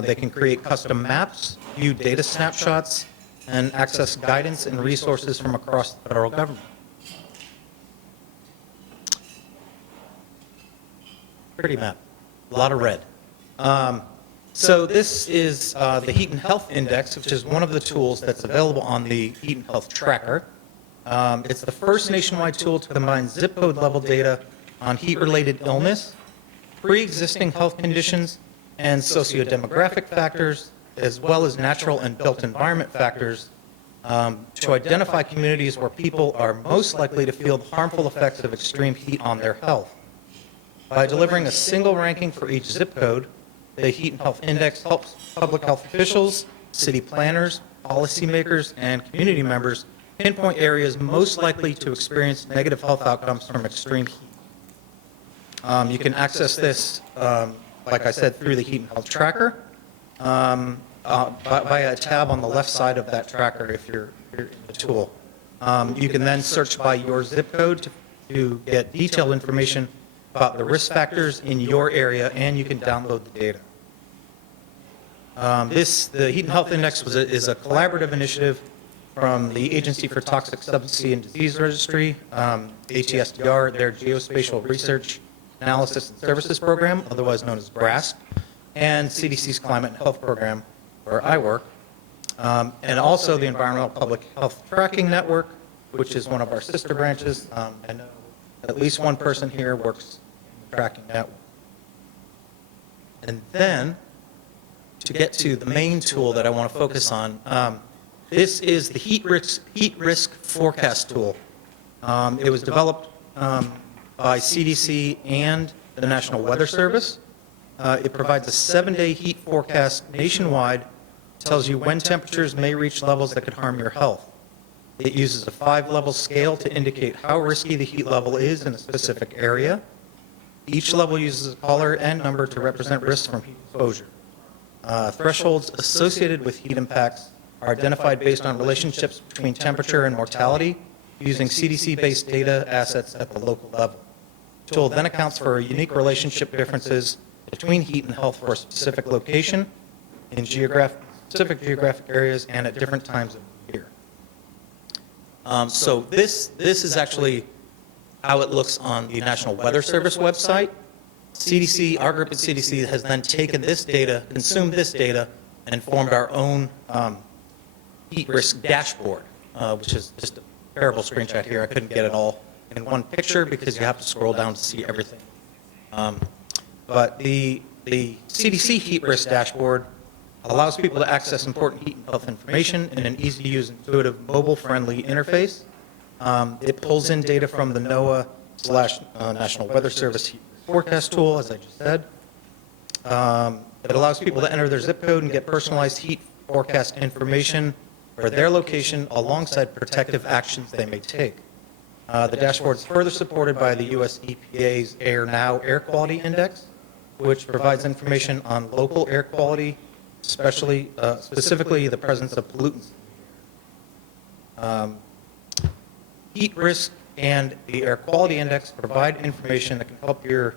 They can create custom maps, view data snapshots, and access guidance and resources from across the federal government. Pretty map, a lot of red. So this is the Heat and Health Index, which is one of the tools that's available on the Heat and Health Tracker. It's the first nationwide tool to combine zip code level data on heat-related illness, pre-existing health conditions, and sociodemographic factors, as well as natural and built environment factors, to identify communities where people are most likely to feel the harmful effects of extreme heat on their health. By delivering a single ranking for each zip code, the Heat and Health Index helps public health officials, city planners, policymakers, and community members pinpoint areas most likely to experience negative health outcomes from extreme heat. You can access this, like I said, through the Heat and Health Tracker, via a tab on the left side of that tracker if you're in the tool. You can then search by your zip code to get detailed information about the risk factors in your area, and you can download the data. The Heat and Health Index is a collaborative initiative from the Agency for Toxic Substance and Disease Registry, ATSDR, their Geospatial Research, Analysis and Services Program, otherwise known as GRASP, and CDC's Climate and Health Program, where I work, and also the Environmental Public Health Tracking Network, which is one of our sister branches. I know at least one person here works in the tracking network. And then, to get to the main tool that I want to focus on, this is the heat risk forecast tool. It was developed by CDC and the National Weather Service. It provides a 7-day heat forecast nationwide, tells you when temperatures may reach levels that could harm your health. It uses a 5-level scale to indicate how risky the heat level is in a specific area. Each level uses a color and number to represent risks from heat exposure. Thresholds associated with heat impacts are identified based on relationships between temperature and mortality using CDC-based data assets at the local level. The tool then accounts for unique relationship differences between heat and health for a specific location, in specific geographic areas, and at different times of the year. So this is actually how it looks on the National Weather Service website. CDC, our group at CDC has then taken this data, consumed this data, and formed our own heat risk dashboard, which is just a terrible screenshot here. I couldn't get it all in one picture because you have to scroll down to see everything. But the CDC heat risk dashboard allows people to access important heat and health information in an easy-to-use, intuitive, mobile-friendly interface. It pulls in data from the NOAA/National Weather Service heat forecast tool, as I just said. It allows people to enter their zip code and get personalized heat forecast information for their location alongside protective actions they may take. The dashboard is further supported by the US EPA's AirNow Air Quality Index, which provides information on local air quality, specifically the presence of pollutants. Heat risk and the air quality index provide information that can help your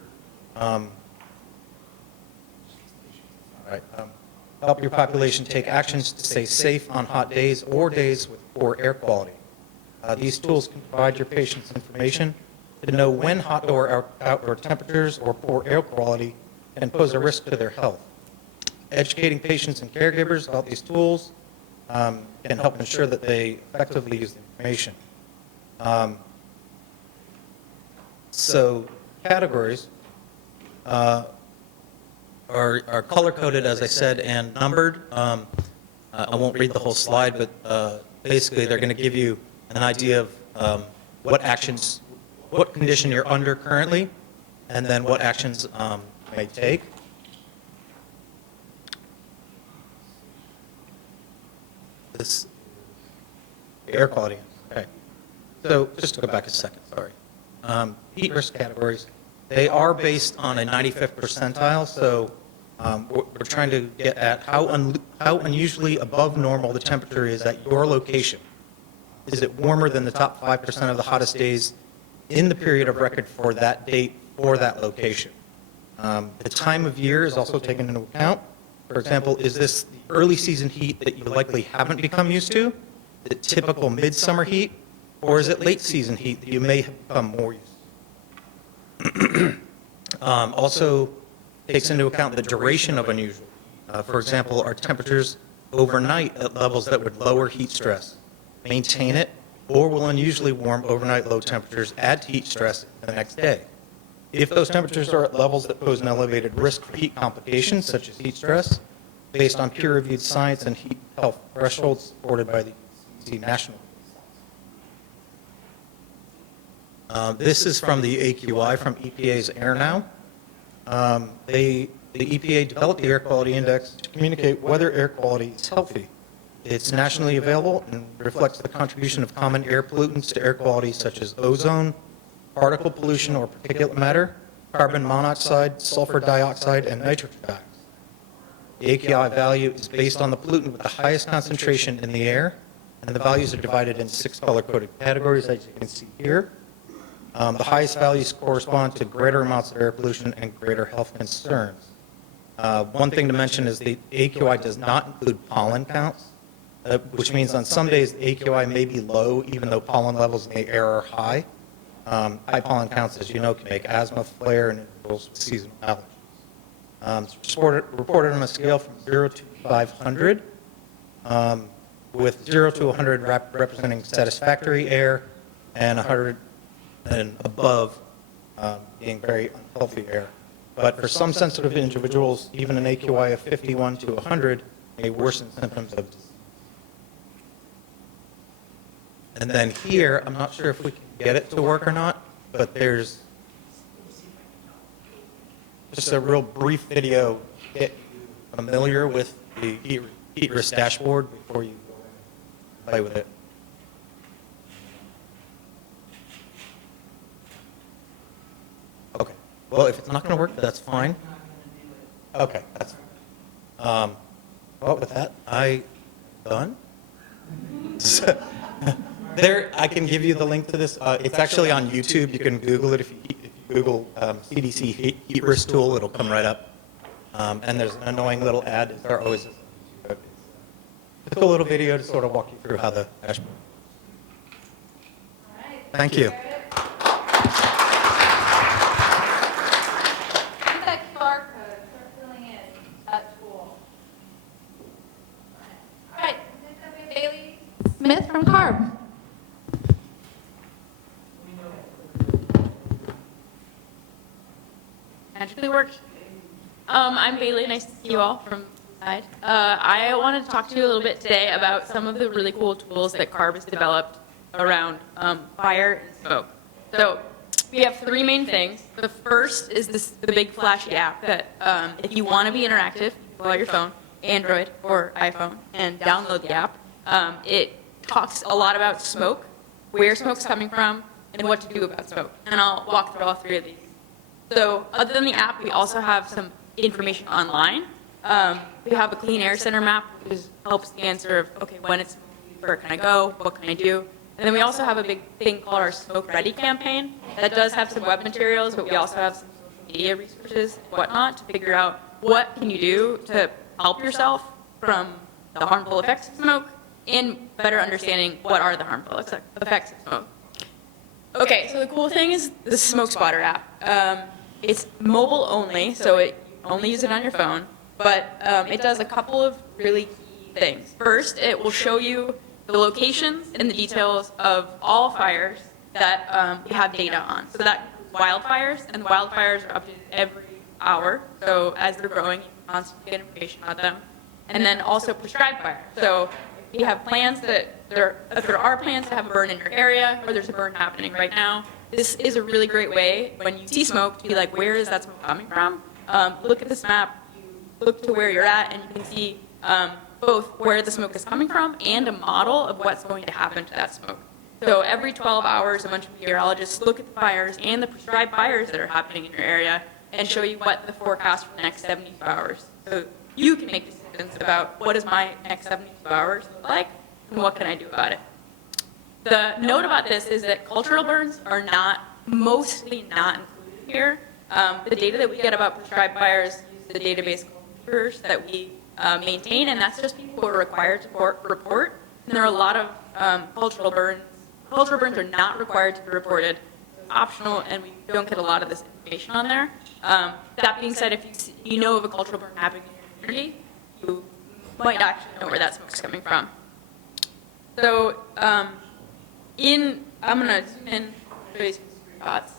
help your population take actions to stay safe on hot days or days with poor air quality. These tools can provide your patients information to know when hot or outdoor temperatures or poor air quality can pose a risk to their health. Educating patients and caregivers about these tools can help ensure that they effectively use the information. So categories are color-coded, as I said, and numbered. I won't read the whole slide, but basically they're going to give you an idea of what condition you're under currently, and then what actions you may take. This air quality. Okay. So just to go back a second, sorry. Heat risk categories, they are based on a 95th percentile, so We're trying to get at how unusually above normal the temperature is at your location. Is it warmer than the top 5% of the hottest days in the period of record for that date for that location? The time of year is also taken into account. For example, is this the early season heat that you likely haven't become used to? Is it typical midsummer heat? Or is it late season heat that you may have become more used to? Also takes into account the duration of unusual. For example, are temperatures overnight at levels that would lower heat stress, maintain it, or will unusually warm overnight low temperatures add to heat stress the next day? If those temperatures are at levels that pose an elevated risk for heat complications, such as heat stress, based on peer-reviewed science and heat health thresholds supported by the CDC national. This is from the AQI, from EPA's Air Now. The EPA developed the Air Quality Index to communicate whether air quality is healthy. It's nationally available and reflects the contribution of common air pollutants to air quality, such as ozone, particle pollution or particulate matter, carbon monoxide, sulfur dioxide, and nitrogen dioxide. The AQI value is based on the pollutant with the highest concentration in the air, and the values are divided into 6 color-coded categories, as you can see here. The highest values correspond to greater amounts of air pollution and greater health concerns. One thing to mention is the AQI does not include pollen counts, which means on some days the AQI may be low even though pollen levels in the air are high. High pollen counts, as you know, can make asthma, flare, and individuals with seasonal allergies. It's reported on a scale from 0 to 500, with 0 to 100 representing satisfactory air, and 100 and above being very unhealthy air. But for some sensitive individuals, even an AQI of 51 to 100 may worsen symptoms of disease. And then here, I'm not sure if we can get it to work or not, but there's just a real brief video to get you familiar with the heat risk dashboard before you go and play with it. Okay. Well, if it's not going to work, that's fine. Okay, that's fine. Well, with that, I'm done. So, there, I can give you the link to this. It's actually on YouTube. You can Google it. If you Google CDC heat risk tool, it'll come right up. And there's an annoying little ad. There always is. It's a little video to sort of walk you through how the dashboard. Thank you. That QR code, start filling in that tool. All right, next up we have Bailey Smith from CARB. Magically worked. I'm Bailey, nice to see you all from the side. I wanted to talk to you a little bit today about some of the really cool tools that CARB has developed around fire and smoke. So we have 3 main things. The first is the big flashy app that if you want to be interactive, you can pull out your phone, Android or iPhone, and download the app. It talks a lot about smoke, where smoke's coming from, and what to do about smoke. And I'll walk through all 3 of these. So other than the app, we also have some information online. We have a Clean Air Center map, which helps the answer of, okay, when it's smoky, where can I go, what can I do? And then we also have a big thing called our Smoke Ready campaign. That does have some web materials, but we also have some social media resources and whatnot to figure out what can you do to help yourself from the harmful effects of smoke and better understanding what are the harmful effects of smoke. Okay, so the cool thing is the Smoke Spotter app. It's mobile only, so you only use it on your phone, but it does a couple of really key things. First, it will show you the locations and the details of all fires that we have data on. So that wildfires, and the wildfires are updated every hour, so as they're growing, you can constantly get information about them. And then also prescribed fire. So we have plans that if there are plans to have a burn in your area, or there's a burn happening right now, this is a really great way when you see smoke to be like, where is that smoke coming from? Look at this map, you look to where you're at, and you can see both where the smoke is coming from and a model of what's going to happen to that smoke. So every 12 hours, a bunch of meteorologists look at the fires and the prescribed fires that are happening in your area and show you what the forecast for the next 72 hours. So you can make decisions about what does my next 72 hours look like and what can I do about it. The note about this is that cultural burns are mostly not included here. The data that we get about prescribed fires use the database cultures that we maintain, and that's just people who are required to report. And there are a lot of cultural burns. Cultural burns are not required to be reported, optional, and we don't get a lot of this information on there. That being said, if you know of a cultural burn happening in your community, you might actually know where that smoke's coming from. So I'm going to zoom in, show you some screenshots.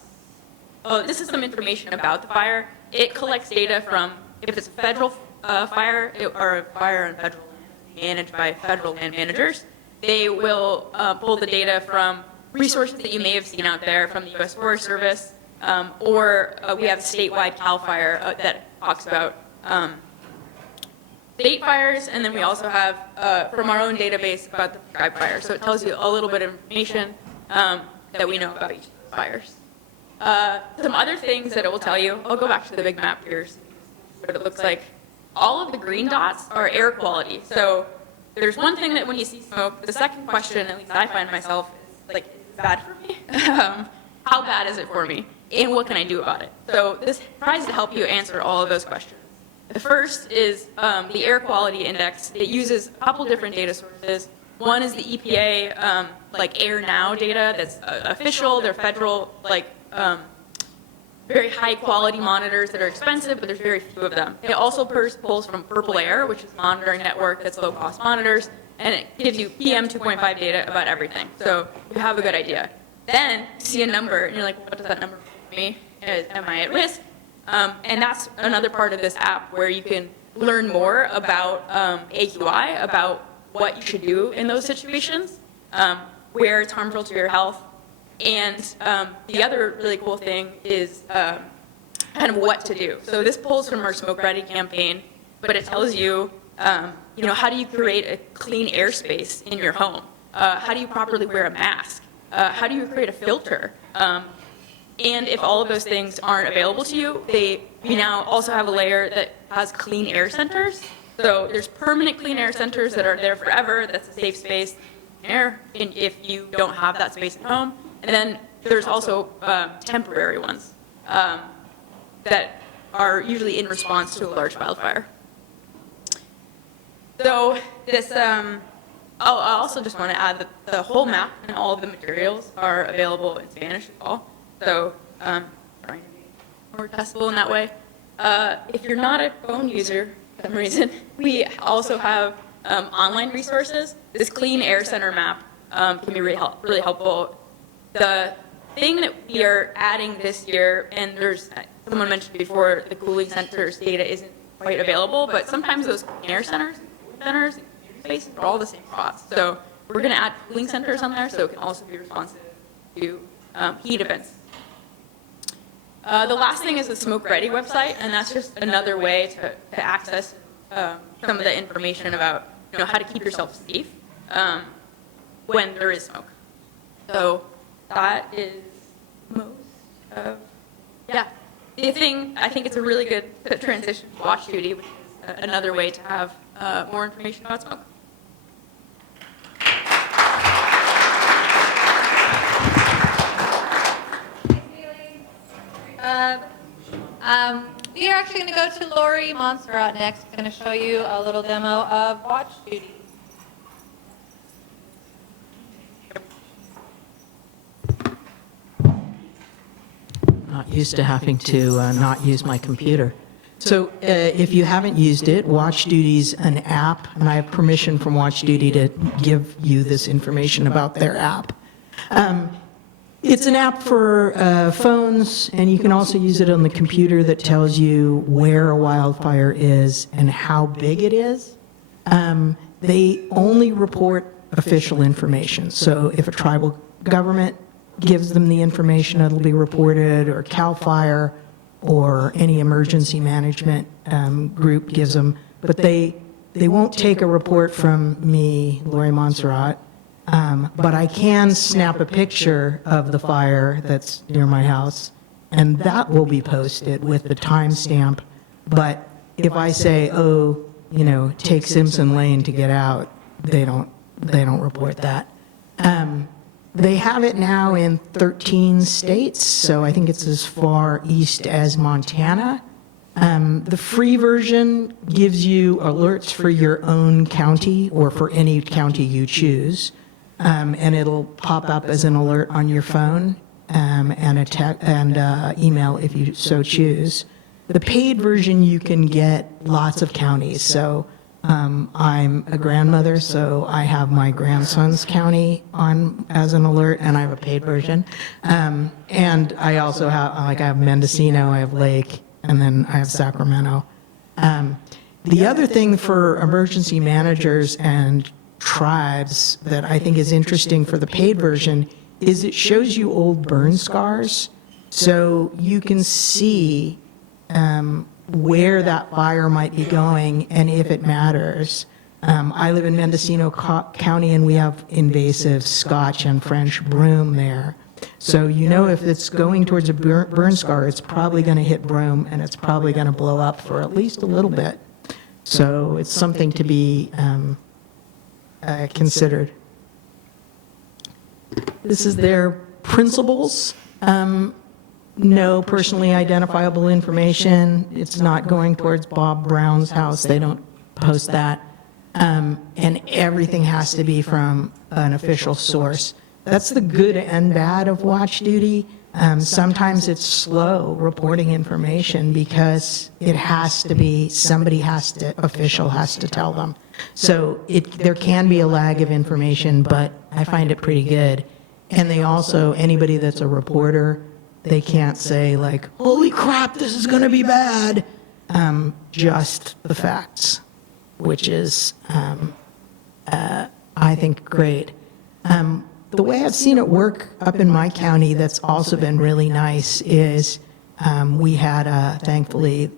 Oh, this is some information about the fire. It collects data from, if it's a federal fire or a fire on federal land managed by federal land managers, they will pull the data from resources that you may have seen out there from the U.S. Forest Service, or we have statewide CAL FIRE that talks about state fires, and then we also have from our own database about the prescribed fires. So it tells you a little bit of information that we know about each of the fires. Some other things that it will tell you, I'll go back to the big map here, so what it looks like. All of the green dots are air quality. So there's one thing that when you see smoke, the second question, at least I find myself, is like, is it bad for me? How bad is it for me? And what can I do about it? So this tries to help you answer all of those questions. The first is the air quality index. It uses a couple different data sources. One is the EPA, like Air Now data that's official. They're federal, like very high quality monitors that are expensive, but there's very few of them. It also pulls from Purple Air, which is a monitoring network that's low cost monitors, and it gives you PM 2.5 data about everything. So you have a good idea. Then you see a number, and you're like, what does that number mean for me? Am I at risk? And that's another part of this app where you can learn more about AQI, about what you should do in those situations, where it's harmful to your health. And the other really cool thing is kind of what to do. So this pulls from our Smoke Ready campaign, but it tells you, how do you create a clean airspace in your home? How do you properly wear a mask? How do you create a filter? And if all of those things aren't available to you, we now also have a layer that has clean air centers. So there's permanent clean air centers that are there forever. That's a safe space, air, if you don't have that space at home. And then there's also temporary ones that are usually in response to a large wildfire. So this, I also just want to add that the whole map and all of the materials are available in Spanish as well. So trying to be more accessible in that way. If you're not a phone user, for some reason, we also have online resources. This Clean Air Center map can be really helpful. The thing that we are adding this year, and there's someone mentioned before, the cooling centers data isn't quite available, but sometimes those clean air centers, and community spaces are all the same spots. So we're going to add cooling centers on there so it can also be responsive to heat events. The last thing is the Smoke Ready website, and that's just another way to access some of the information about how to keep yourself safe when there is smoke. So that is most of, the thing. I think it's a really good transition to Watch Duty, which is another way to have more information about smoke. We are actually going to go to Lori Montserrat next. I'm going to show you a little demo of Watch Duty. Not used to having to not use my computer. So if you haven't used it, Watch Duty's an app, and I have permission from Watch Duty to give you this information about their app. It's an app for phones, and you can also use it on the computer that tells you where a wildfire is and how big it is. They only report official information. So if a tribal government gives them the information, it'll be reported, or CAL FIRE or any emergency management group gives them. But they won't take a report from me, Lori Montserrat. But I can snap a picture of the fire that's near my house and that will be posted with the timestamp. But if I say, oh, you know, take Simpson Lane to get out, they don't report that. They have it now in 13 states, so I think it's as far east as Montana. The free version gives you alerts for your own county or for any county you choose, and it'll pop up as an alert on your phone and email if you so choose. The paid version, you can get lots of counties. So I'm a grandmother, so I have my grandson's county on as an alert, and I have a paid version. And I also have, like, I have Mendocino, I have Lake, and then I have Sacramento. The other thing for emergency managers and tribes that I think is interesting for the paid version is it shows you old burn scars. So you can see where that fire might be going and if it matters. I live in Mendocino County, and we have invasive Scotch and French broom there. So you know if it's going towards a burn scar, it's probably going to hit broom, and it's probably going to blow up for at least a little bit. So it's something to be considered. This is their principles. No personally identifiable information. It's not going towards Bob Brown's house. They don't post that. And everything has to be from an official source. That's the good and bad of Watch Duty. Sometimes it's slow reporting information because it has to be, official has to tell them. So there can be a lag of information, but I find it pretty good. And they also, anybody that's a reporter, they can't say like, holy crap, this is going to be bad. Just the facts, which is, I think, great. The way I've seen it work up in my county that's also been really nice is we had, thankfully,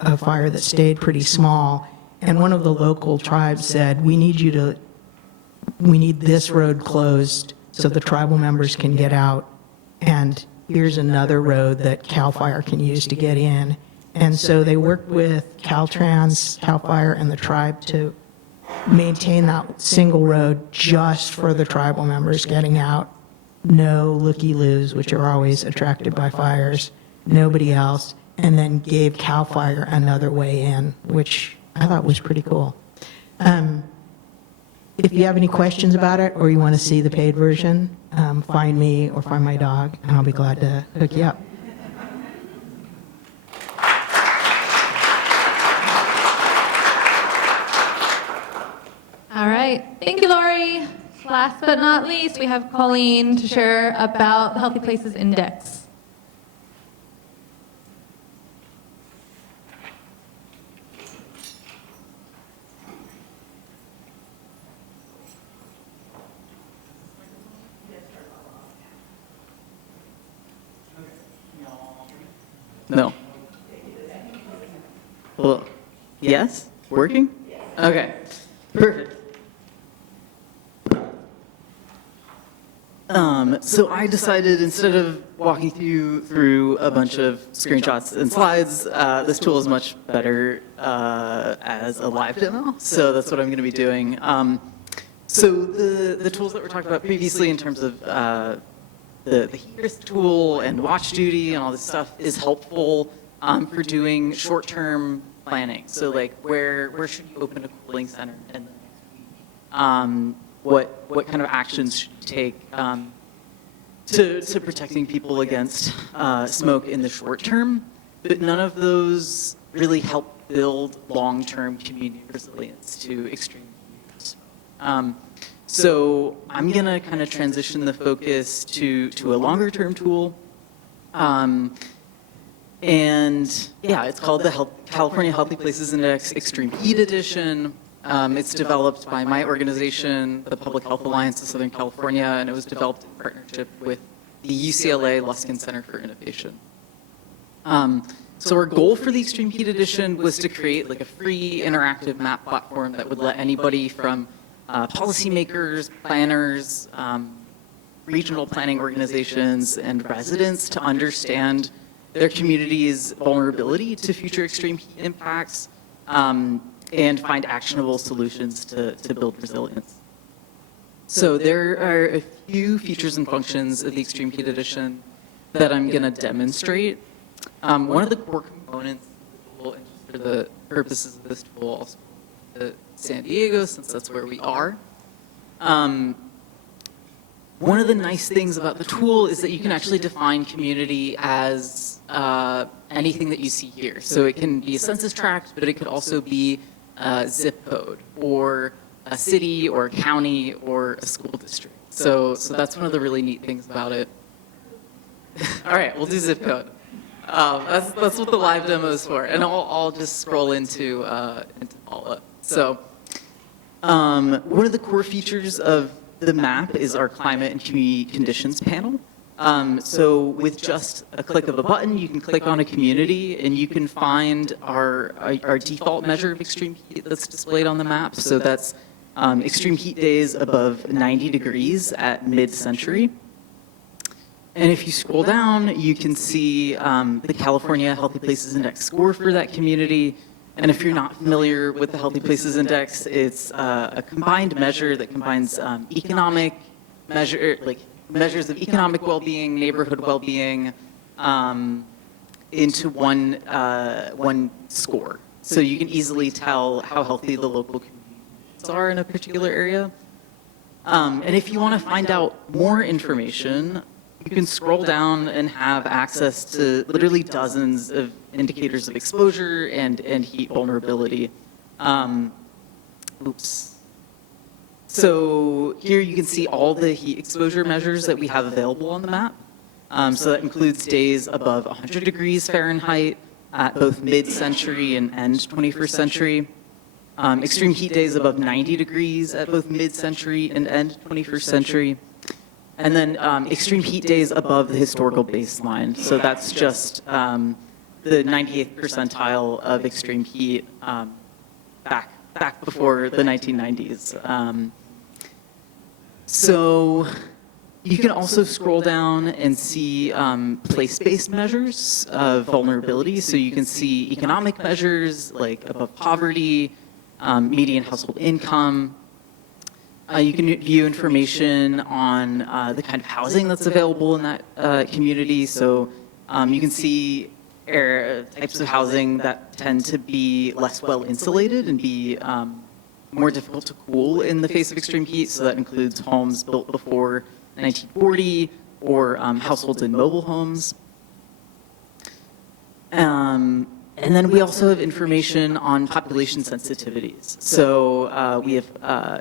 a fire that stayed pretty small. And one of the local tribes said, we need this road closed so the tribal members can get out. And here's another road that CAL FIRE can use to get in. And so they worked with Caltrans, CAL FIRE, and the tribe to maintain that single road just for the tribal members getting out. No looky-loos, which are always attracted by fires, nobody else, and then gave CAL FIRE another way in, which I thought was pretty cool. If you have any questions about it or you want to see the paid version, find me or find my dog, and I'll be glad to hook you up. All right. Thank you, Lori. Last but not least, we have Colleen to share about the Healthy Places Index. No. Well, yes? Working? Okay. Perfect. So I decided instead of walking you through a bunch of screenshots and slides, this tool is much better as a live demo. So that's what I'm going to be doing. So the tools that were talked about previously in terms of the HERES tool and Watch Duty and all this stuff is helpful for doing short-term planning. So like where should you open a cooling center in the next week? What kind of actions should you take to protecting people against smoke in the short term? But none of those really help build long-term community resilience to extreme use. So I'm going to kind of transition the focus to a longer-term tool. And yeah, it's called the California Healthy Places Index Extreme Heat Edition. It's developed by my organization, the Public Health Alliance of Southern California, and it was developed in partnership with the UCLA Luskin Center for Innovation. So our goal for the Extreme Heat Edition was to create like a free interactive map platform that would let anybody from policymakers, planners, regional planning organizations, and residents to understand their community's vulnerability to future extreme heat impacts, and find actionable solutions to build resilience. So there are a few features and functions of the Extreme Heat Edition that I'm going to demonstrate. One of the core components of the tool, and just for the purposes of this tool, also San Diego, since that's where we are. One of the nice things about the tool is that you can actually define community as anything that you see here. So it can be a census tract, but it could also be a zip code, or a city, or a county, or a school district. So that's one of the really neat things about it. All right, we'll do zip code. That's what the live demo is for, and I'll just scroll into Paula. So one of the core features of the map is our climate and community conditions panel. So with just a click of a button, you can click on a community and you can find our default measure of extreme heat that's displayed on the map. So that's extreme heat days above 90 degrees at mid-century. And if you scroll down, you can see the California Healthy Places Index score for that community. And if you're not familiar with the Healthy Places Index, it's a combined measure that combines measures of economic well-being, neighborhood well-being, into one score. So you can easily tell how healthy the local communities are in a particular area. And if you want to find out more information, you can scroll down and have access to literally dozens of indicators of exposure and heat vulnerability. So here you can see all the heat exposure measures that we have available on the map. So that includes days above 100 degrees Fahrenheit at both mid-century and end 21st century. Extreme heat days above 90 degrees at both mid-century and end 21st century. And then extreme heat days above the historical baseline. So that's just the 98th percentile of extreme heat back before the 1990s. So you can also scroll down and see place-based measures of vulnerability. So you can see economic measures like above poverty, median household income. You can view information on the kind of housing that's available in that community. So you can see types of housing that tend to be less well insulated and be more difficult to cool in the face of extreme heat. So that includes homes built before 1940 or households in mobile homes. And then we also have information on population sensitivities. So we have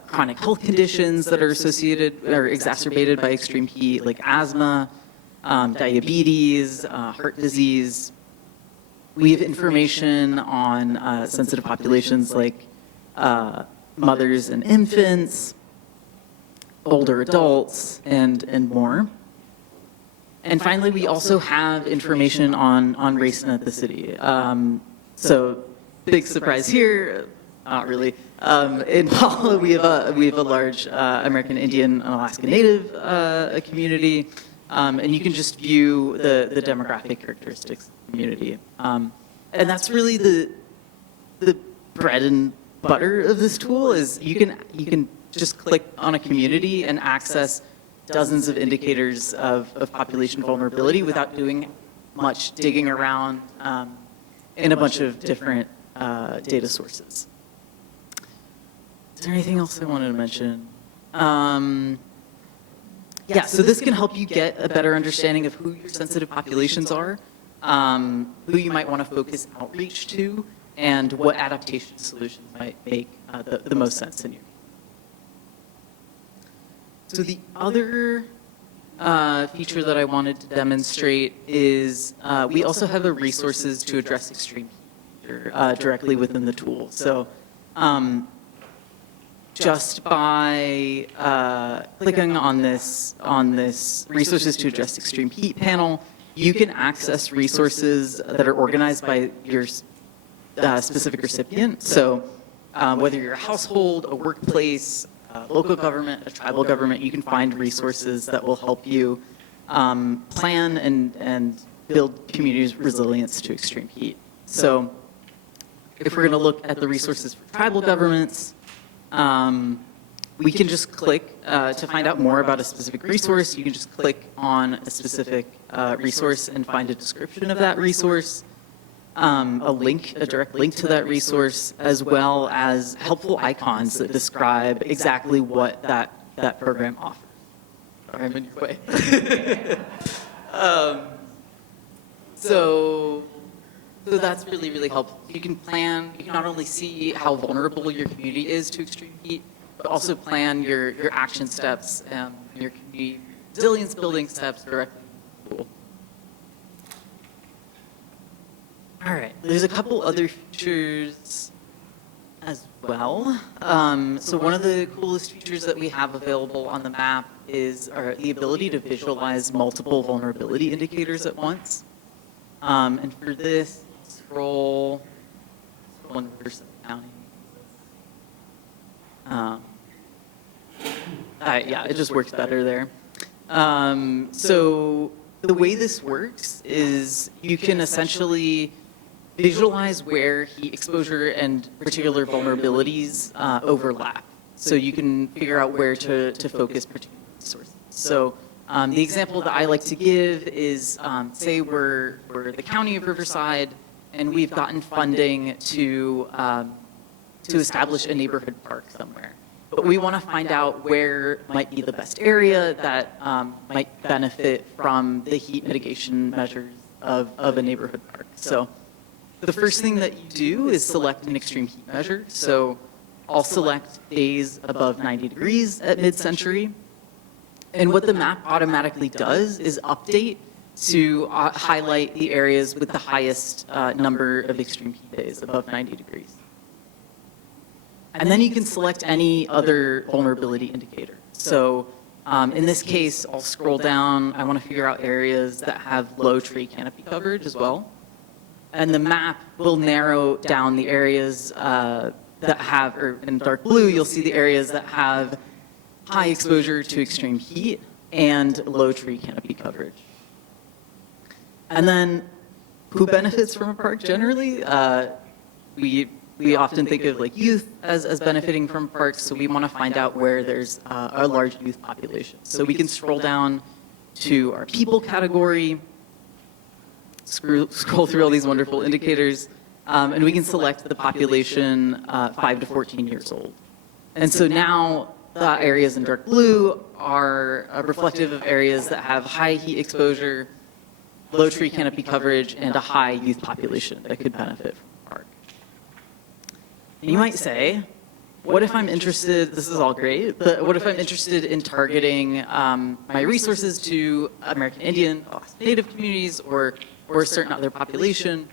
chronic health conditions that are associated or exacerbated by extreme heat, like asthma, diabetes, heart disease. We have information on sensitive populations like mothers and infants, older adults, and more. And finally, we also have information on race and ethnicity. So big surprise here, not really. In Paula, we have a large American Indian and Alaska Native community, and you can just view the demographic characteristics of the community. And that's really the bread and butter of this tool is you can just click on a community and access dozens of indicators of population vulnerability without doing much digging around in a bunch of different data sources. Is there anything else I wanted to mention? Yeah, so this can help you get a better understanding of who your sensitive populations are, who you might want to focus outreach to, and what adaptation solutions might make the most sense in you. So the other feature that I wanted to demonstrate is we also have the resources to address extreme heat directly within the tool. So just by clicking on this resources to address extreme heat panel, you can access resources that are organized by your specific recipient. So whether you're a household, a workplace, local government, a tribal government, you can find resources that will help you plan and build communities' resilience to extreme heat. So if we're going to look at the resources for tribal governments, we can just click to find out more about a specific resource. You can just click on a specific resource and find a description of that resource, a direct link to that resource, as well as helpful icons that describe exactly what that program offers. Sorry, I'm in your way. So that's really, really helpful. You can not only see how vulnerable your community is to extreme heat, but also plan your action steps and your community resilience building steps directly in the tool. All right, there's a couple other features as well. So one of the coolest features that we have available on the map is the ability to visualize multiple vulnerability indicators at once. And for this, scroll one person counting. Yeah, it just works better there. So the way this works is you can essentially visualize where heat exposure and particular vulnerabilities overlap. So you can figure out where to focus particular resources. So the example that I like to give is, say we're the county of Riverside, and we've gotten funding to establish a neighborhood park somewhere. But we want to find out where might be the best area that might benefit from the heat mitigation measures of a neighborhood park. So the first thing that you do is select an extreme heat measure. So I'll select days above 90 degrees at mid-century. And what the map automatically does is update to highlight the areas with the highest number of extreme heat days above 90 degrees. And then you can select any other vulnerability indicator. So in this case, I'll scroll down. I want to figure out areas that have low tree canopy coverage as well. And the map will narrow down the areas that have, or in dark blue, you'll see the areas that have high exposure to extreme heat and low tree canopy coverage. And then who benefits from a park generally? We often think of like youth as benefiting from parks, so we want to find out where there's a large youth population. So we can scroll down to our people category, scroll through all these wonderful indicators, and we can select the population 5 to 14 years old. And so now the areas in dark blue are reflective of areas that have high heat exposure, low tree canopy coverage, and a high youth population that could benefit from the park. And you might say, what if I'm interested, this is all great, but what if I'm interested in targeting my resources to American Indian, Alaska Native communities, or a certain other population?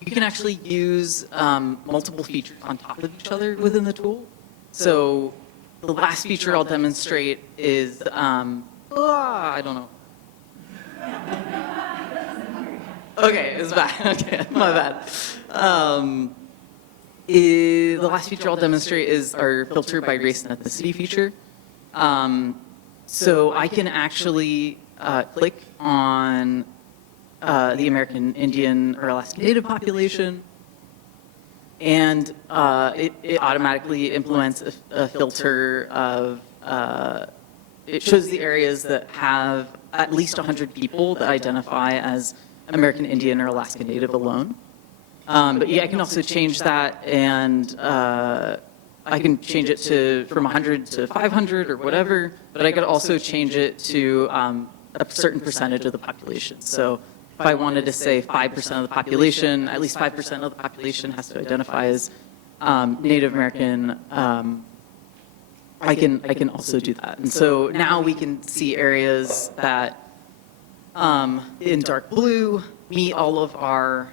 You can actually use multiple features on top of each other within the tool. So the last feature I'll demonstrate is, I don't know. Okay, it's bad. Okay, my bad. The last feature I'll demonstrate is our filter by race and ethnicity feature. So I can actually click on the American Indian or Alaska Native population, and it automatically implements a filter of, it shows the areas that have at least 100 people that identify as American Indian or Alaska Native alone. But yeah, I can also change that, and I can change it from 100 to 500 or whatever, but I could also change it to a certain percentage of the population. So if I wanted to say 5% of the population, at least 5% of the population has to identify as Native American, I can also do that. And so now we can see areas that in dark blue meet all of our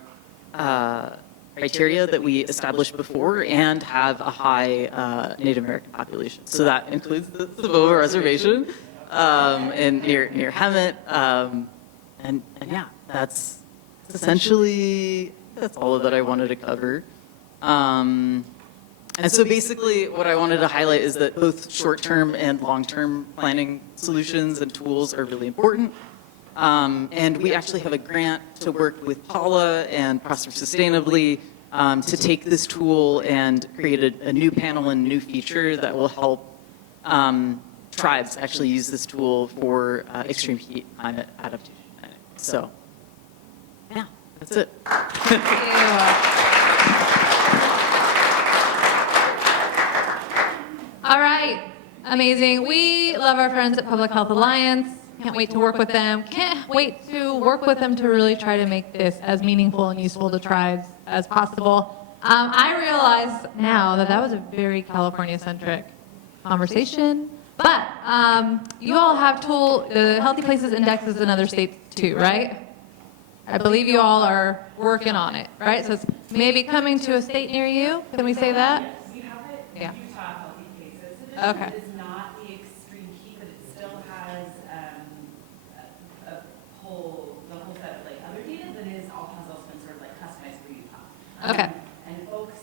criteria that we established before and have a high Native American population. So that includes the Saboba Reservation and near Hemet. And yeah, that's essentially, that's all that I wanted to cover. And so basically what I wanted to highlight is that both short-term and long-term planning solutions and tools are really important. And we actually have a grant to work with Paula and Prosper Sustainably to take this tool and create a new panel and new feature that will help tribes actually use this tool for extreme heat climate adaptation. So, yeah, that's it. All right, amazing. We love our friends at Public Health Alliance. Can't wait to work with them. Can't wait to work with them to really try to make this as meaningful and useful to tribes as possible. I realize now that that was a very California-centric conversation, but you all have the Healthy Places Index is in other states too, right? I believe you all are working on it, right? So it's maybe coming to a state near you. Can we say that? Yes, we have it in Yeah. Utah Healthy Places. Okay. It is not the extreme heat, but it still has the whole set of like other data that has also been sort of like customized for Utah. Okay. And folks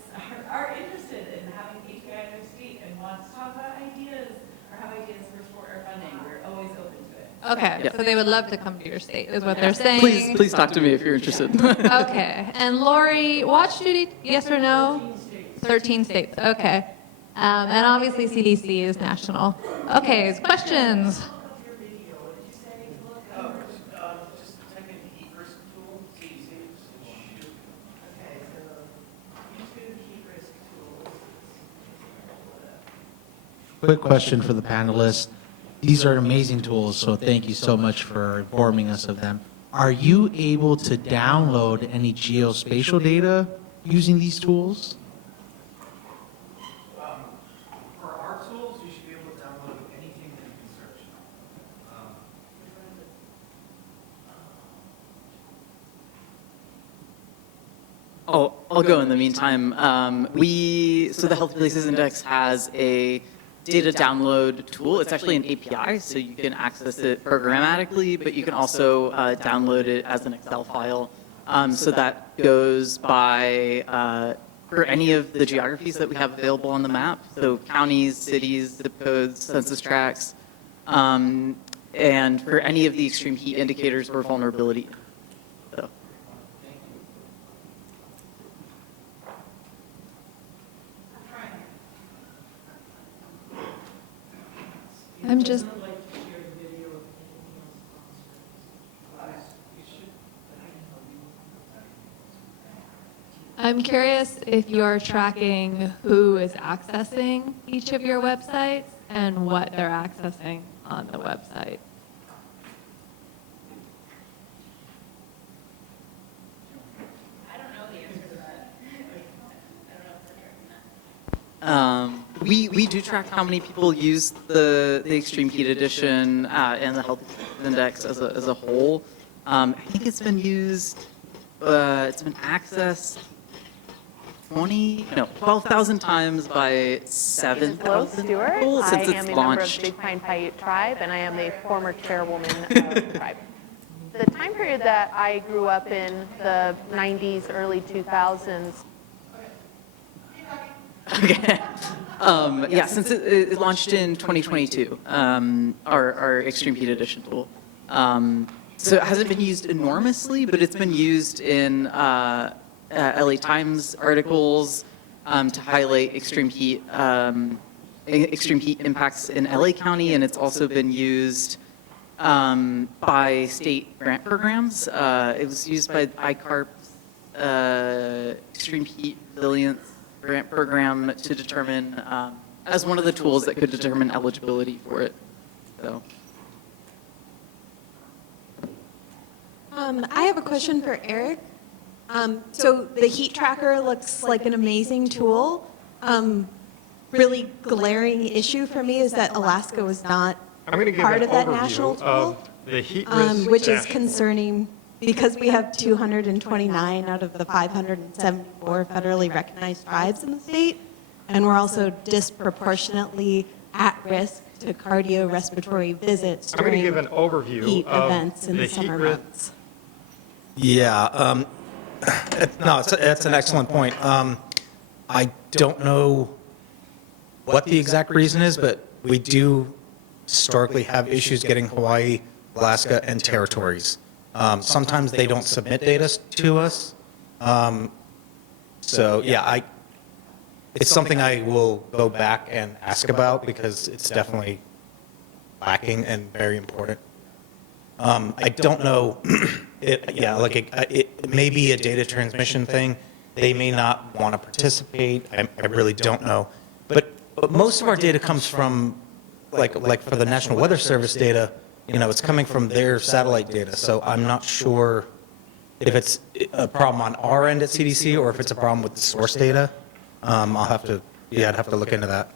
are interested in having HPI in their state and want to talk about ideas or have ideas for support or funding. We're always open to it. Okay, Yeah. so they would love to come to your state, is what they're saying. Please talk to me if you're interested. Okay, and Lori, watch duty, yes or no? 13 states, okay. And obviously CDC is national. Okay, questions? Quick question for the panelists. These are amazing tools, so thank you so much for informing us of them. Are you able to download any geospatial data using these tools? For our tools, you should be able to download anything that you can search. I'll go in the meantime. So the Healthy Places Index has a data download tool. It's actually an API, so you can access it programmatically, but you can also download it as an Excel file. So that goes by for any of the geographies that we have available on the map. So counties, cities, zip codes, census tracts, and for any of the extreme heat indicators or vulnerability. So. I'm just. I'm curious if you're tracking who is accessing each of your websites and what they're accessing on the website. We do track how many people use the Extreme Heat Edition and the Health Index as a whole. I think it's been used, it's been accessed 12,000 times by 7,000 people since I its am a member of launched. Big Pine Paiute Tribe, and I am the former chairwoman of the tribe. The time period that I grew up in, the 90s, early 2000s, Okay. Yeah, since it launched in 2022, our Extreme Heat Edition tool. So it hasn't been used enormously, but it's been used in LA Times articles to highlight extreme heat impacts in LA County, and it's also been used by state grant programs. It was used by ICARP's Extreme Heat Resilience grant program to determine, as one of the tools that could determine eligibility for it. So. I have a question for Eric. So the heat tracker looks like an amazing tool. Really glaring issue for me is that Alaska was not part of that national tool, the heat risk which is concerning because we have 229 out of the 574 federally recognized tribes in the state, and we're also disproportionately at risk to cardiorespiratory visits I'm going to during give an overview heat of events in the the heat summer risk. months. Yeah, no, that's an excellent point. I don't know what the exact reason is, but we do historically have issues getting Hawaii Alaska, and territories. Sometimes they don't submit data to us. So yeah, it's something I will go back and ask about because it's definitely lacking and very important. I don't know, it may be a data transmission thing. They may not want to participate. I really don't know. But most of our data comes from, like for the National Weather Service data, it's coming from their satellite data. So I'm not sure if it's a problem on our end at CDC or if it's a problem with the source data. I'd have to look into that.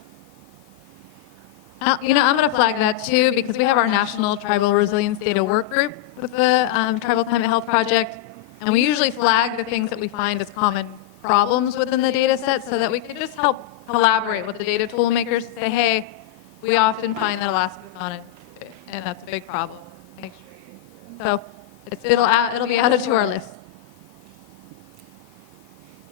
I'm going to flag that too, because we have our National Tribal Resilience Data Work Group with the Tribal Climate Health Project, and we usually flag the things that we find as common problems within the data set so that we can just help collaborate with the data tool makers to say, hey, we often find that Alaska's not into it, and that's a big problem. Make sure it'll be added to our list.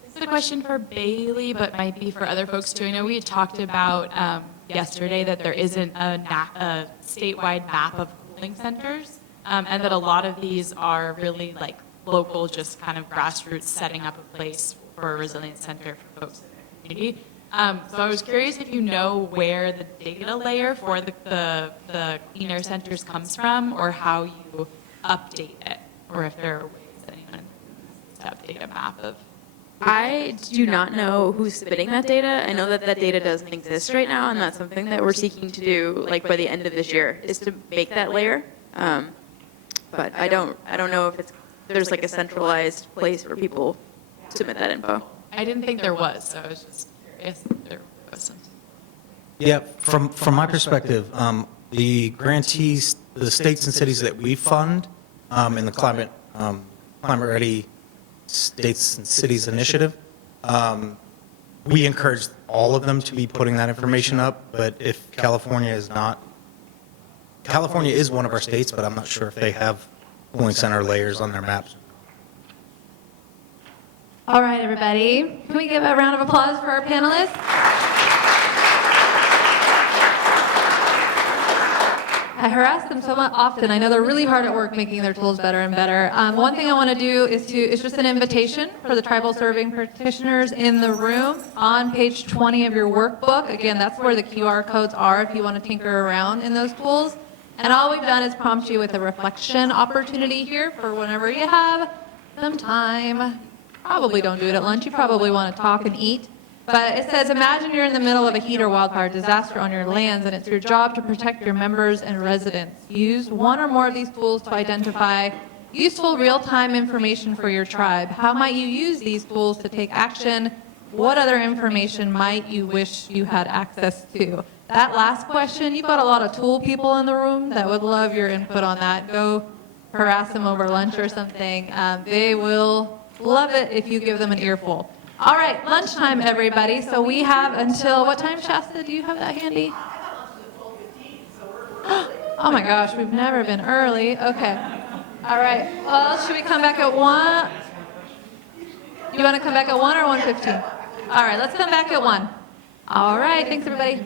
This is a question for Bailey, but might be for other folks too. I know we had talked about yesterday that there isn't a statewide map of cooling centers, and that a lot of these are really like local, just kind of grassroots setting up a place for a resilience center for folks in the community. So I was curious if you know where the data layer for the clean air centers comes from, or how you update it, or if there are ways anyone to update a map of. I do not know who's submitting that data. I know that that data doesn't exist right now, and that's something that we're seeking to do, like by the end of this year, is to make that layer. But I don't know if there's like a centralized place where people submit that info. I didn't think there was, so I was just curious if there was some. Yeah, from my perspective, the grantees, the states and cities that we fund in the Climate Ready States and Cities Initiative, we encourage all of them to be putting that information up, but if California is not, California is one of our states, but I'm not sure if they have cooling center layers on their maps. All right, everybody. Can we give a round of applause for our panelists? I harass them so often. I know they're really hard at work making their tools better and better. One thing I want to do is just an invitation for the tribal serving practitioners in the room on page 20 of your workbook. Again, that's where the QR codes are if you want to tinker around in those tools. And all we've done is prompt you with a reflection opportunity here for whenever you have some time. Probably don't do it at lunch. You probably want to talk and eat. But it says, imagine you're in the middle of a heat or wildfire disaster on your lands, and it's your job to protect your members and residents. Use one or more of these tools to identify useful real-time information for your tribe. How might you use these tools to take action? What other information might you wish you had access to? That last question, you've got a lot of tool people in the room that would love your input on that. Go harass them over lunch or something. They will love it if you give them an earful. All right, lunchtime, everybody. So we have until, what time, Shasta? Do you have that handy? Oh my gosh, we've never been early. Okay. All right. Well, should we come back at 1? You want to come back at 1 or 1:15? All right, let's come back at 1. All right, thanks, everybody.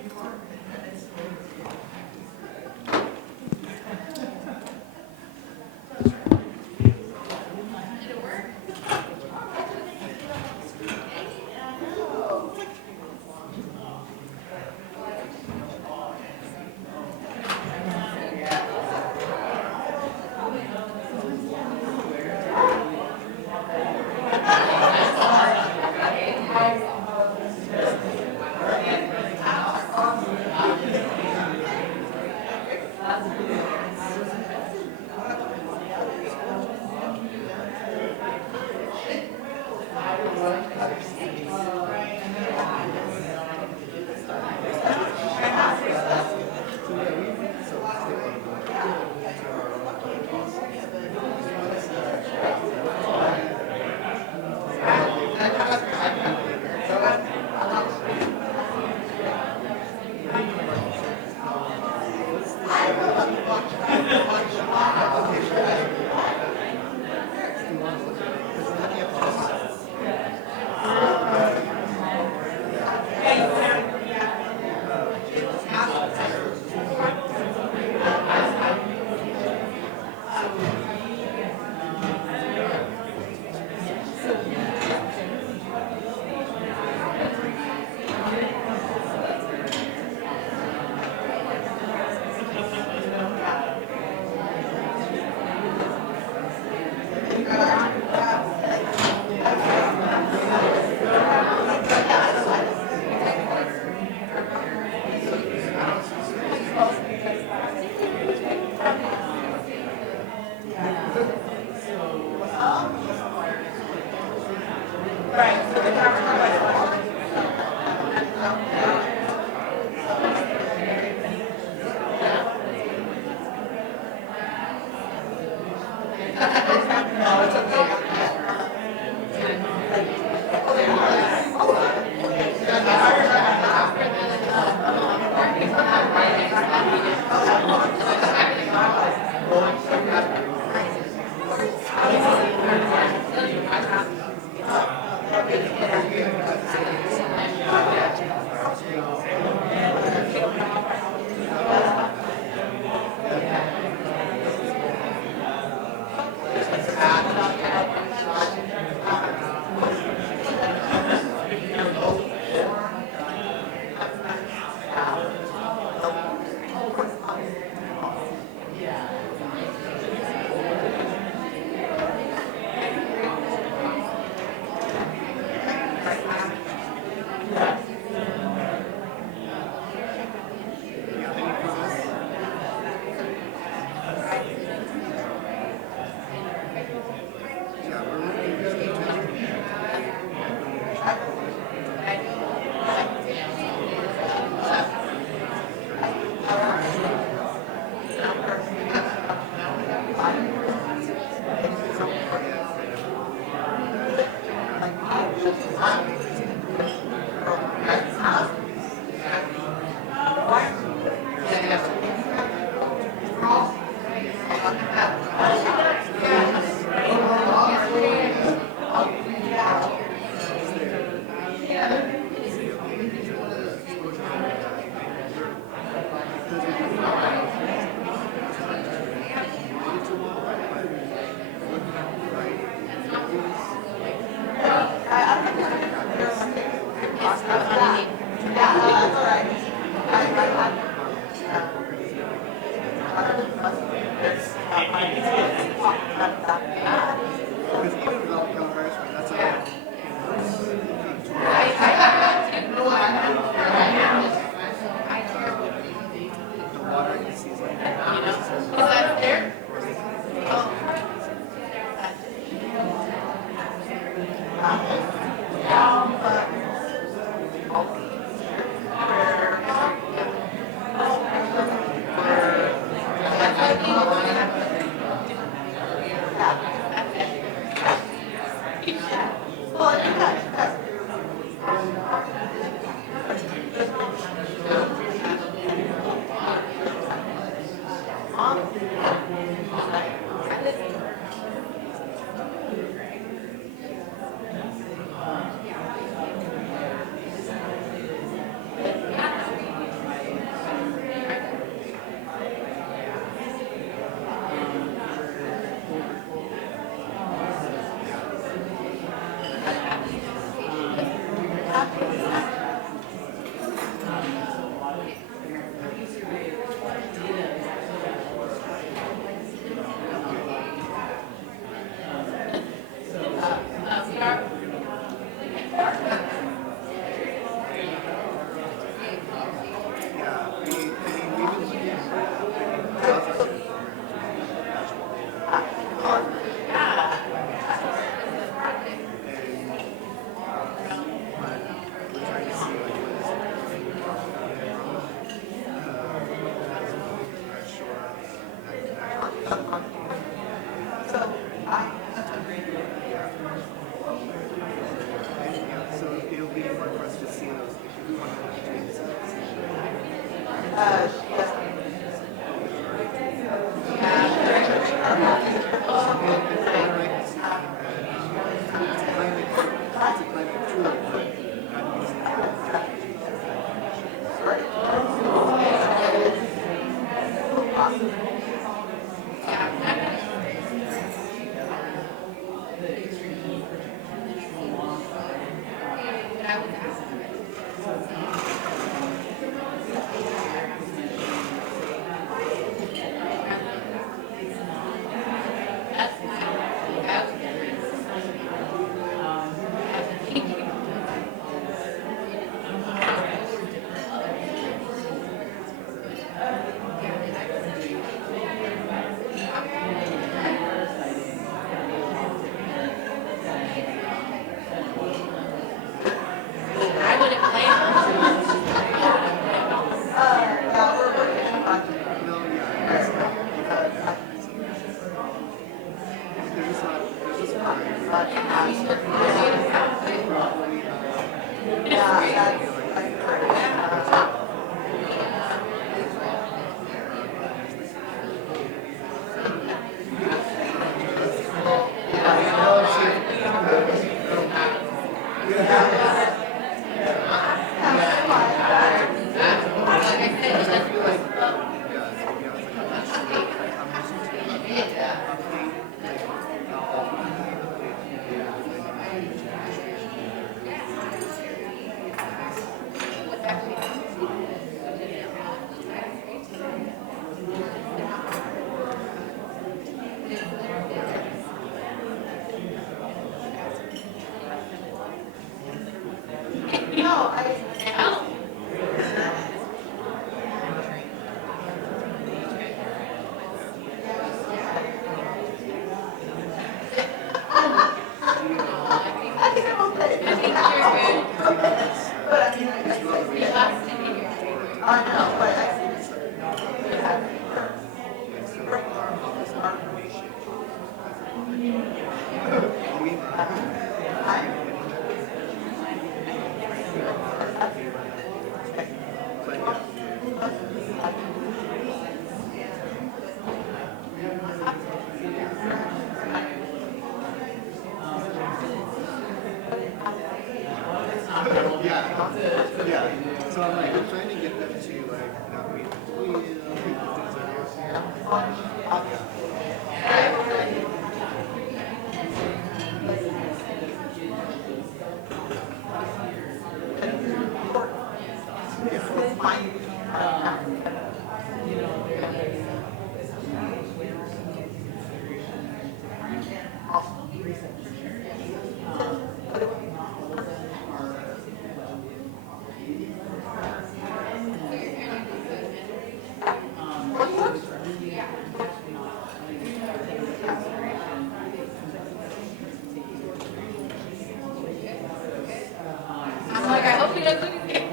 I'm like, I hope he doesn't get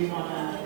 We want to